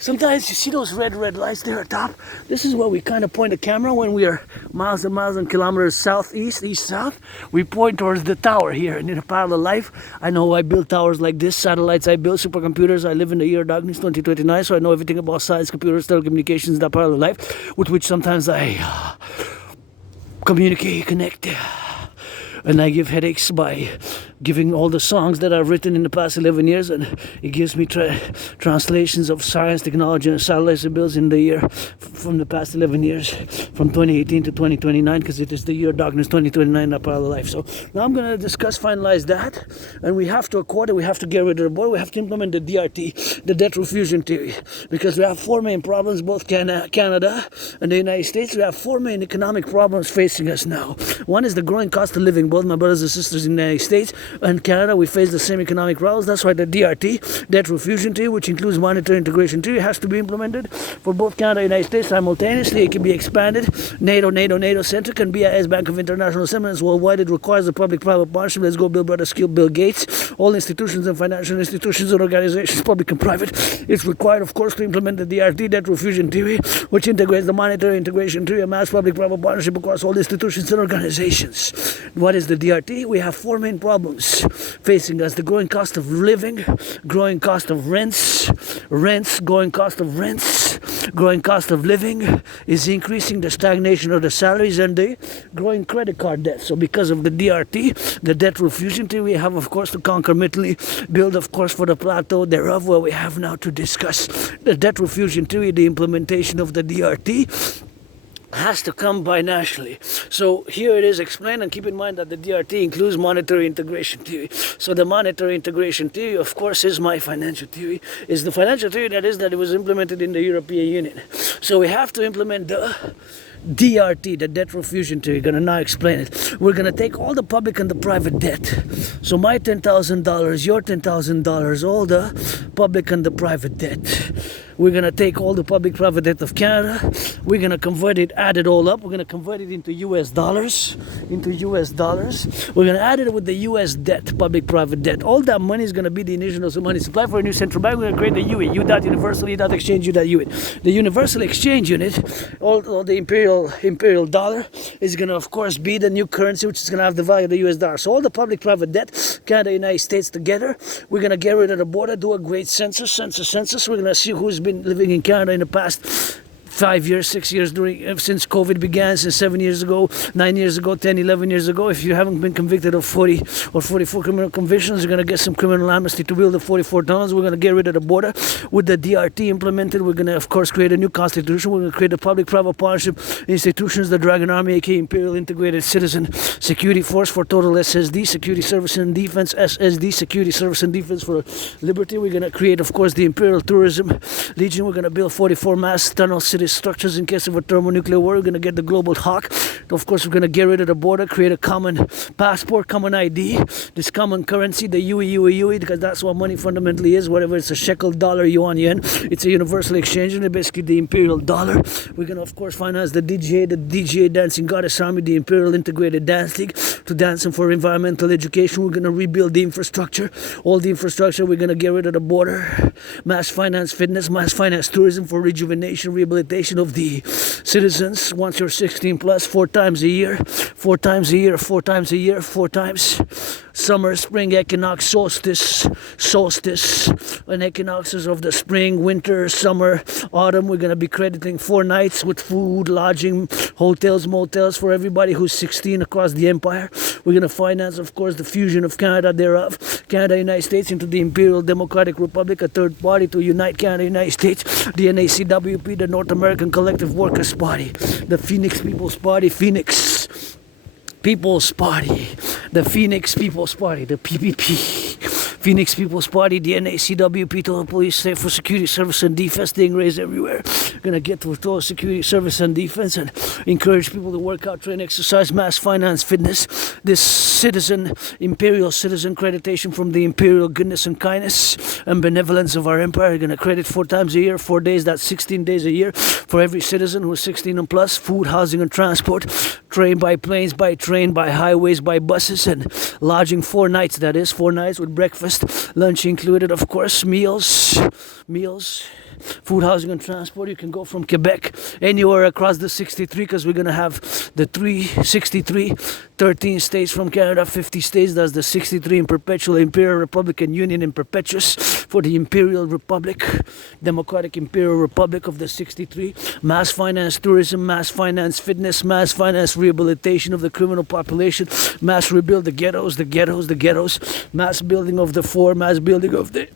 sometimes you see those red lights there at top. This is where we kind of point the camera when we are miles and miles and kilometers southeast, east-south. We point towards the tower here. And in a parallel life, I know I build towers like this, satellites I build, supercomputers. I live in the year of darkness, 2029, so I know everything about science, computers, telecommunications, that parallel life, with which sometimes I communicate, connect, and I give headaches by giving all the songs that I've written in the past 11 years, and it gives me translations of science, technology, and satellites bills in the year from the past 11 years, from 2018 to 2029, because it is the year of darkness, 2029, that parallel life. So now I'm going to finalize that, and we have to accord it, we have to get rid of the board, we have to implement the DRT, the debt refusion theory, because we have four main problems, both Canada and the United States. We have four main economic problems facing us now. One is the growing cost of living. Both my brothers and sisters in the United States and Canada, we face the same economic problems. That's why the DRT, debt refusion theory, which includes monetary integration theory, has to be implemented for both Canada and the United States simultaneously. It can be expanded. NATO-centric, can be as Bank of International Settlements worldwide. It requires a public-private partnership. Let's go, Bill Brother, Skill, Bill Gates. All institutions and financial institutions and organizations, public and private. It's required, of course, to implement the DRT, debt refusion theory, which integrates the monetary integration theory, a mass public-private partnership across all institutions and organizations. What is the DRT? We have four main problems facing us: the growing cost of living, growing cost of rents, growing cost of rents, growing cost of living is increasing, the stagnation of the salaries, and the growing credit card debt. So because of the DRT, the debt refusion theory, we have, of course, to concomitantly build, of course, for the plateau thereof, where we have now to discuss the debt refusion theory, the implementation of the DRT has to come binationally. So here it is explained, and keep in mind that the DRT includes monetary integration theory. So the monetary integration theory, of course, is my financial theory, is the financial theory that it was implemented in the European Union. So we have to implement the DRT, the debt refusion theory. We're going to now explain it. We're going to take all the public and the private debt. So my $10,000, your $10,000, all the public and the private debt. We're gonna take all the public-private debt of Canada. We're gonna convert it, add it all up. We're gonna convert it into US dollars. We're gonna add it with the US debt, public-private debt. All that money is gonna be the initial money supply for a new central bank. We're gonna create the UIT, Universal Exchange Unit. The Universal Exchange Unit, all the imperial dollar, is gonna of course be the new currency, which is gonna have the value of the US dollar. So all the public-private debt, Canada, United States together. We're gonna get rid of the border, do a great census. We're gonna see who's been living in Canada in the past 5 years, 6 years, since COVID began, since 7 years ago, 9 years ago, 10, 11 years ago. If you haven't been convicted of 40 or 44 criminal convictions, you're going to get some criminal amnesty to build the 44 tunnels. We're going to get rid of the border. With the DRT implemented, we're going to, of course, create a new constitution. We're going to create the public-private partnership institutions, the Dragon Army, aka Imperial Integrated Citizen Security Force for total SSD, Security Service and Defense, SSD, Security Service and Defense for Liberty. We're going to create, of course, the Imperial Tourism Legion. We're going to build 44 mass tunnel city structures in case of a thermonuclear war. We're going to get the global hawk. Of course, we're going to get rid of the border, create a common passport, common ID, this common currency, the UE, because that's what money fundamentally is. Whatever it's a shekel, dollar, yuan, yen, it's a universal exchange unit, basically the imperial dollar. We're going to, of course, finance the DGA Dancing Goddess Army, the Imperial Integrated Dance League, to dancing for environmental education. We're going to rebuild the infrastructure, all the infrastructure. We're going to get rid of the border, mass finance fitness, mass finance tourism for rejuvenation, rehabilitation of the citizens. Once you're 16 plus, 4 times a year, 4 times, summer, spring, equinox, solstice, and equinoxes of the spring, winter, summer, autumn. We're going to be crediting 4 nights with food, lodging, hotels, motels for everybody who's 16 across the empire. We're going to finance, of course, the fusion of Canada thereof, Canada, United States, into the Imperial Democratic Republic, a third party to unite Canada, United States, the N.A.C.W.P, the North American Collective Workers' Party, the Phoenix People's Party, the Phoenix People's Party, the PPP, Phoenix People's Party, the N.A.C.W.P, total police, state for security, service, and defense, stingrays everywhere. Gonna get to total security, service, and defense, and encourage people to work out, train, exercise, mass finance, fitness. This imperial citizen creditation from the imperial goodness and kindness and benevolence of our empire. We're gonna credit 4 times a year, 4 days, that's 16 days a year for every citizen who is 16 and plus. Food, housing, and transport, train by planes, by train, by highways, by buses, and lodging 4 nights, that is 4 nights with breakfast, lunch included, of course, meals, food, housing, and transport. You can go from Quebec anywhere across the 63, because we're going to have the 363, 13 states from Canada, 50 states. That's the 63 in perpetual Imperial Republican Union in perpetuous for the Imperial Republic, Democratic Imperial Republic of the 63. Mass finance tourism, mass finance fitness, mass finance rehabilitation of the criminal population, mass rebuild the ghettos, mass building of the poor, mass building of the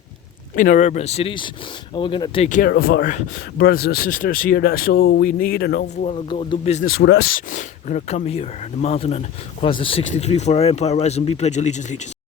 inner urban cities. And we're going to take care of our brothers and sisters here. That's all we need. And if you want to go do business with us, we're going to come here in the mountain and cross the 63 for our empire. Rise and be, pledge allegiance.